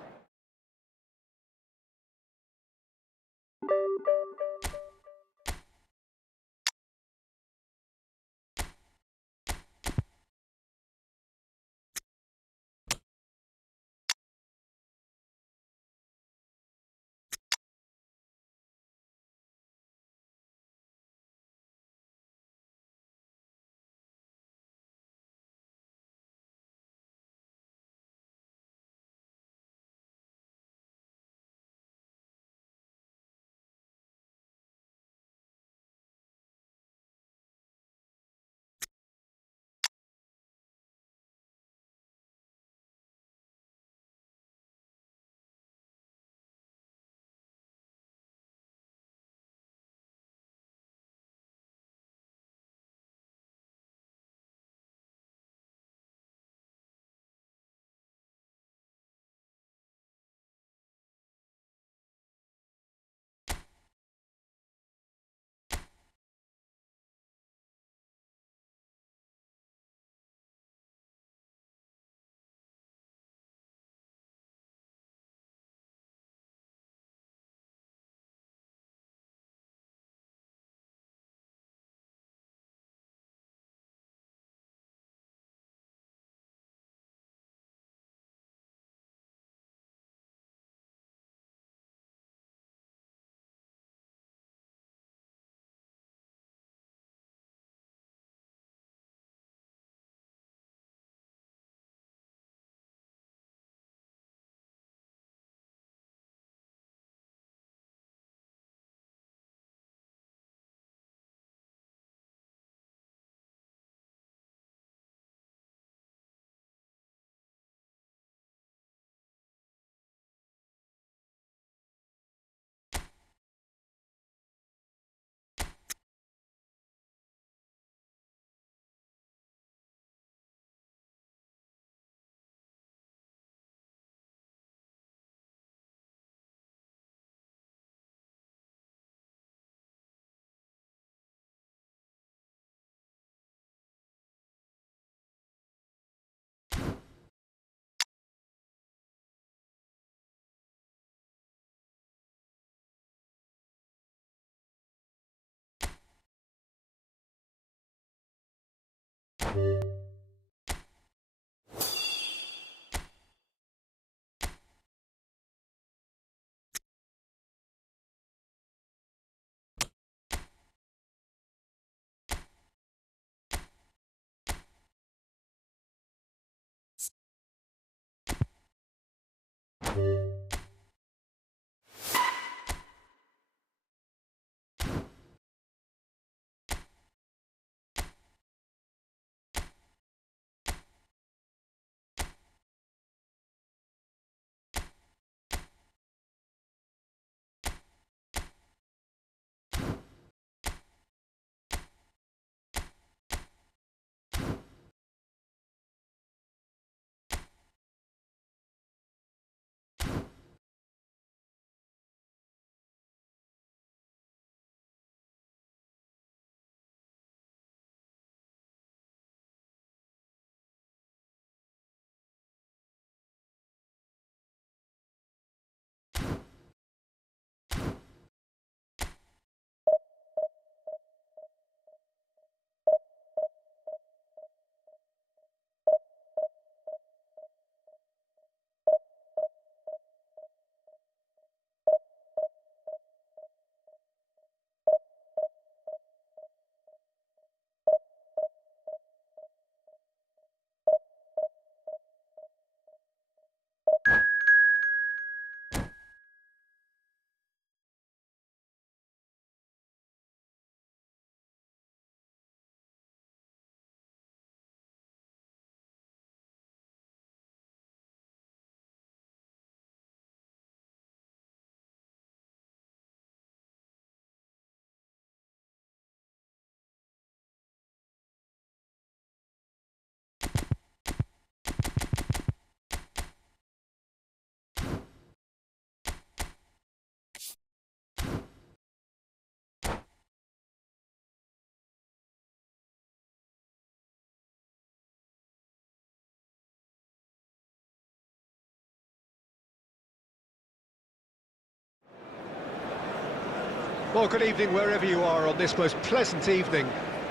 Well, good evening wherever you are on this most pleasant evening.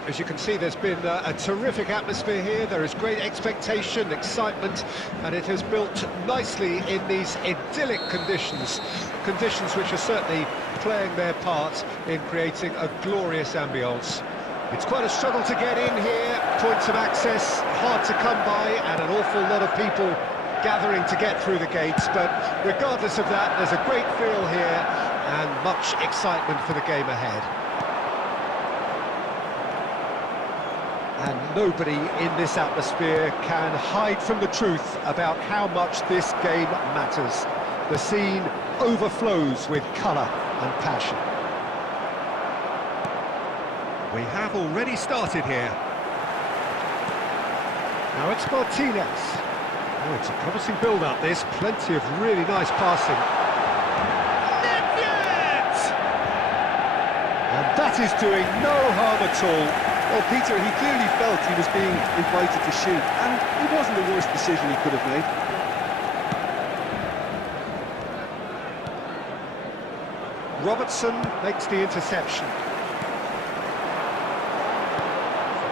As you can see, there's been a terrific atmosphere here. There is great expectation, excitement, and it has built nicely in these idyllic conditions. Conditions which are certainly playing their part in creating a glorious ambience. It's quite a struggle to get in here, points of access hard to come by, and an awful lot of people gathering to get through the gates. But regardless of that, there's a great feel here and much excitement for the game ahead. And nobody in this atmosphere can hide from the truth about how much this game matters. The scene overflows with colour and passion. We have already started here. Now it's Martinez. Oh, it's a promising build-up, this. Plenty of really nice passing. And that is doing no harm at all. Well, Peter, he clearly felt he was being invited to shoot, and it wasn't the worst decision he could have made. Robertson makes the interception.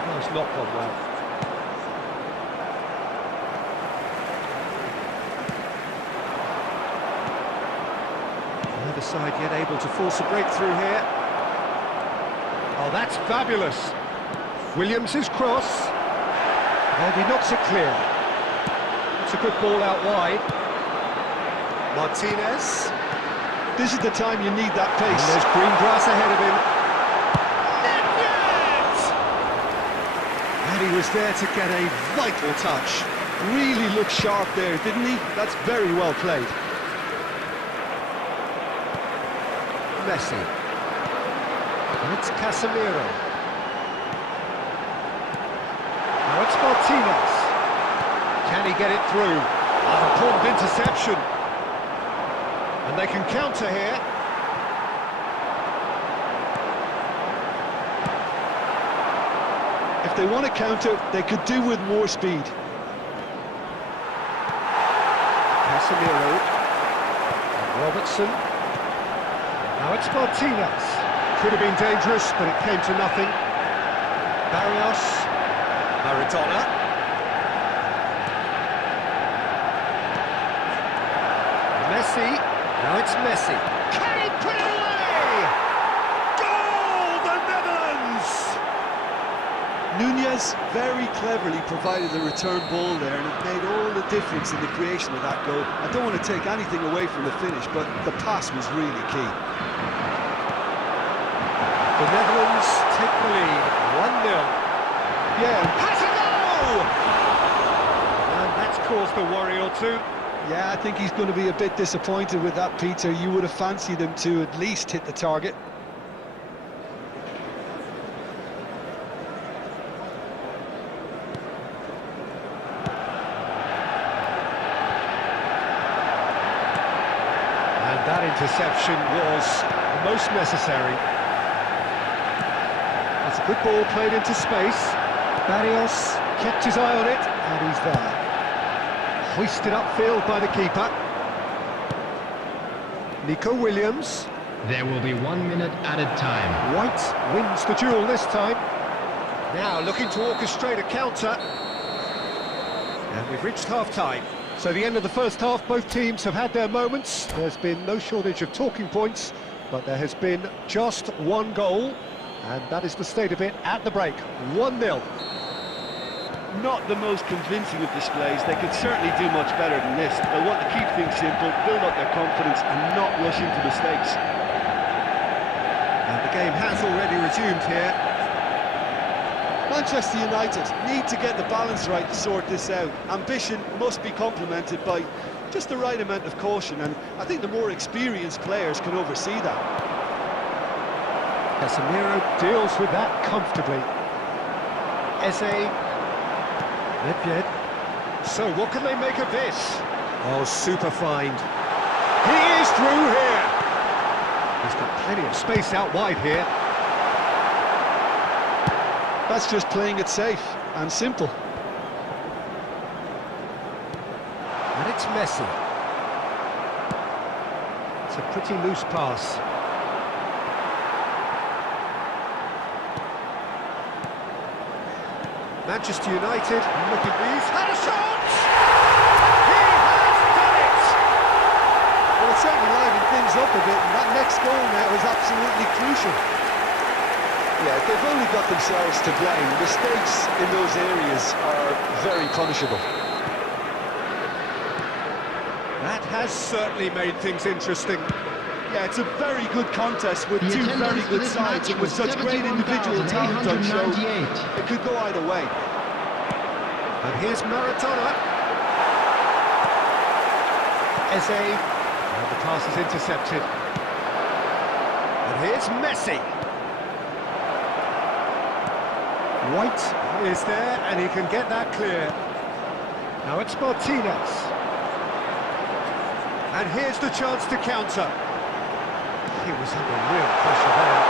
Oh, it's not gone well. Neither side yet able to force a breakthrough here. Oh, that's fabulous. Williams' cross. And he knocks it clear. It's a good ball out wide. Martinez. This is the time you need that pace. And there's green grass ahead of him. And he was there to get a vital touch. Really looked sharp there, didn't he? That's very well played. Messi. And it's Casemiro. Now it's Martinez. Can he get it through? An important interception. And they can counter here. If they want to counter, they could do with more speed. Casemiro. And Robertson. Now it's Martinez. Could have been dangerous, but it came to nothing. Barrios. Maradona. Messi. Now it's Messi. Can he put it away? Goal, the Netherlands! Nunez very cleverly provided the return ball there, and it made all the difference in the creation of that goal. I don't want to take anything away from the finish, but the pass was really key. The Netherlands take the lead, 1-0. Yeah, Has a goal! And that's caused a worry or two. yeah, I think he's going to be a bit disappointed with that, Peter. You would have fancied him to at least hit the target. And that interception was most necessary. It's a good ball played into space. Barrios kept his eye on it, and he's there. Hoisted upfield by the keeper. Nico Williams. There will be 1 minute added time. White wins the duel this time. Now looking to orchestrate a counter. And we've reached half-time. So the end of the first half, both teams have had their moments. There's been no shortage of talking points, but there has been just one goal, and that is the state of it at the break. 1-0. Not the most convincing of displays. They could certainly do much better than this. They'll want to keep things simple, build up their confidence and not rush into mistakes. And the game has already resumed here. Manchester United need to get the balance right to sort this out. Ambition must be complemented by just the right amount of caution, and I think the more experienced players can oversee that. Casemiro deals with that comfortably. Eze. Nedved. So what can they make of this? Oh, super find. He is through here. He's got plenty of space out wide here. That's just playing it safe and simple. And it's Messi. It's a pretty loose pass. Manchester United looking, he's had a shot! He has done it! Well, it's certainly livened things up a bit, and that next goal now is absolutely crucial. Yeah, they've only got themselves to blame. Mistakes in those areas are very punishable. That has certainly made things interesting. Yeah, it's a very good contest with two very good sides, and with such great individual talent on show, it could go either way. And here's Maradona. Eze. And the pass is intercepted. And here's Messi. White is there, and he can get that clear. Now it's Martinez. And here's the chance to counter. He was under real pressure there.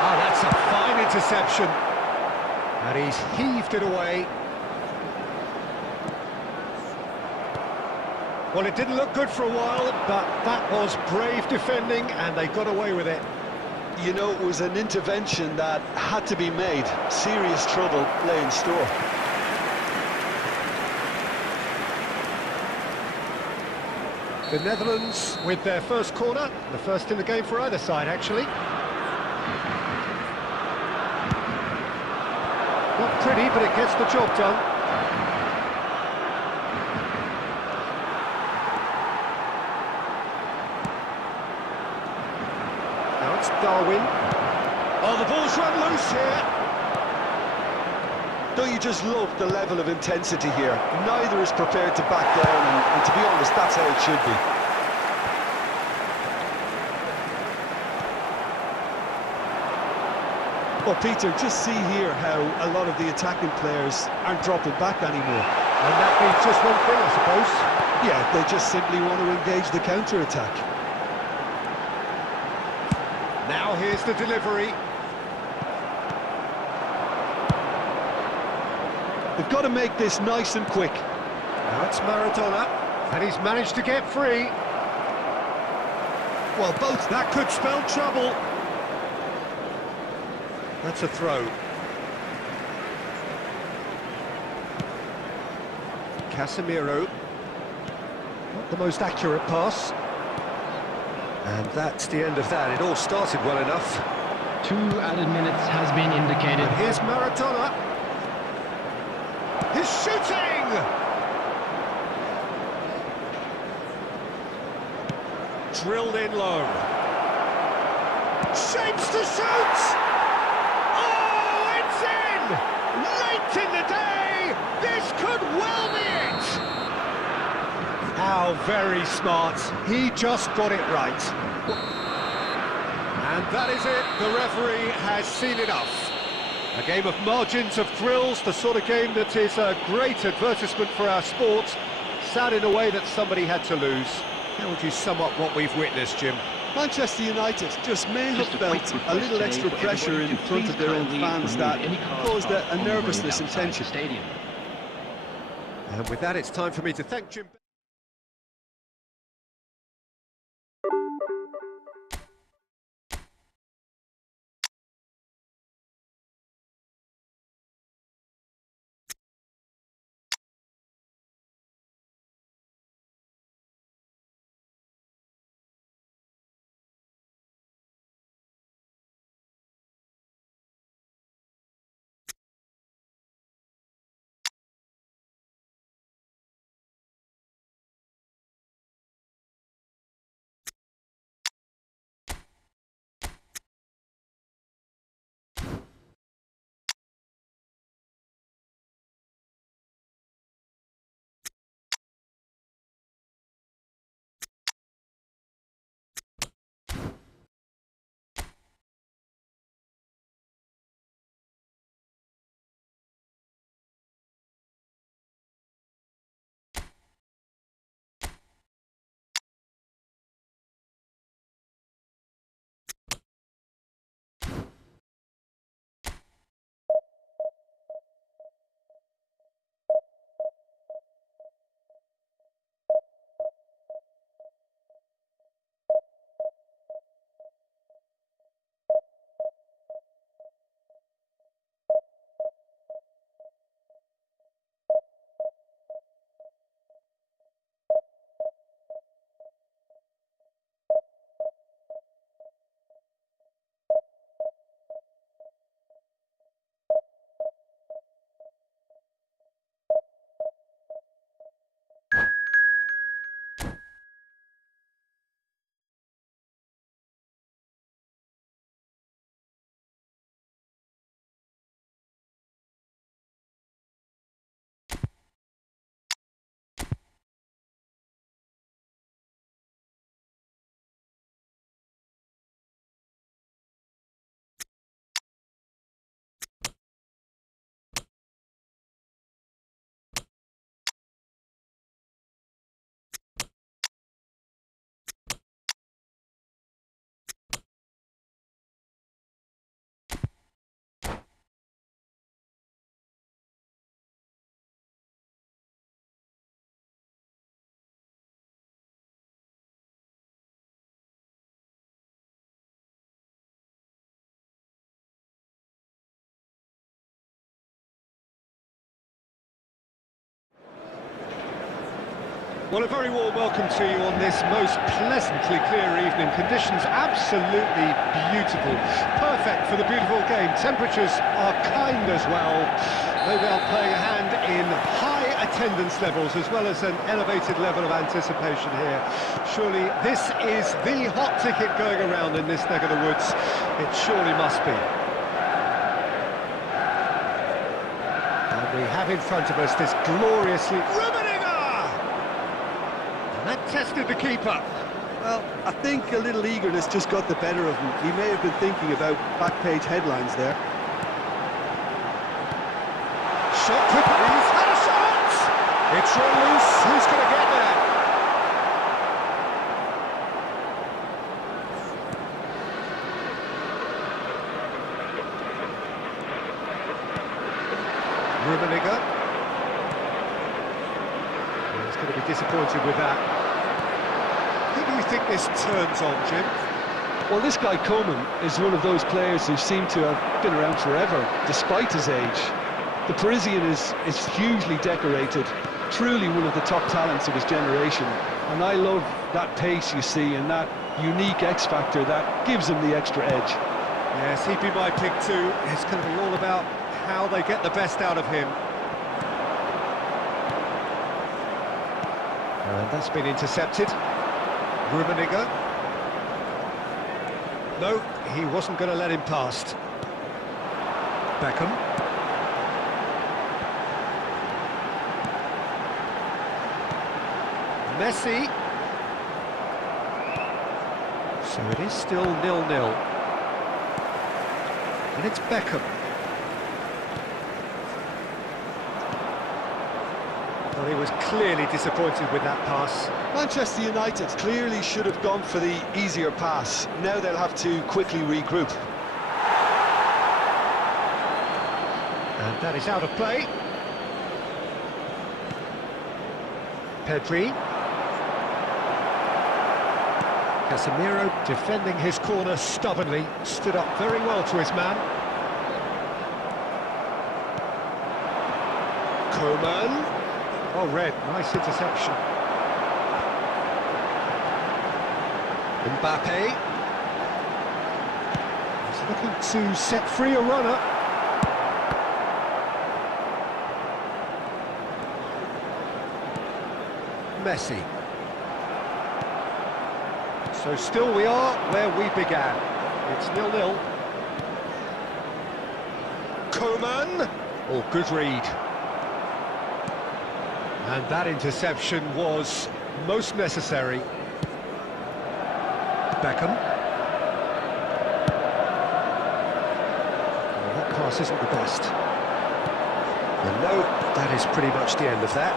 Oh, that's a fine interception. And he's heaved it away. Well, it didn't look good for a while, but that was brave defending, and they got away with it. You know, it was an intervention that had to be made. Serious trouble lay in store. The Netherlands with their first corner, the first in the game for either side, actually. Not pretty, but it gets the job done. Now it's Darwin. Oh, the ball's run loose here. Don't you just love the level of intensity here? Neither is prepared to back down, and to be honest, that's how it should be. Well, Peter, just see here how a lot of the attacking players aren't dropping back anymore. And that means just one thing, I suppose. Yeah, they just simply want to engage the counter-attack. Now here's the delivery. They've got to make this nice and quick. Now it's Maradona, and he's managed to get free. Well, both that could spell trouble. That's a throw. Casemiro. Not the most accurate pass. And that's the end of that. It all started well enough. 2 added minutes has been indicated. And here's Maradona. He's shooting! Drilled in low. Shapes to shoot! Oh, it's in! Late in the day! This could well be it! How very smart. He just got it right. And that is it. The referee has seen enough. A game of margins, of thrills, the sort of game that is a great advertisement for our sport. Sad in a way that somebody had to lose. How would you sum up what we've witnessed, Jim? Manchester United just may have felt a little extra pressure in front of their own fans that caused a nervousness and tension. And with that, it's time for me to thank Jim. Well, a very warm welcome to you on this most pleasantly clear evening. Conditions absolutely beautiful. Perfect for the beautiful game. Temperatures are kind as well. No doubt playing a hand in high attendance levels as well as an elevated level of anticipation here. Surely this is the hot ticket going around in this neck of the woods. It surely must be. And we have in front of us this gloriously... That tested the keeper. Well, I think a little eagerness just got the better of him. He may have been thinking about back-page headlines there. Shot quickly, he's had a shot! It's run loose, who's going to get there? Rummenigge. He's going to be disappointed with that. Who do you think this turns on, Jim? Well, this guy Coman is one of those players who seem to have been around forever, despite his age. The Parisian is hugely decorated, truly one of the top talents of his generation. And I love that pace you see and that unique X factor that gives him the extra edge. Yes, he'd be my pick too. It's going to be all about how they get the best out of him. And that's been intercepted. Rummenigge. No, he wasn't going to let him past. Beckham. Messi. So it is still 0-0. And it's Beckham. Well, he was clearly disappointed with that pass. Manchester United clearly should have gone for the easier pass. Now they'll have to quickly regroup. And that is out of play. Pedri. Casemiro defending his corner stubbornly, stood up very well to his man. Coman. Oh, red, nice interception. Mbappe. He's looking to set free a runner. Messi. So still we are where we began. It's 0-0. Coman. Oh, good read. And that interception was most necessary. Beckham. Well, that pass isn't the best. And no, that is pretty much the end of that.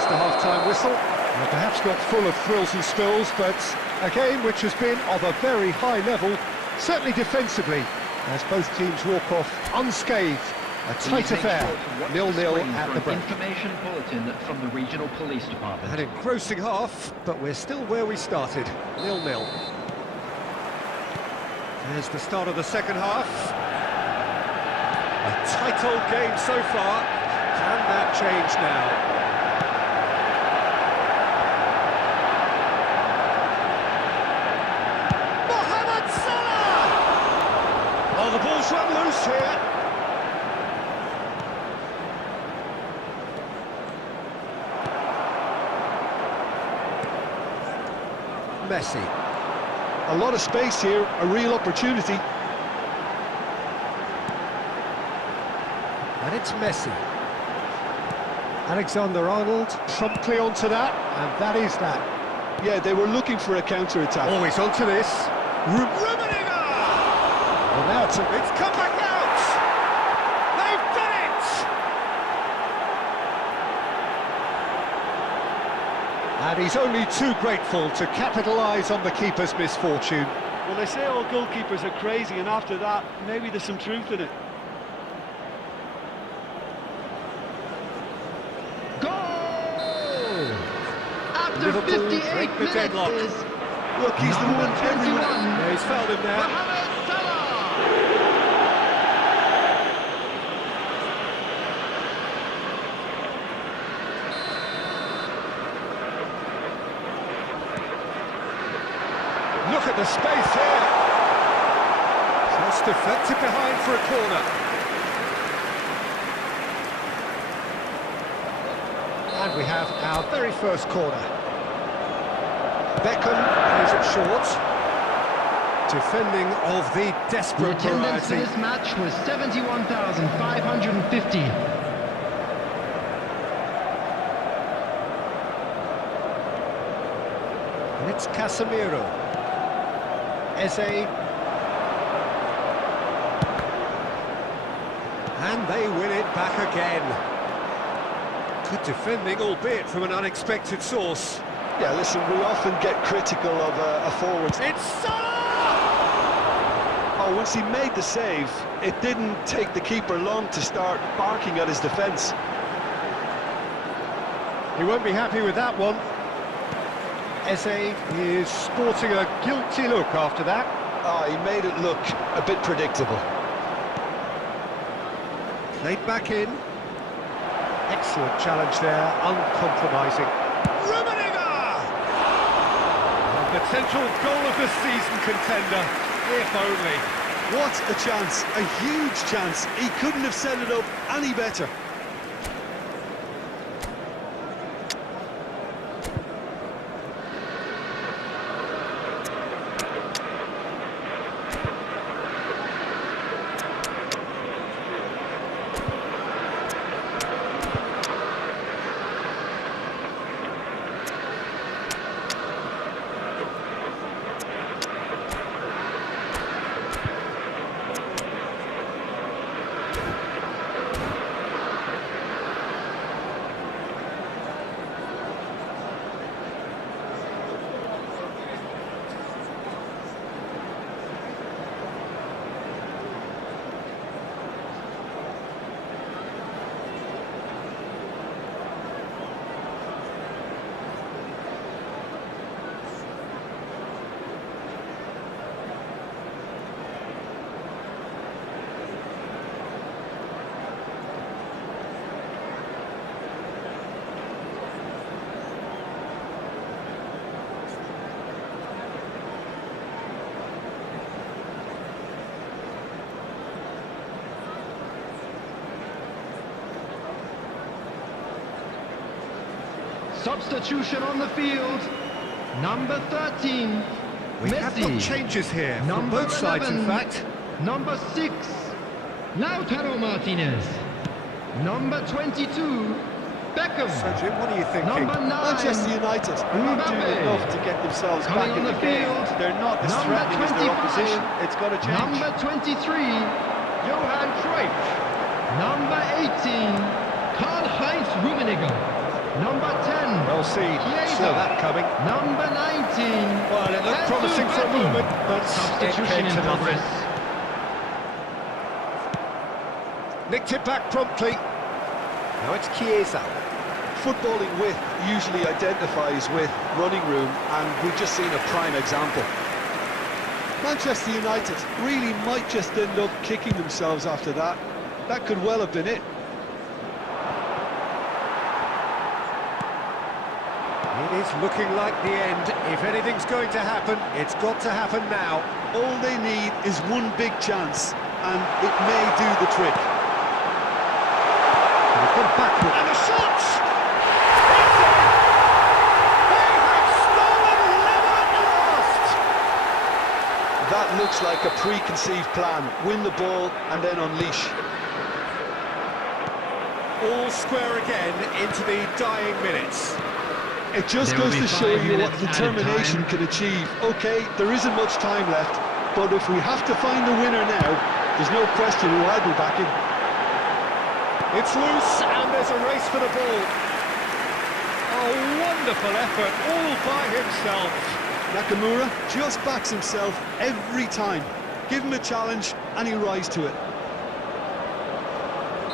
The half-time whistle. Well, perhaps not full of thrills and spills, but a game which has been of a very high level, certainly defensively, as both teams walk off unscathed. A tight affair, 0-0 at the break. Information bulletin from the regional police department. An engrossing half, but we're still where we started, 0-0. There's the start of the second half. A tight old game so far. Can that change now? The ball's run loose here. Messi. A lot of space here, a real opportunity. And it's Messi. Alexander-Arnold promptly onto that, and that is that. Yeah, they were looking for a counter-attack. Always onto this. Rummenigge! Well, now it's come back out! They've done it! And he's only too grateful to capitalise on the keeper's misfortune. Well, they say all goalkeepers are crazy, and after that, maybe there's some truth in it. Goal! After Liverpool 58 break the minutes deadlock. is Look, he's the one everyone... Yeah, he's fouled him now. Look at the space here. Just deflected behind for a corner. And we have our very first corner. Beckham plays it short. Defending of the desperate The attendance for variety. this match was 71,550. And it's Casemiro. Eze. And they win it back again. Good defending, albeit from an unexpected source. Yeah, listen, we often get critical of a forward. It's Salah! Oh, once he made the save, it didn't take the keeper long to start barking at his defence. He won't be happy with that one. Eze is sporting a guilty look after that. Oh, he made it look a bit predictable. Played back in. Excellent challenge there, uncompromising. Rummenigge! Potential goal of the season contender, if only. What a chance, a huge chance. He couldn't have set it up any better. Substitution on the field. Number 13, We have got Messi. changes here from Number both sides, in 11, fact. Number 6, Lautaro Martinez. Number 22, Beckham. So, Jim, what are you thinking? Number 9, Manchester United are not doing Mbappe. enough to get themselves Coming back in on the the game. field. They're not as Number threatening as their 25. opposition. It's got to change. Number 23, Johan Cruyff. Number 18, Karl-Heinz Rummenigge. Number 10, Well seen. Chiesa. Saw that coming. Number 19, Well, it looked Ansu promising for a Fati. moment, but it Substitution came in to nothing. progress. Nicked it back promptly. Now it's Chiesa. Footballing width usually identifies with running room, and we've just seen a prime example. Manchester United really might just end up kicking themselves after that. That could well have been it. It is looking like the end. If anything's going to happen, it's got to happen now. All they need is one big chance, and it may do the trick. They've gone backward. And the shots! It's in! They have stolen level at last! That looks like a preconceived plan. Win the ball and then unleash. All square again into the dying minutes. It just There goes will be to show 5 you what minutes added determination time. can achieve. Okay, there isn't much time left, but if we have to find a winner now, there's no question who I'll be backing. It's loose and there's a race for the ball. A wonderful effort all by himself. Nakamura just backs himself every time. Give him a challenge and he'll rise to it.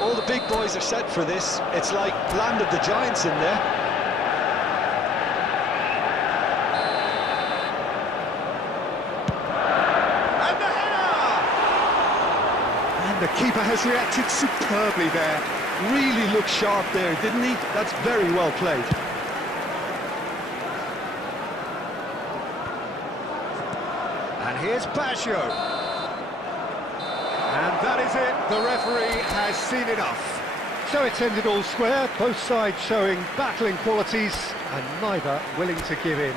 All the big boys are set for this. It's like Land of the Giants in there. And the header! And the keeper has reacted superbly there. Really looked sharp there, didn't he? That's very well played. And here's Baggio. And that is it. The referee has seen enough. So it's ended all square, both sides showing battling qualities and neither willing to give in.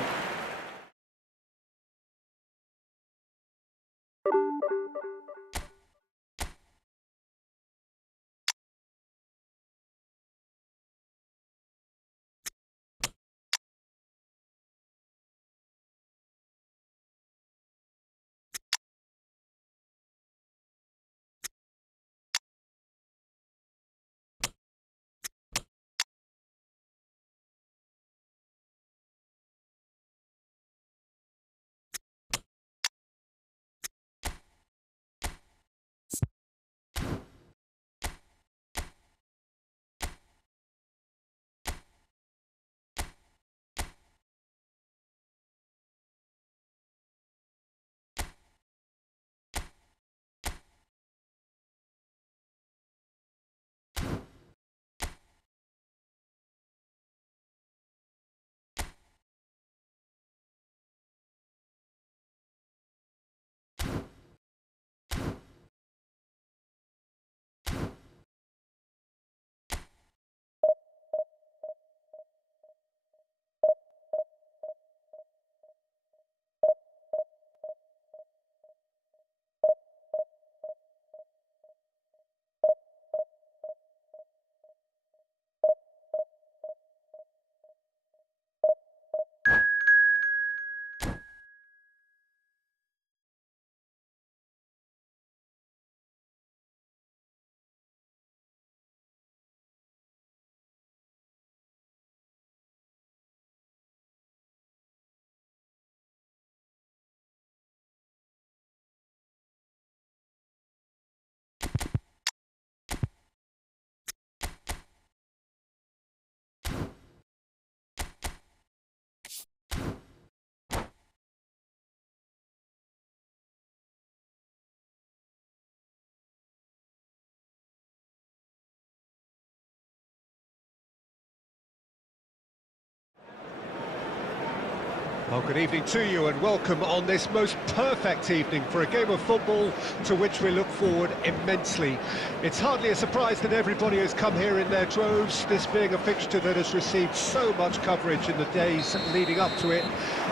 Well, good evening to you and welcome on this most perfect evening for a game of football to which we look forward immensely. It's hardly a surprise that everybody has come here in their droves, this being a fixture that has received so much coverage in the days leading up to it.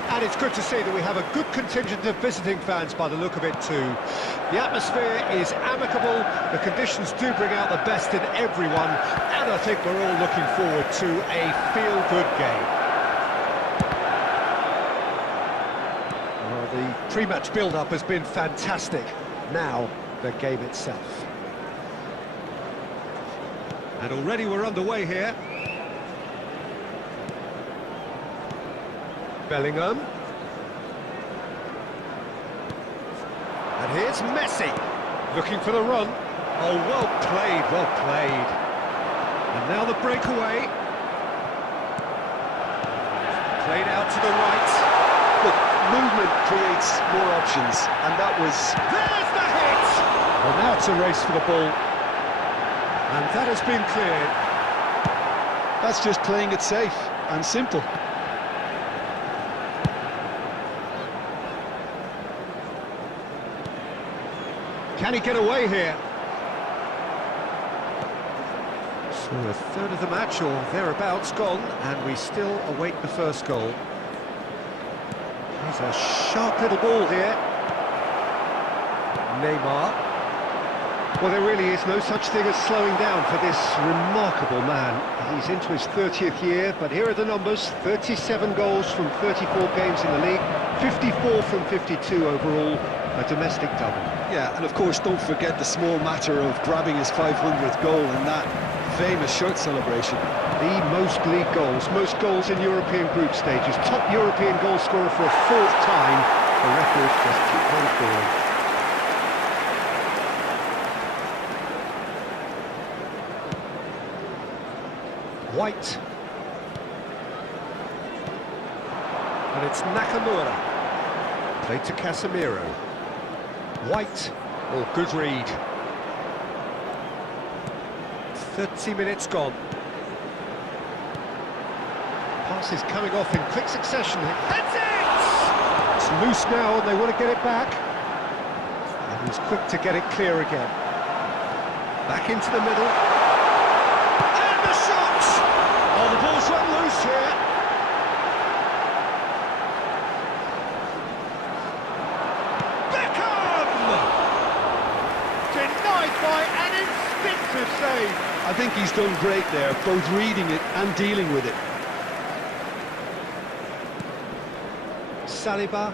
And it's good to see that we have a good contingent of visiting fans by the look of it too. The atmosphere is amicable, the conditions do bring out the best in everyone, and I think we're all looking forward to a feel-good game. The pre-match build-up has been fantastic. Now, the game itself. And already we're underway here. Bellingham. And here's Messi, looking for the run. Oh, well played, well played. And now the breakaway. Played out to the right. Look, movement creates more options, and that was... There's the hit! Well, now it's a race for the ball. And that has been cleared. That's just playing it safe and simple. Can he get away here? So a third of the match, or thereabouts, gone, and we still await the first goal. There's a sharp little ball here. Neymar. Well, there really is no such thing as slowing down for this remarkable man. He's into his 30th year, but here are the numbers. 37 goals from 34 games in the league, 54 from 52 overall, a domestic double. Yeah, and of course, don't forget the small matter of grabbing his 500th goal in that famous shirt celebration. The most league goals, most goals in European group stages, top European goal scorer for a fourth time. The records just keep on falling. White. And it's Nakamura. Played to Casemiro. White. Oh, good read. 30 minutes gone. Pass is coming off in quick succession. That's it! It's loose now and they want to get it back. And he's quick to get it clear again. Back into the middle. And the shot! Oh, the ball's run loose here. Denied by an instinctive save. I think he's done great there, both reading it and dealing with it. Saliba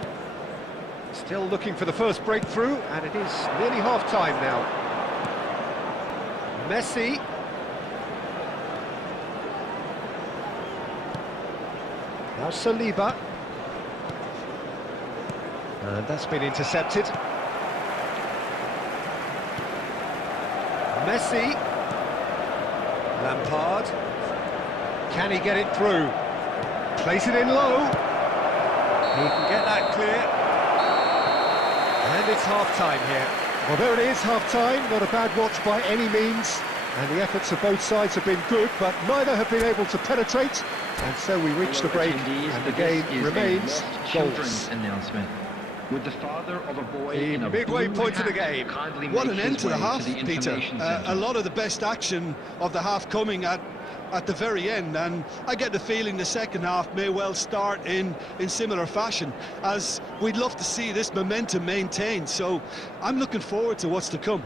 still looking for the first breakthrough, and it is nearly half-time now. Messi. Now Saliba. And that's been intercepted. Messi. Lampard. Can he get it through? Place it in low. He can get that clear. And it's half-time here. Well, there it is, half-time. Not a bad watch by any means. And the efforts of both sides have been good, but neither have been able to penetrate. And so we reach the break, and the game remains goalless. Announcement. With the father of a boy The in a midway blue point of the hat game. kindly What an make end his to the way half, the Peter. information centre. A lot of the best action of the half coming at the very end, and I get the feeling the second half may well start in similar fashion, as we'd love to see this momentum maintained. So I'm looking forward to what's to come.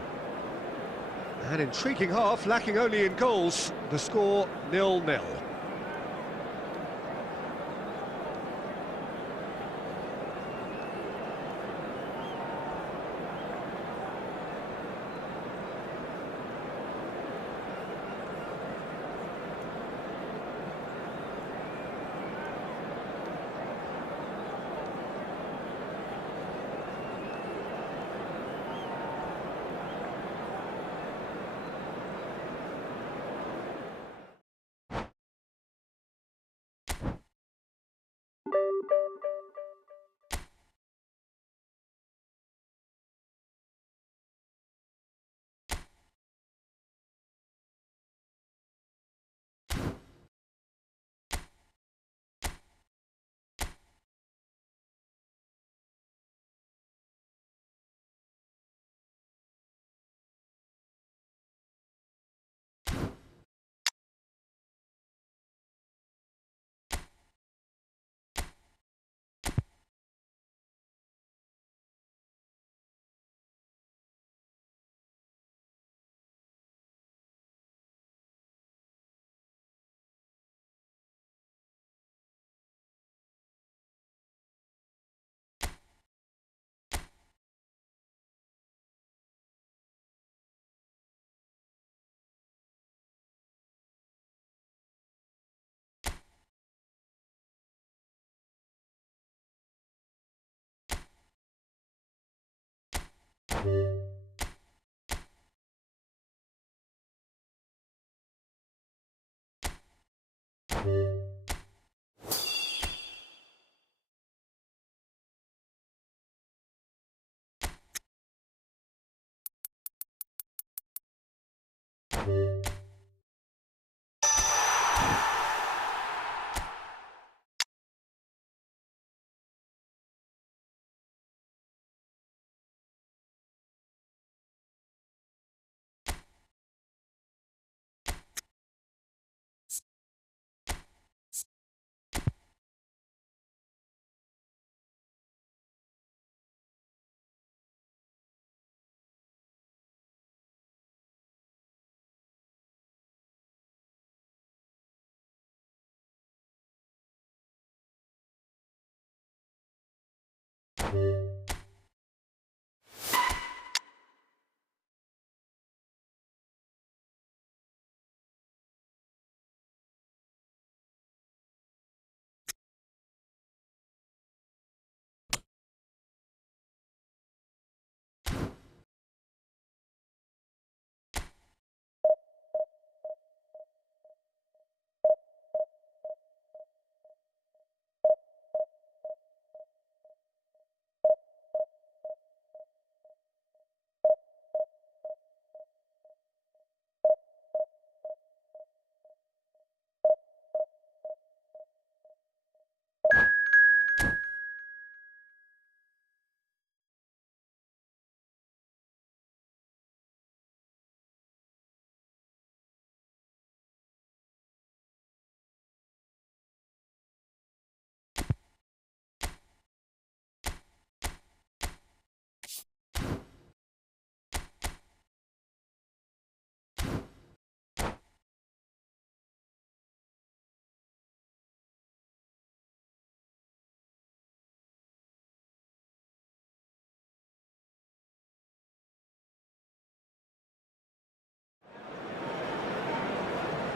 An intriguing half, lacking only in goals. The score 0-0.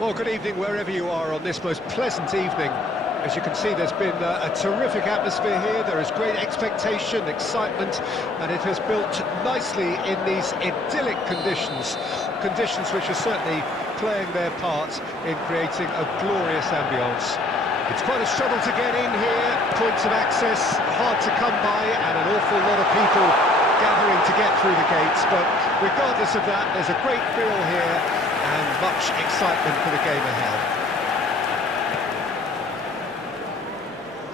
Well, good evening wherever you are on this most pleasant evening. As you can see, there's been a terrific atmosphere here. There is great expectation, excitement, and it has built nicely in these idyllic conditions. Conditions which are certainly playing their part in creating a glorious ambience. It's quite a struggle to get in here, points of access hard to come by, and an awful lot of people gathering to get through the gates. But regardless of that, there's a great feel here and much excitement for the game ahead.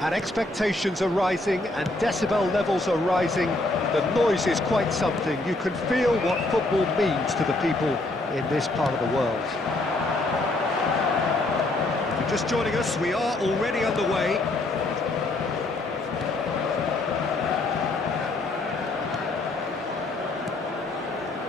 And expectations are rising and decibel levels are rising. The noise is quite something. You can feel what football means to the people in this part of the world. If you're just joining us, we are already underway.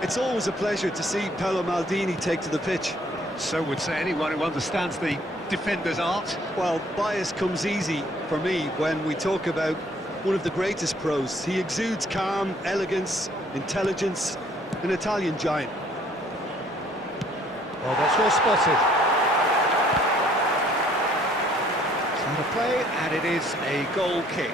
It's always a pleasure to see Paolo Maldini take to the pitch. So would say anyone who understands the defender's art. Well, bias comes easy for me when we talk about one of the greatest pros. He exudes calm, elegance, intelligence, an Italian giant. Well, that's well spotted. It's not a play, and it is a goal kick.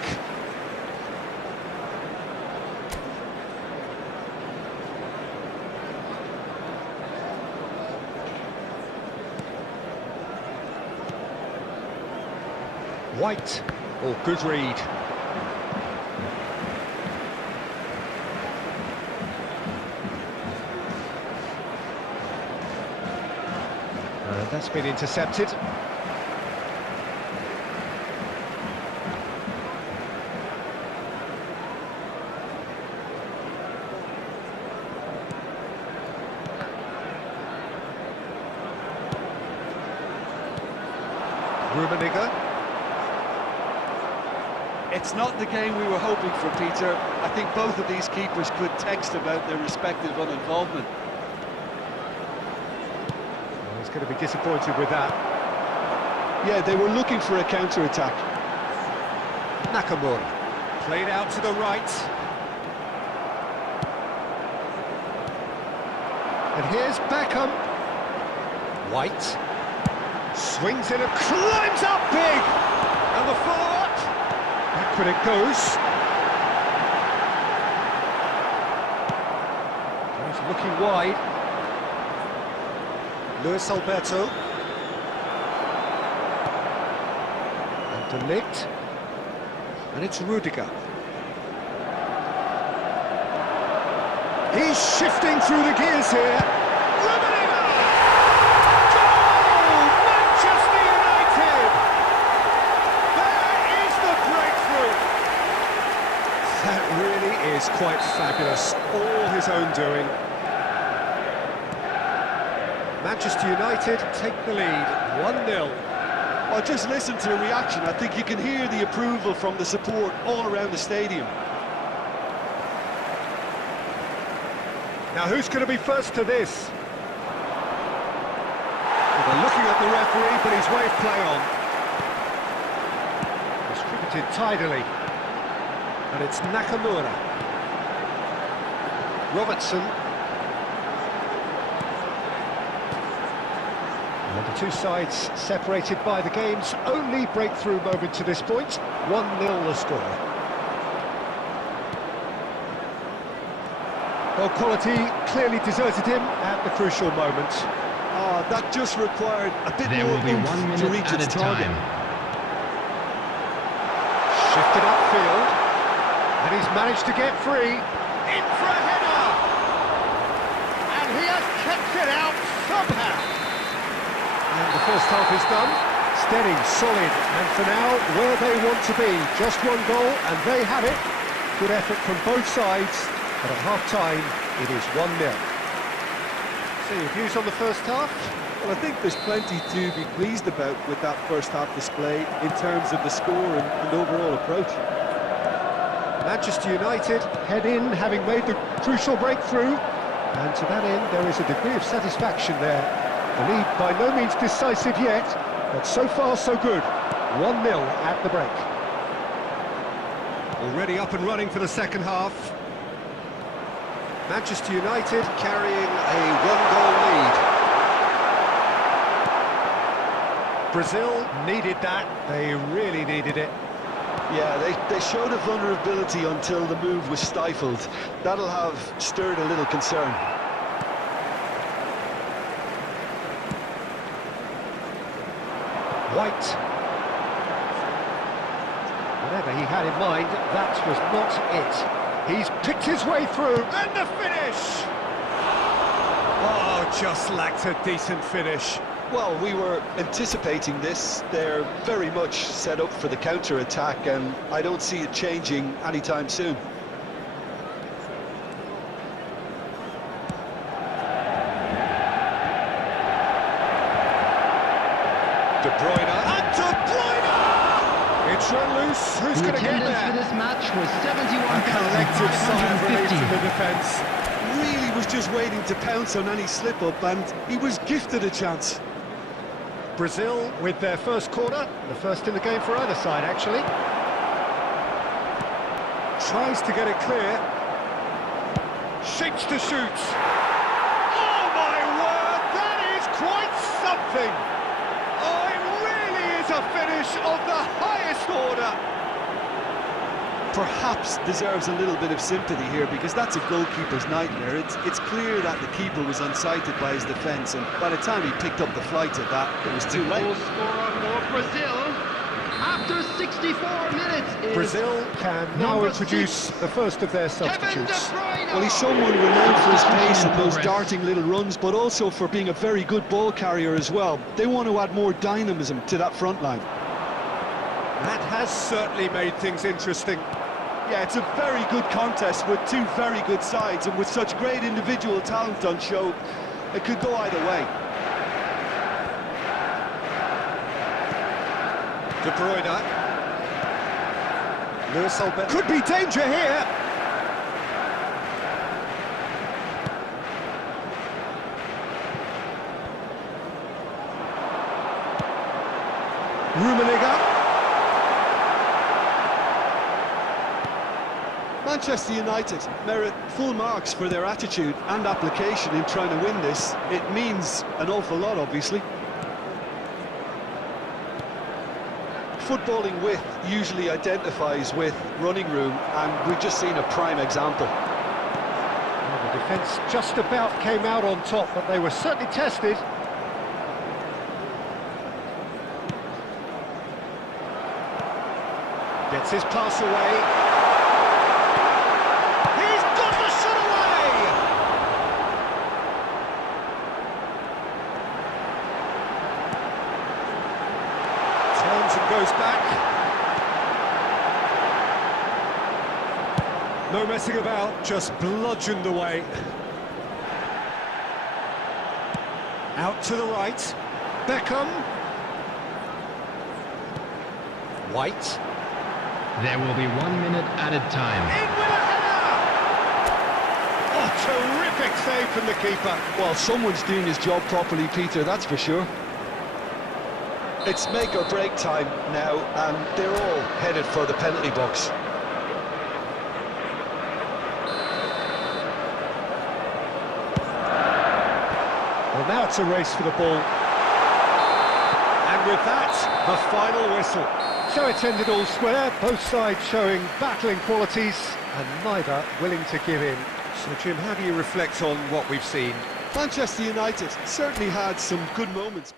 White, or good read. That's been intercepted. Rummenigge. It's not the game we were hoping for, Peter. I think both of these keepers could text about their respective uninvolvement. Well, he's going to be disappointed with that. Yeah, they were looking for a counter-attack. Nakamura. Played out to the right. And here's Beckham. White. Swings it and climbs up big! And the follow-up. Back when it goes. looking wide. Luis Alberto. And De Ligt. And it's Rudiger. He's shifting through the gears here. Rudiger! Goal! Manchester United! There is the breakthrough! That really is quite fabulous. All his own doing. Manchester United take the lead, 1-0. Oh, just listen to the reaction. I think you can hear the approval from the support all around the stadium. Now, who's going to be first to this? Well, they're looking at the referee, but his way of play on. Distributed tidily. And it's Nakamura. Robertson. And the two sides separated by the game's only breakthrough moment to this point. 1-0 the score. Well, quality clearly deserted him at the crucial moment. Oh, that just required a bit There more will be 1 oomph to minute reach at its a target. time. Shifted upfield, and he's managed to get free. In for a header! And he has kept it out somehow. And the first half is done. Steady, solid, and for now, where they want to be. Just one goal, and they have it. Good effort from both sides. But at half-time, it is 1-0. So your views on the first half? Well, I think there's plenty to be pleased about with that first half display in terms of the score and overall approach. Manchester United head in, having made the crucial breakthrough. And to that end, there is a degree of satisfaction there. The lead by no means decisive yet, but so far so good. 1-0 at the break. Already up and running for the second half. Manchester United carrying a one-goal lead. Brazil needed that. They really needed it. Yeah, they showed a vulnerability until the move was stifled. That'll have stirred a little concern. White. Whatever he had in mind, that was not it. He's picked his way through, and the finish! Oh, just lacked a decent finish. Well, we were anticipating this. They're very much set up for the counter-attack, and I don't see it changing anytime soon. De Bruyne, and De Bruyne! It's run loose, who's going to get Attendance there? for this match was A collective sigh of relief to 71,550. the defence. Really was just waiting to pounce on any slip-up, and he was gifted a chance. Brazil with their first corner, the first in the game for either side, actually. Tries to get it clear. Shapes to shoot. Oh, my word, that is quite something! Oh, it really is a finish of the highest order! Perhaps deserves a little bit of sympathy here, because that's a goalkeeper's nightmare. It's clear that the keeper was unsighted by his defence, and by the time he picked up the flight of that, it was too late. Goal scorer for Brazil after 64 minutes is Brazil can now number introduce 6, the first of their Kevin De substitutes. Bruyne. Well, he's someone renowned for his pace and those Progress. darting little runs, but also for being a very good ball carrier as well. They want to add more dynamism to that front line. That has certainly made things interesting. Yeah, it's a very good contest with two very good sides, and with such great individual talent on show, it could go either way. De Bruyne. Luis Alberto. Could be danger here. Rummenigge. Manchester United merit full marks for their attitude and application in trying to win this. It means an awful lot, obviously. Footballing width usually identifies with running room, and we've just seen a prime example. Well, the defence just about came out on top, but they were certainly tested. Gets his pass away. He's got the shot away! Turns and goes back. No messing about, just bludgeoned away. Out to the right. Beckham. White. There will be 1 minute added time. In with a header! Oh, terrific save from the keeper. Well, someone's doing his job properly, Peter, that's for sure. It's make or break time now, and they're all headed for the penalty box. Well, now it's a race for the ball. And with that, the final whistle. So it's ended all square, both sides showing battling qualities and neither willing to give in. So Jim, how do you reflect on what we've seen? Manchester United certainly had some good moments.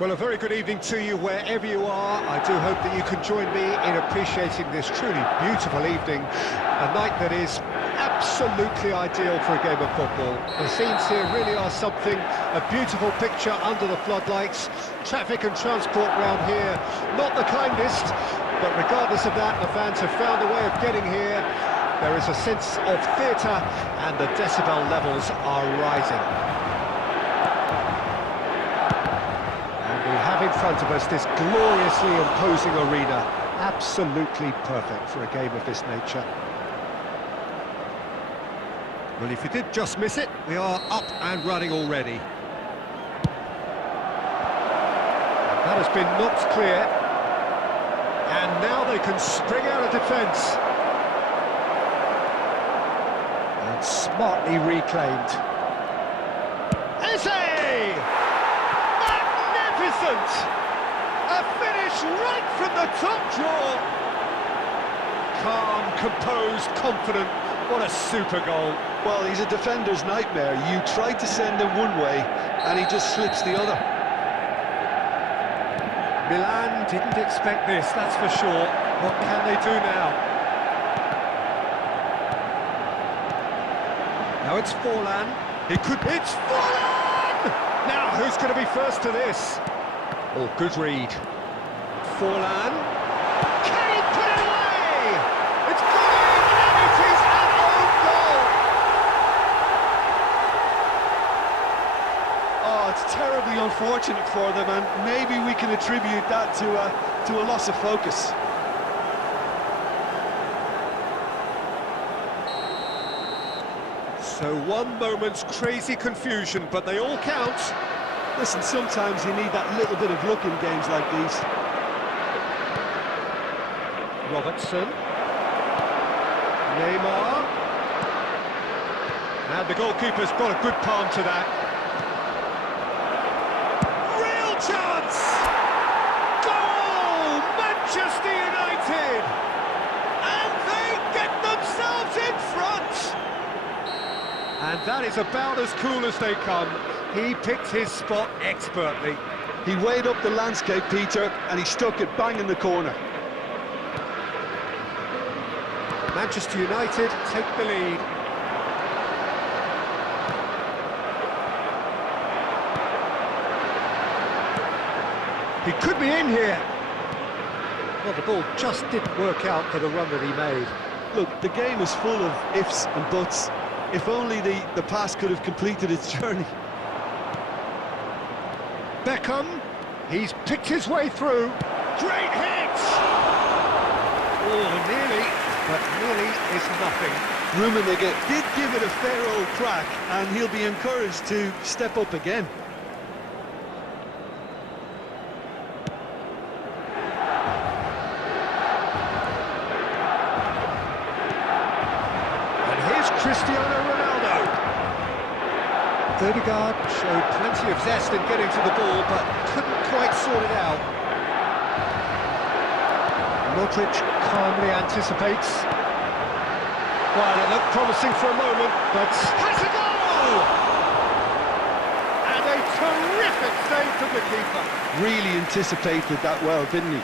Well, a very good evening to you wherever you are. I do hope that you can join me in appreciating this truly beautiful evening. A night that is absolutely ideal for a game of football. The scenes here really are something, a beautiful picture under the floodlights. Traffic and transport round here, not the kindest, but regardless of that, the fans have found a way of getting here. There is a sense of theatre and the decibel levels are rising. And we have in front of us, this gloriously imposing arena. Absolutely perfect for a game of this nature. Well, if you did just miss it, we are up and running already. That has been knocked clear. And now they can spring out of defence. And smartly reclaimed. Eze! Magnificent! A finish right from the top draw. Calm, composed, confident. What a super goal. Well, he's a defender's nightmare. You try to send him one way, and he just slips the other. Milan didn't expect this, that's for sure. What can they do now? Now it's Forlan. It's Forlan! Now, who's going to be first to this? Oh, good read. Forlan. Can he put it away? It's gone in, and it is an own goal! Oh, it's terribly unfortunate for them, and maybe we can attribute that to a loss of focus. So one moment's crazy confusion, but they all count. Listen, sometimes you need that little bit of luck in games like these. Robertson. Neymar. And the goalkeeper's got a good palm to that. Real chance! Goal! Manchester United! And they get themselves in front! And that is about as cool as they come. He picked his spot expertly. He weighed up the landscape, Peter, and he stuck it bang in the corner. Manchester United take the lead. He could be in here. Well, the ball just didn't work out for the run that he made. Look, the game is full of ifs and buts. If only the pass could have completed its journey. Beckham, he's picked his way through. Great hit! Oh, nearly, but nearly is nothing. Rummenigge did give it a fair old crack, and he'll be encouraged to step up again. Cristiano Ronaldo. Odegaard showed plenty of zest in getting to the ball, but couldn't quite sort it out. Modric calmly anticipates. Well, it looked promising for a moment, but has a goal! And a terrific save from the keeper. Really anticipated that well, didn't he?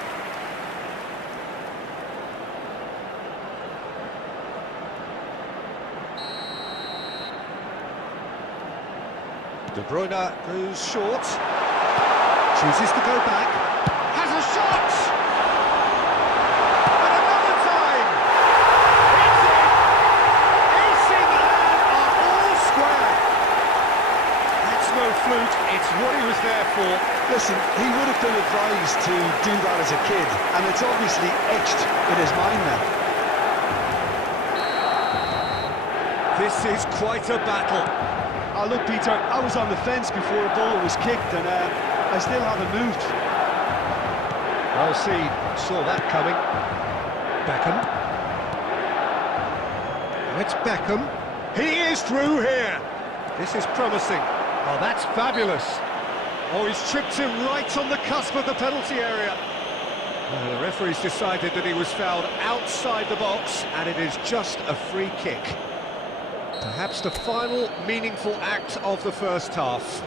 De Bruyne goes short, chooses to go back, has a shot! And another time! It's in! AC Milan are all square! That's no fluke, it's what he was there for. Listen, he would have been advised to do that as a kid, and it's obviously etched in his mind now. This is quite a battle. Oh, look, Peter, I was on the fence before a ball was kicked, and I still haven't moved. Well seen, saw that coming. Beckham. Now it's Beckham. He is through here. This is promising. Oh, that's fabulous. Oh, he's chipped him right on the cusp of the penalty area. The referee's decided that he was fouled outside the box, and it is just a free kick. Perhaps the final meaningful act of the first half.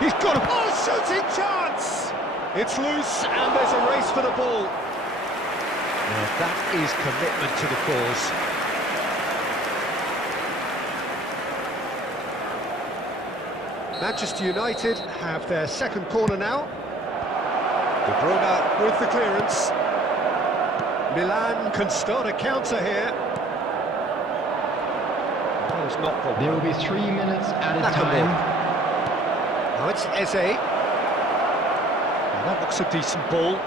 He's got a shooting chance! It's loose and there's a race for the ball. Now that is commitment to the cause. Manchester United have their second corner now. De Bruyne with the clearance. Milan can start a counter here. There will be 3 minutes at a time. Now it's Eze. That looks a decent ball.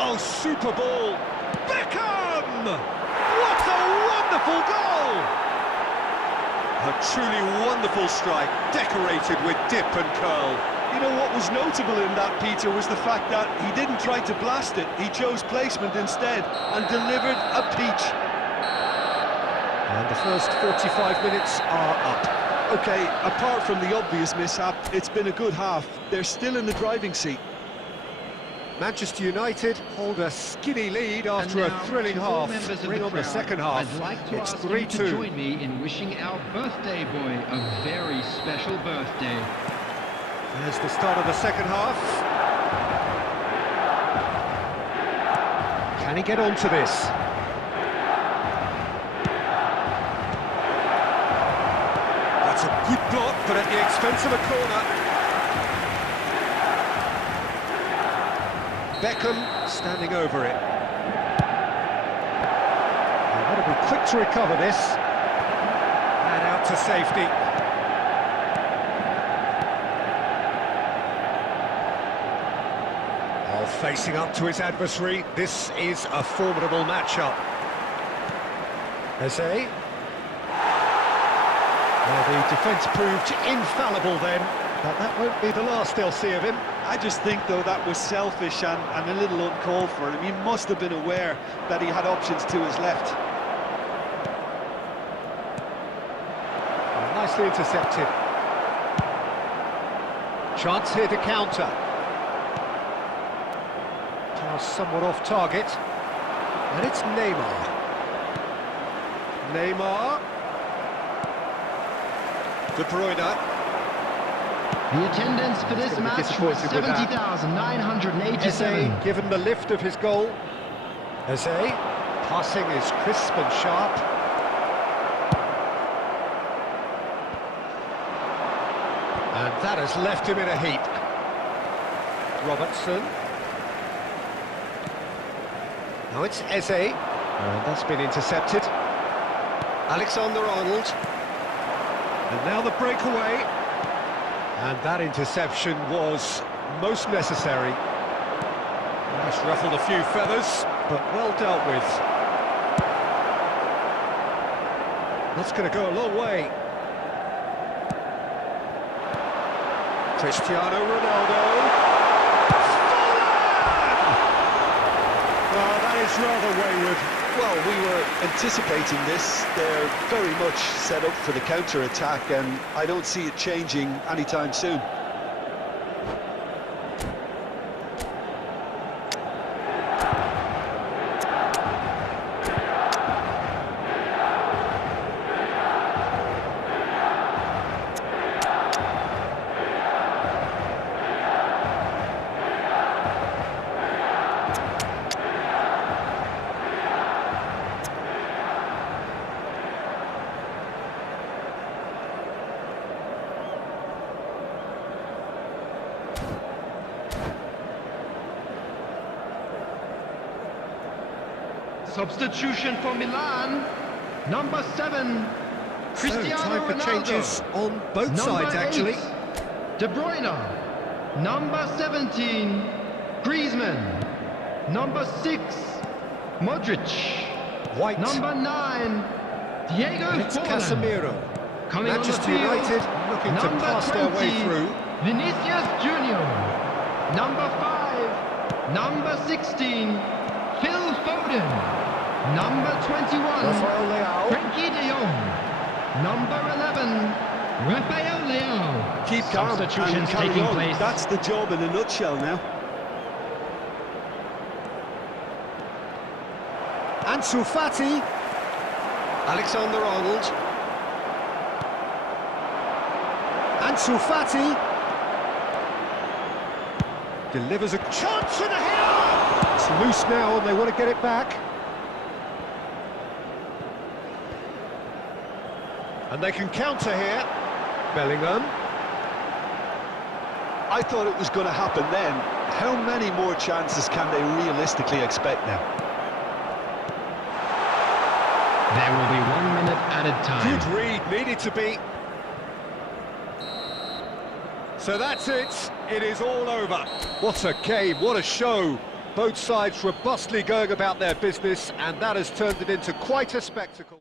Oh, super ball! Beckham! What a wonderful goal! A truly wonderful strike, decorated with dip and curl. You know what was notable in that, Peter, was the fact that he didn't try to blast it. He chose placement instead and delivered a peach. And the first 45 minutes are up. OK, apart from the obvious mishap, it's been a good half. They're still in the driving seat. Manchester United hold a skinny lead after a thrilling half. Bring on the second half. I'd like to It's ask you 3-2. to join me in wishing our birthday boy a very special birthday. There's the start of the second half. Can he get onto this? That's a good block, but at the expense of a corner. Beckham standing over it. They've got to be quick to recover this. And out to safety. Facing up to his adversary, this is a formidable matchup. Eze. Well, the defence proved infallible then, but that won't be the last they'll see of him. I just think, though, that was selfish and a little uncalled for him. He must have been aware that he had options to his left. Well, nicely intercepted. Chance here to counter. Somewhat off target, and it's Neymar. Neymar. De Bruyne. The attendance for this match was 70,987. Eze given the lift of his goal. Eze, passing is crisp and sharp. And that has left him in a heap. Robertson. Now it's Eze, and that's been intercepted. Alexander-Arnold. And now the breakaway. And that interception was most necessary. Just ruffled a few feathers, but well dealt with. That's going to go a long way. Cristiano Ronaldo. It's rather wayward. Well, we were anticipating this. They're very much set up for the counter-attack, and I don't see it changing anytime soon. Substitution for Milan, number 7, Cristiano time for Ronaldo. Changes on both sides, actually. 8, De Bruyne. Number 17, Griezmann. Number 6, Modric. White. Number 9, Diego And it's Forlan. Casemiro. Coming Manchester on the field, United looking to number pass 20, their way through. Vinicius Junior. Number 5, number 16, Phil Foden. Number 21, Rafael Leao. Frankie de Jong. Number 11, Rafael Leao. Keep calm Substitutions and carry taking on. place. That's the job in a nutshell now. Ansu Fati. Alexander-Arnold. Ansu Fati. Delivers a chance and a header! It's loose now and they want to get it back. And they can counter here. Bellingham. I thought it was going to happen then. How many more chances can they realistically expect now? There will be 1 minute added time. Good read, needed to be. So that's it. It is all over. What a game, what a show. Both sides robustly going about their business, and that has turned it into quite a spectacle.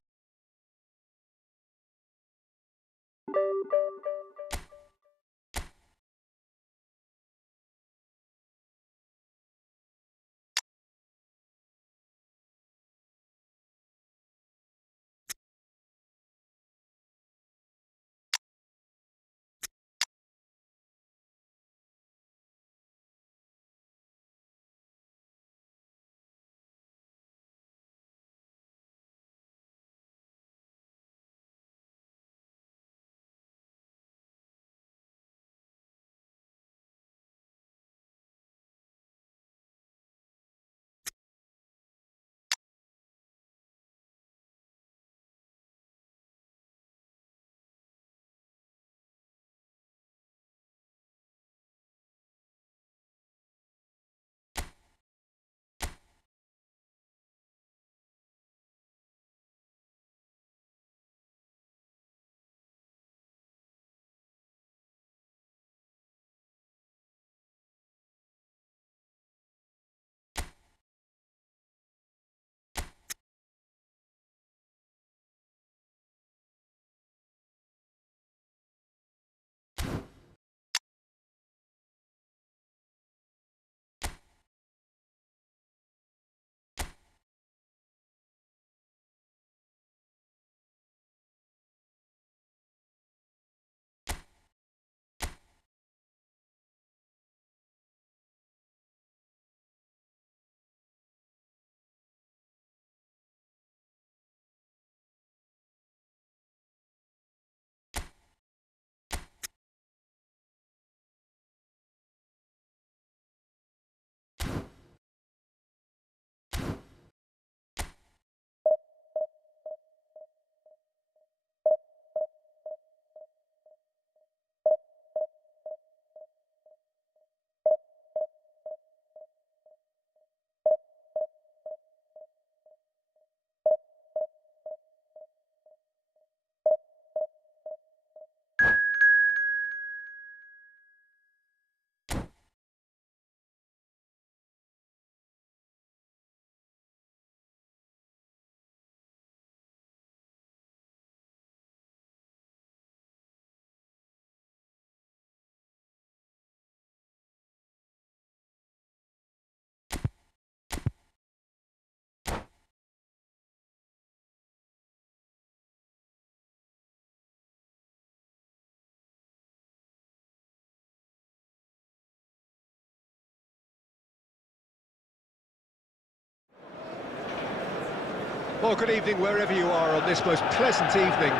Well, good evening wherever you are on this most pleasant evening.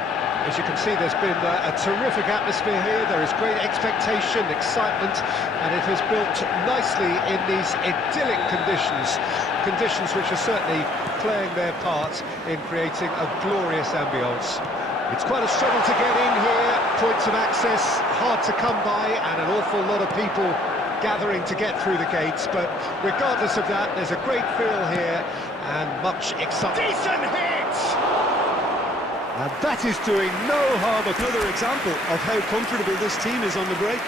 As you can see, there's been a terrific atmosphere here. There is great expectation, excitement, and it has built nicely in these idyllic conditions. Conditions which are certainly playing their part in creating a glorious ambience. It's quite a struggle to get in here, points of access hard to come by, and an awful lot of people gathering to get through the gates, but regardless of that, there's a great feel here and much excitement. Decent hit! And that is doing no harm. Another example of how comfortable this team is on the break.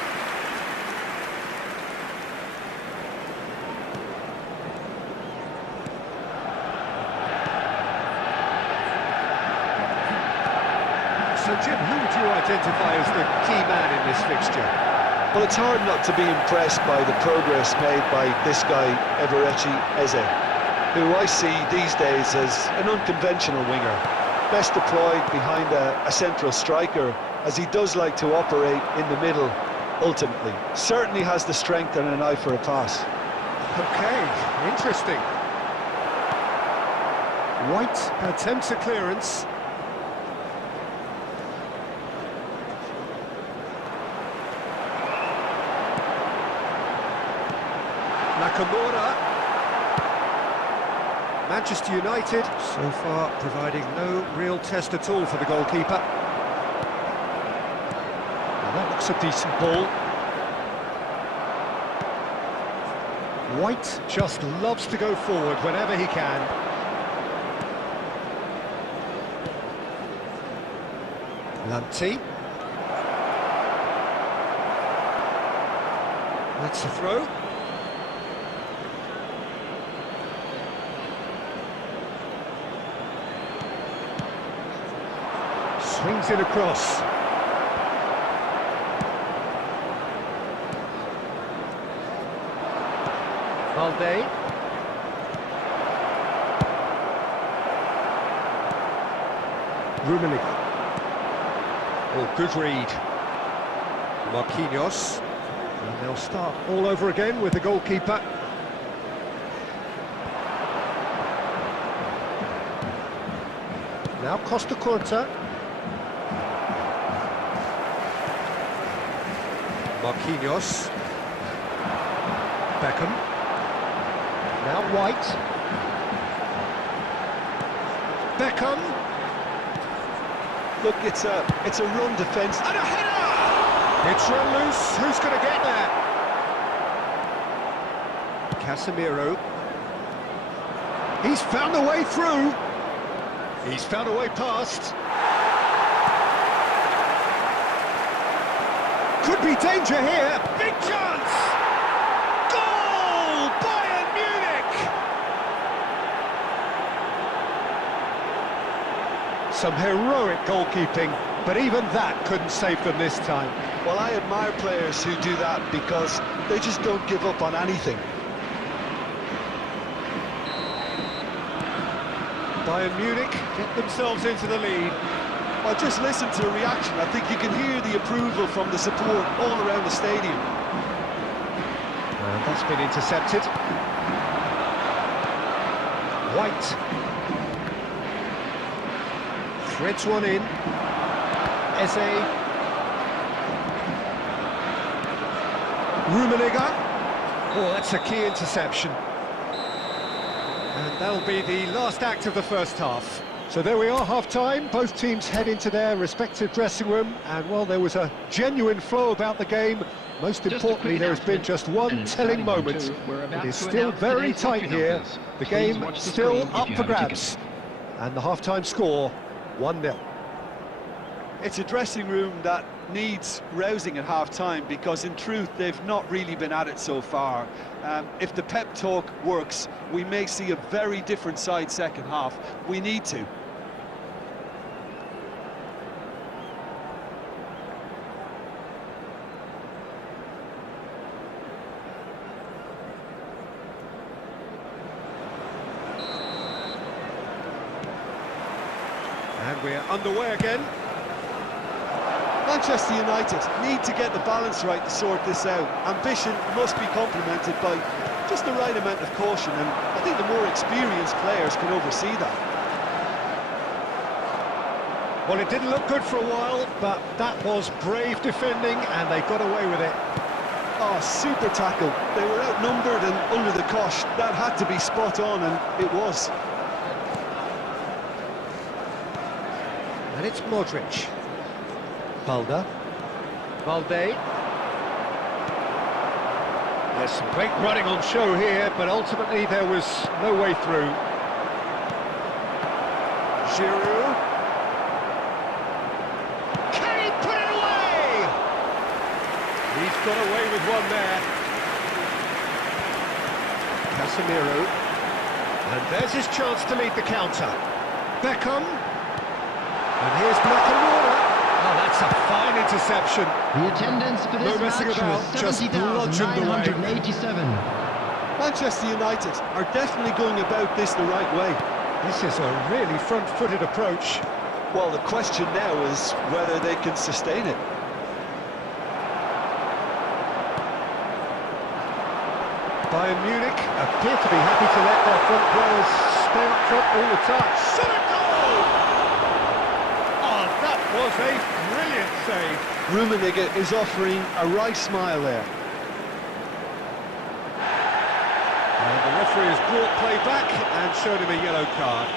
So Jim, who would you identify as the key man in this fixture? Well, it's hard not to be impressed by the progress made by this guy, Everechi Eze, who I see these days as an unconventional winger, best deployed behind a central striker, as he does like to operate in the middle, ultimately. Certainly has the strength and an eye for a pass. Okay, interesting. White attempts a clearance. Nakamura. Manchester United, so far providing no real test at all for the goalkeeper. Well, that looks a decent ball. White just loves to go forward whenever he can. Lanti. That's the throw. Swings it across. Valde. Rummenigge. Oh, good read. Marquinhos. And they'll start all over again with the goalkeeper. Now Costa Curta. Marquinhos. Beckham. Now White. Beckham. Look, it's a run defence. And a header! It's run loose. Who's going to get there? Casemiro. He's found a way through. He's found a way past. Could be danger here. Big chance! Goal! Bayern Munich! Some heroic goalkeeping, but even that couldn't save them this time. Well, I admire players who do that because they just don't give up on anything. Bayern Munich get themselves into the lead. Well, just listen to the reaction. I think you can hear the approval from the support all around the stadium. And that's been intercepted. White. Threads one in. Eze. Rummenigge. Oh, that's a key interception. And that'll be the last act of the first half. So there we are, half-time. Both teams head into their respective dressing room, and while there was a genuine flow about the game, most importantly there has been just one telling moment. It is still very tight here. The game still up for grabs. And the half-time score, 1-0. It's a dressing room that needs rousing at half-time because in truth they've not really been at it so far. If the pep talk works, we may see a very different side second half. We need to. And we're underway again. Manchester United need to get the balance right to sort this out. Ambition must be complemented by just the right amount of caution, and I think the more experienced players can oversee that. Well, it didn't look good for a while, but that was brave defending, and they got away with it. Oh, super tackle. They were outnumbered and under the cosh. That had to be spot on, and it was. And it's Modric. Valde. There's some great running on show here, but ultimately there was no way through. Giroud. Can he put it away? He's got away with one there. Casemiro. And there's his chance to lead the counter. Beckham. And here's black and water. Oh, that's a fine interception. The attendance for this match was 70,987. Manchester United are definitely going about this the right way. This is a really front-footed approach. Well, the question now is whether they can sustain it. Bayern Munich appear to be happy to let their front players stay up front all the time. Shot a goal! Oh, that was a brilliant save. Rummenigge is offering a wry smile there. And the referee has brought play back and showed him a yellow card.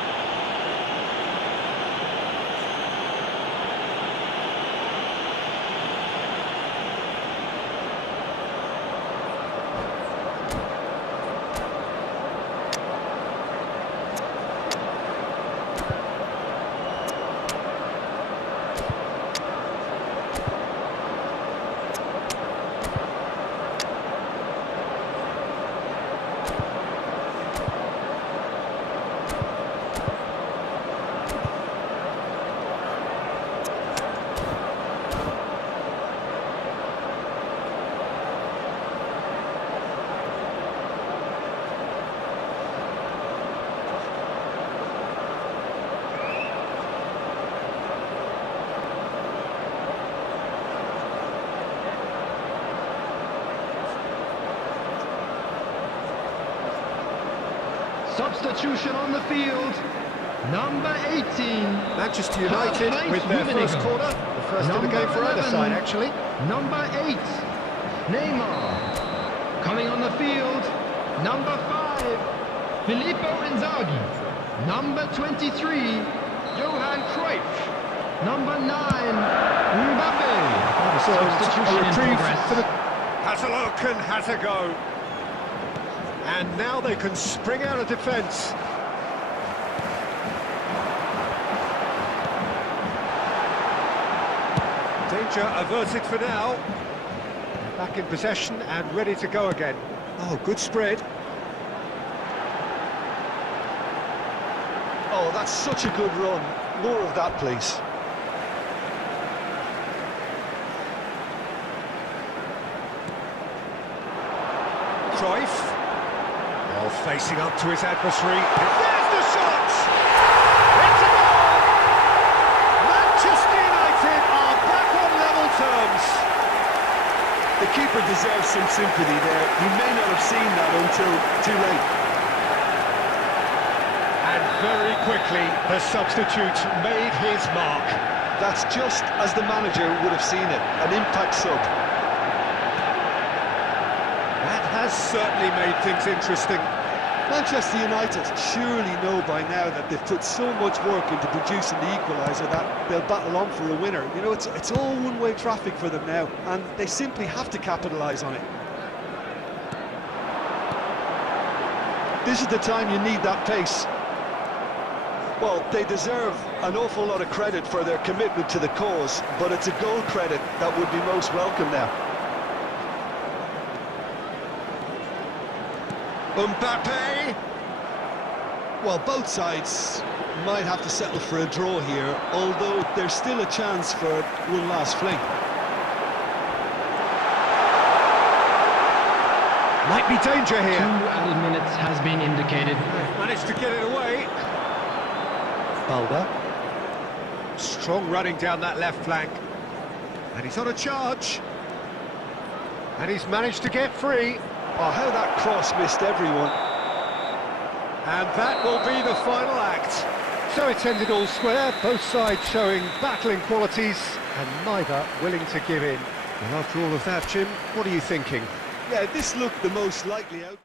Substitution on the field. Number 18. Manchester United with their first corner. The first in the game for either side, actually. Number 8. Neymar. Coming on the field. Number 5. Filippo Inzaghi. Number 23. Johan Cruyff. Number 9. Mbappe. Substitution in progress. Has a look and has a go. And now they can spring out of defence. Danger averted for now. Back in possession and ready to go again. Oh, good spread. Oh, that's such a good run. More of that, please. Cruyff. Well, facing up to his adversary. There's the shot! It's a goal! Manchester United are back on level terms. The keeper deserves some sympathy there. He may not have seen that until too late. And very quickly, the substitute made his mark. That's just as the manager would have seen it, an impact sub. That has certainly made things interesting. Manchester United surely know by now that they've put so much work into producing the equaliser that they'll battle on for a winner. You know, it's all one-way traffic for them now, and they simply have to capitalise on it. This is the time you need that pace. Well, they deserve an awful lot of credit for their commitment to the cause, but it's a goal credit that would be most welcome now. Mbappe! Well, both sides might have to settle for a draw here, although there's still a chance for one last fling. Might be danger here. 2 added minutes has been indicated. Managed to get it away. Balda. Strong running down that left flank. And he's on a charge. And he's managed to get free. Oh, how that cross missed everyone. And that will be the final act. So it's ended all square, both sides showing battling qualities and neither willing to give in. Well, after all of that, Jim, what are you thinking? Yeah, this looked the most likely out.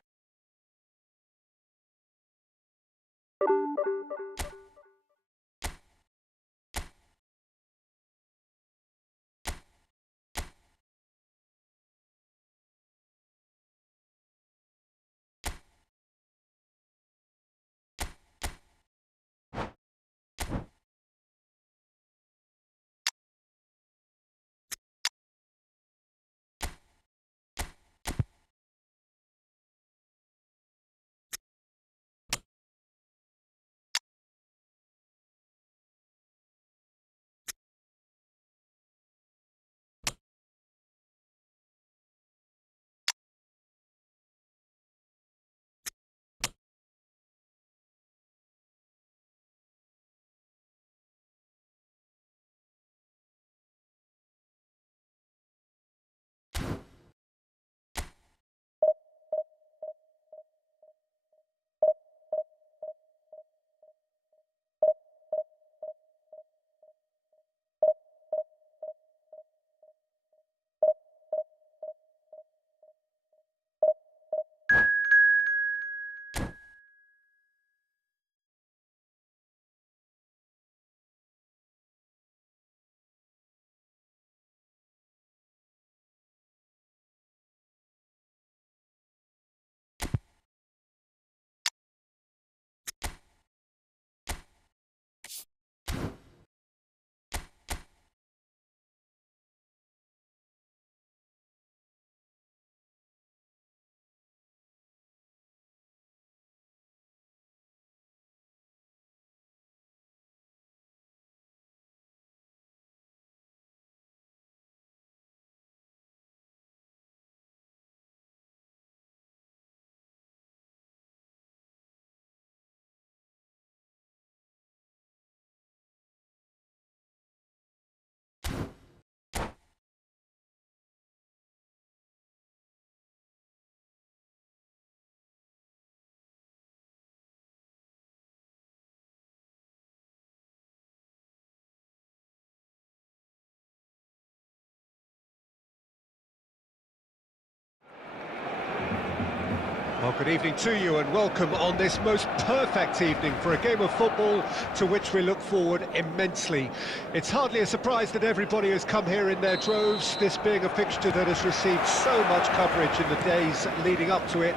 Good evening to you and welcome on this most perfect evening for a game of football to which we look forward immensely. It's hardly a surprise that everybody has come here in their droves, this being a fixture that has received so much coverage in the days leading up to it.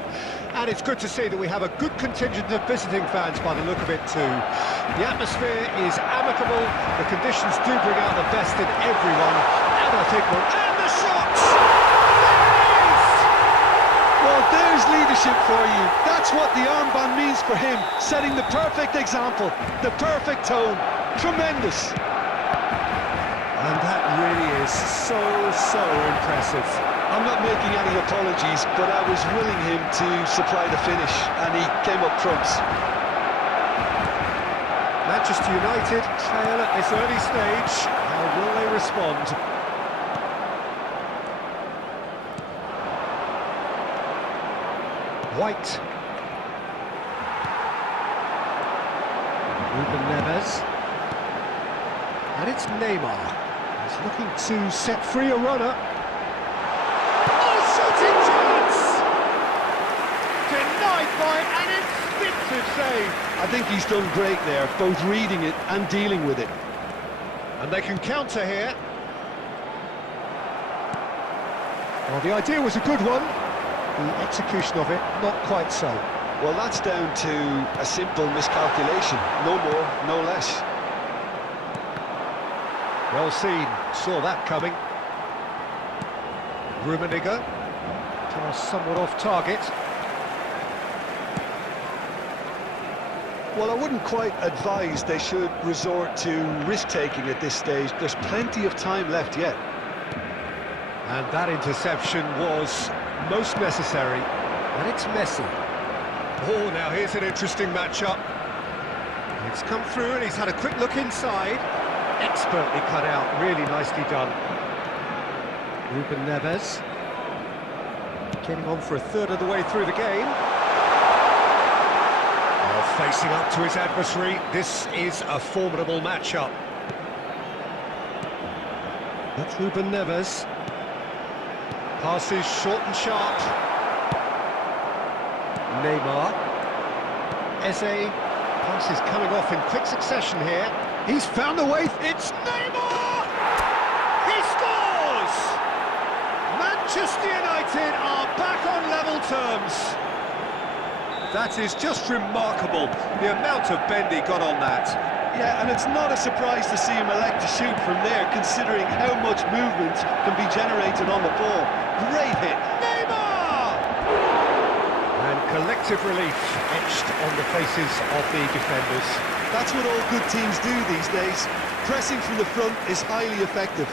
And it's good to see that we have a good contingent of visiting fans by the look of it too. The atmosphere is amicable, the conditions do bring out the best in everyone, and I think we're... And the shots! Well, there's leadership for you. That's what the armband means for him, setting the perfect example, the perfect tone. Tremendous. And that really is so impressive. I'm not making any apologies, but I was willing him to supply the finish, and he came up trumps. Manchester United trail at this early stage. How will they respond? White. Ruben Neves. And it's Neymar. He's looking to set free a runner. Oh, shooting chance! Denied by an instinctive save. I think he's done great there, both reading it and dealing with it. And they can counter here. Well, the idea was a good one. The execution of it, not quite so. Well, that's down to a simple miscalculation. No more, no less. Well seen, saw that coming. Rummenigge, somewhat off target. Well, I wouldn't quite advise they should resort to risk-taking at this stage. There's plenty of time left yet. And that interception was most necessary. And it's Messi. Oh, now here's an interesting matchup. It's come through and he's had a quick look inside. Expertly cut out, really nicely done. Ruben Neves. Getting on for a third of the way through the game. Oh, facing up to his adversary. This is a formidable matchup. That's Ruben Neves. Passes short and sharp. Neymar. Eze. Passes coming off in quick succession here. He's found a way. It's Neymar! He scores! Manchester United are back on level terms. That is just remarkable, the amount of bend he got on that. Yeah, and it's not a surprise to see him elect to shoot from there, considering how much movement can be generated on the ball. Great hit. Neymar! And collective relief etched on the faces of the defenders. That's what all good teams do these days. Pressing from the front is highly effective.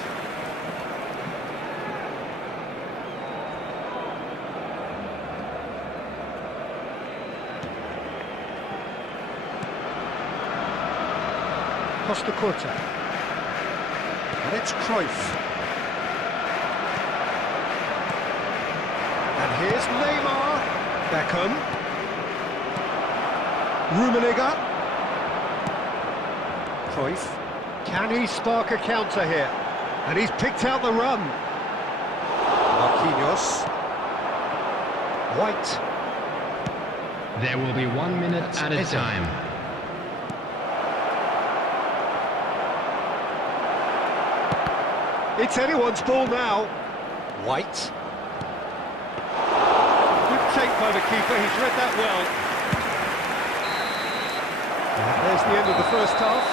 Costa Curta. And it's Cruyff. And here's Neymar. Beckham. Rummenigge. Cruyff. Can he spark a counter here? And he's picked out the run. Marquinhos. White. There will be 1 minute at a time. It's anyone's ball now. White. Good take by the keeper, he's read that well. And there's the end of the first half.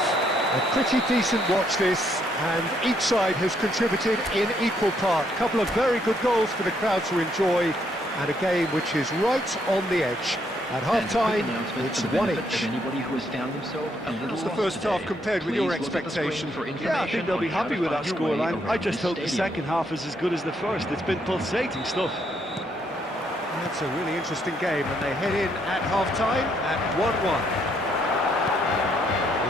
A pretty decent watch this, and each side has contributed in equal part. A couple of very good goals for the crowd to enjoy, and a game which is right on the edge. At half-time, it's 1 each. How's the first half compared with your expectation? Yeah, I think they'll be happy with that scoreline. I just hope the second half is as good as the first. It's been pulsating stuff. That's a really interesting game, and they head in at half-time at 1-1.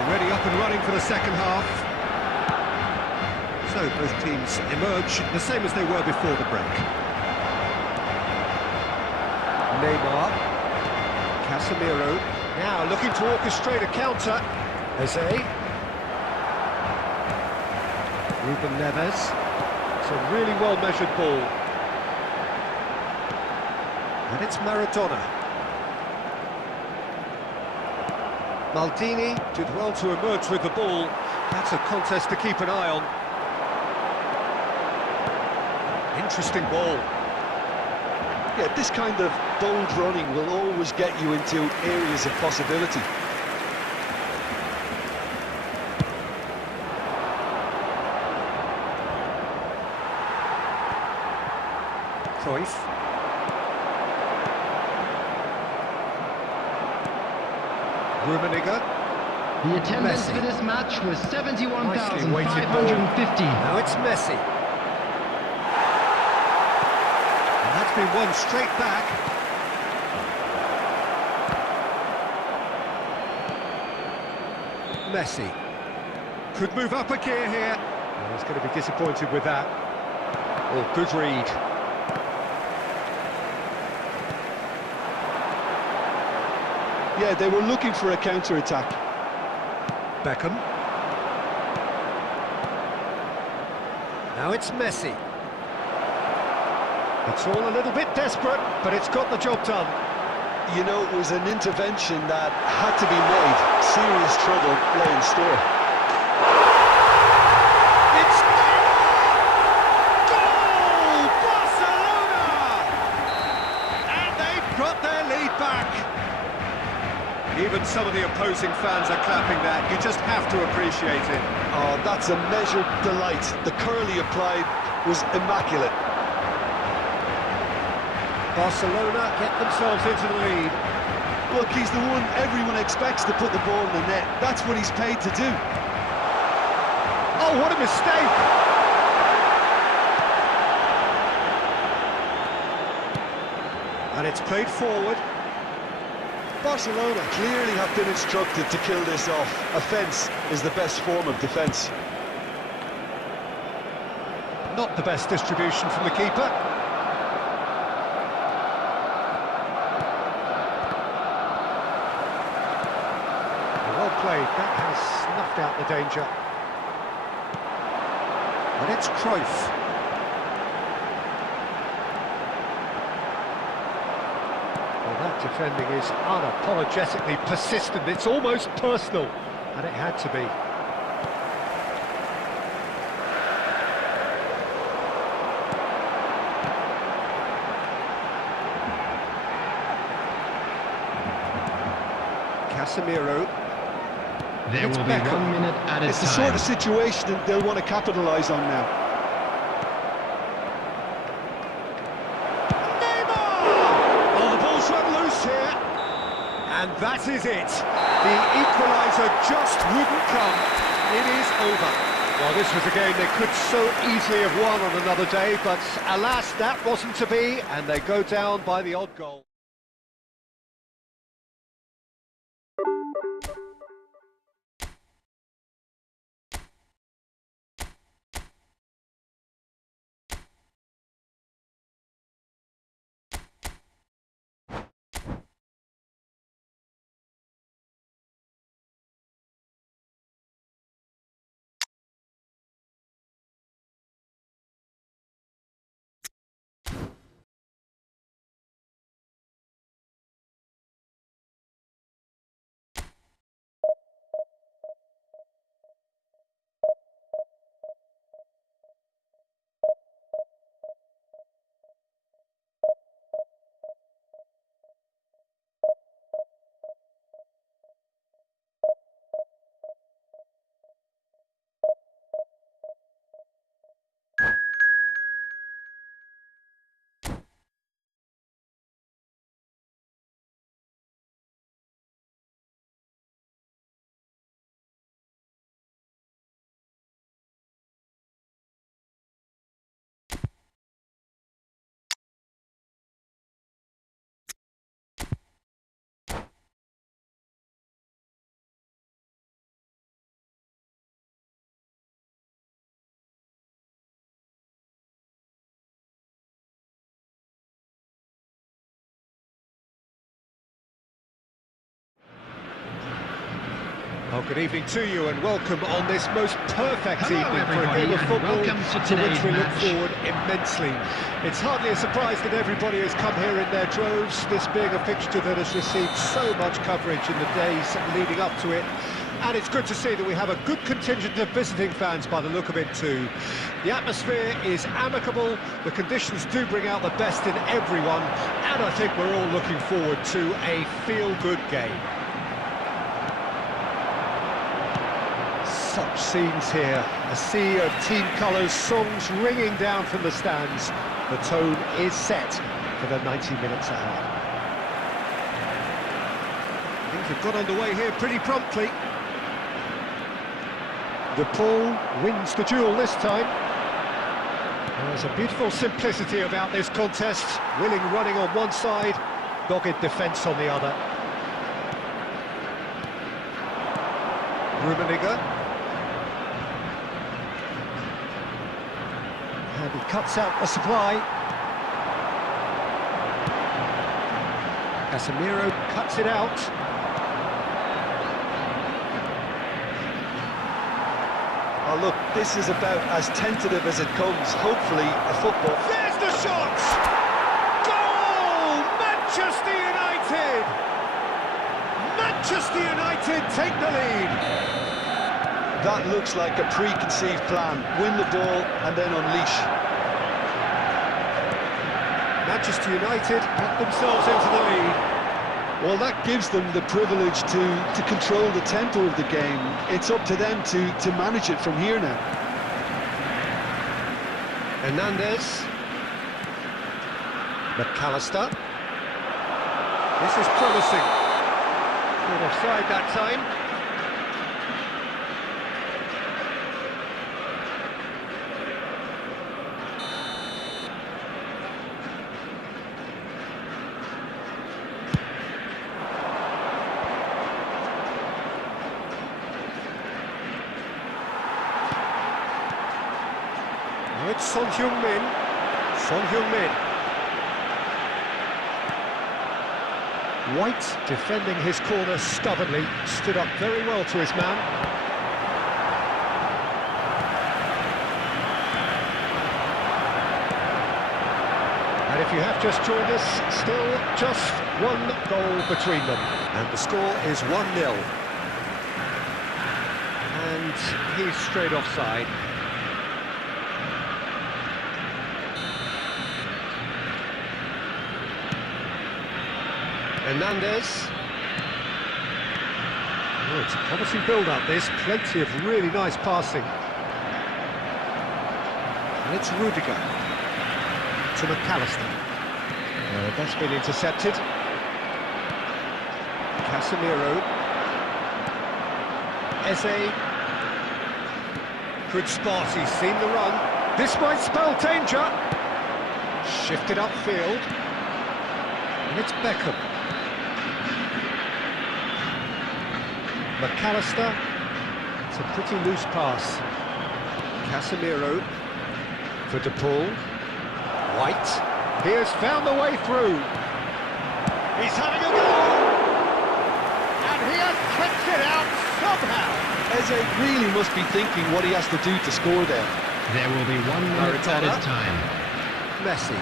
Already up and running for the second half. So both teams emerge the same as they were before the break. Neymar. Casemiro, now looking to orchestrate a counter. Eze. Ruben Neves. It's a really well-measured ball. And it's Maradona. Maldini did well to emerge with the ball. That's a contest to keep an eye on. Interesting ball. Yeah, this kind of bold running will always get you into areas of possibility. Cruyff. Rummenigge. The attendance Messi. for this match was Nicely weighted 71,550. Now it's Messi. And that's been won straight back. Messi. Could move up a gear here. Well, he's going to be disappointed with that. Oh, good read. Yeah, they were looking for a counter-attack. Beckham. Now it's Messi. It's all a little bit desperate, but it's got the job done. You know, it was an intervention that had to be made. Serious trouble lay in store. It's goal! Barcelona! And they've got their lead back. Even some of the opposing fans are clapping that. You just have to appreciate it. Oh, that's a measured delight. The curl he applied was immaculate. Barcelona get themselves into the lead. Look, he's the one everyone expects to put the ball in the net. That's what he's paid to do. Oh, what a mistake! And it's played forward. Barcelona clearly have been instructed to kill this off. Offence is the best form of defence. Not the best distribution from the keeper. Well played, that has snuffed out the danger. And it's Cruyff. Well, that defending is unapologetically persistent. It's almost personal, and it had to be. Casemiro. There It's will be Beckham. 1 minute at a It's the time. sort of situation that they'll want to capitalise on now. Neymar! Oh, the ball's run loose here. And that is it. The equaliser just wouldn't come. It is over. Well, this was a game they could so easily have won on another day, but alas, that wasn't to be, and they go down by the odd goal. Well, good evening to you and welcome on this most perfect Hello, evening for a everybody, game of and football welcome to which today's we look match. forward immensely. It's hardly a surprise that everybody has come here in their droves, this being a fixture that has received so much coverage in the days leading up to it. And it's good to see that we have a good contingent of visiting fans by the look of it too. The atmosphere is amicable, the conditions do bring out the best in everyone, and I think we're all looking forward to a feel-good game. Such scenes here, a sea of team colours, songs ringing down from the stands. The tone is set for the 90 minutes ahead. Things have got underway here pretty promptly. De Paul wins the duel this time. There's a beautiful simplicity about this contest. Willing running on one side, dogged defence on the other. Rummenigge. And he cuts out a supply. Casemiro cuts it out. Oh, look, this is about as tentative as it comes. Hopefully, a football. There's the shot! Goal! Manchester United! Manchester United take the lead. That looks like a preconceived plan. Win the ball and then unleash. Manchester United get themselves into the lead. Well, that gives them the privilege to control the tempo of the game. It's up to them to manage it from here now. Hernandez. McAllister. This is promising. Good offside that time. It's Son Heung-min. Son Heung-min. White defending his corner stubbornly, stood up very well to his man. And if you have just joined us, still just one goal between them. And the score is 1-0. And he's straight offside. Hernandez. Oh, it's a promising build-up, this. Plenty of really nice passing. And it's Rudiger to McAllister. That's been intercepted. Casemiro. Eze. Good spot, he's seen the run. This might spell danger. Shifted upfield. And it's Beckham. McAllister, it's a pretty loose pass. Casemiro for De Paul. White, he has found the way through. He's having a go! And he has kicked it out somehow! Eze really must be thinking what he has to do to score there. There will be 1 minute added time. Messi.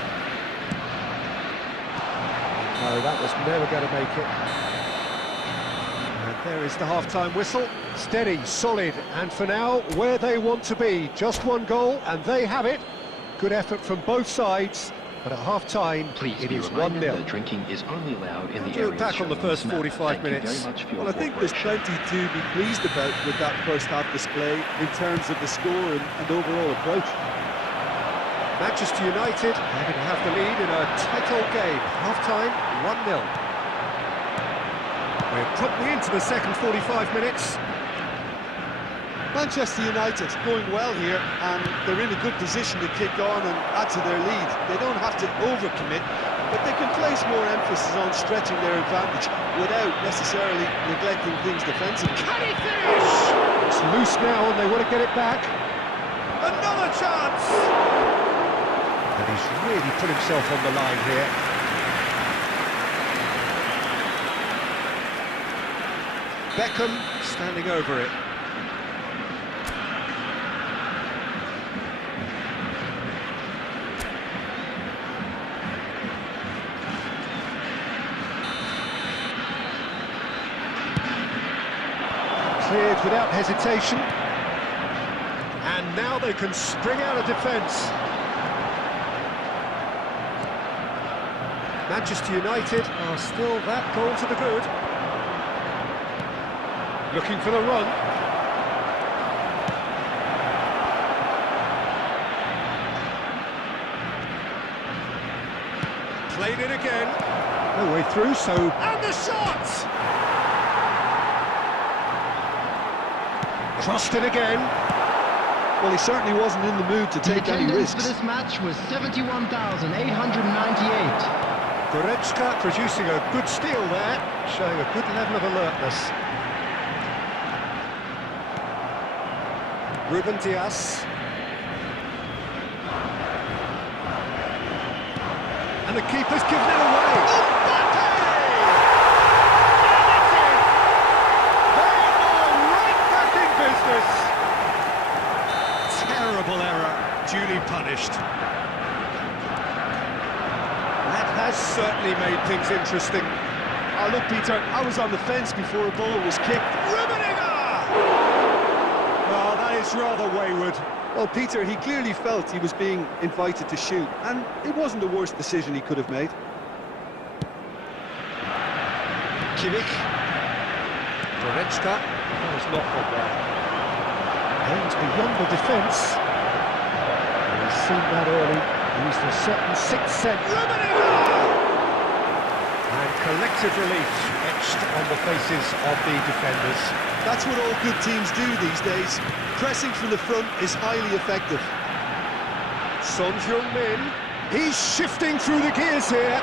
No, that was never going to make it. And there is the half-time whistle. Steady, solid, and for now, where they want to be. Just one goal, and they have it. Good effort from both sides, but at half-time, it is 1-0. That drinking is only allowed in the area. Back on the first 45 minutes. Well, I think there's plenty to be pleased about with that first half display in terms of the score and overall approach. Manchester United having to have the lead in a tight old game. Half-time, 1-0. We're promptly into the second 45 minutes. Manchester United going well here, and they're in a good position to kick on and add to their lead. They don't have to overcommit, but they can place more emphasis on stretching their advantage without necessarily neglecting things defensively. Can he finish? It's loose now and they want to get it back. Another chance! And he's really put himself on the line here. Beckham standing over it. Cleared without hesitation. And now they can spring out of defence. Manchester United are still that goal to the good. Looking for the run. Played it again. No way through, so... And the shot! Crossed it again. Well, he certainly wasn't in the mood to take any risks. The attendance for this match was 71,898. Goretzka producing a good steal there, showing a good level of alertness. Ruben Dias. And the keeper's given it away. Mbappe! And that's it! They are right back in business. Terrible error, duly punished. That has certainly made things interesting. Oh, look, Peter, I was on the fence before a ball was kicked. Well, that is rather wayward. Well, Peter, he clearly felt he was being invited to shoot, and it wasn't the worst decision he could have made. Kimmich. Goretzka. That was not good there. Aims beyond the defence. He's seen that early. Used a certain sixth sense. And collective relief etched on the faces of the defenders. That's what all good teams do these days. Pressing from the front is highly effective. Son Heung-min, he's shifting through the gears here.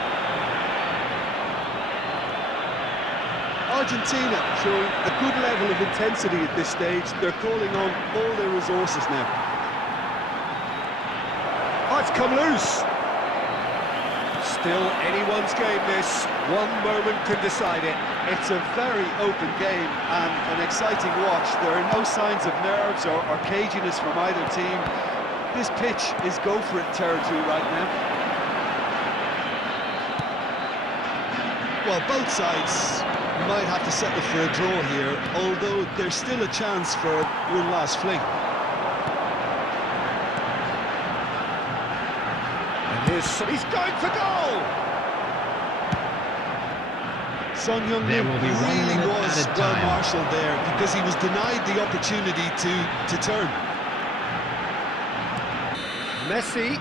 Argentina showing a good level of intensity at this stage. They're calling on all their resources now. Oh, it's come loose. Still anyone's game, this. One moment can decide it. It's a very open game and an exciting watch. There are no signs of nerves or caginess from either team. This pitch is go-for-it territory right now. Well, both sides might have to settle for a draw here, although there's still a chance for one last fling. He's going for goal! Son Heung-min really was well marshalled there because he was denied the opportunity to turn. Messi.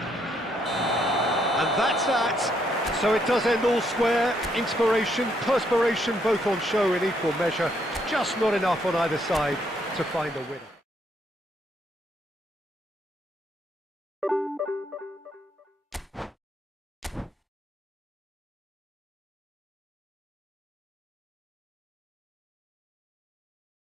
And that's that. So it does end all square. Inspiration, perspiration, both on show in equal measure. Just not enough on either side to find a winner.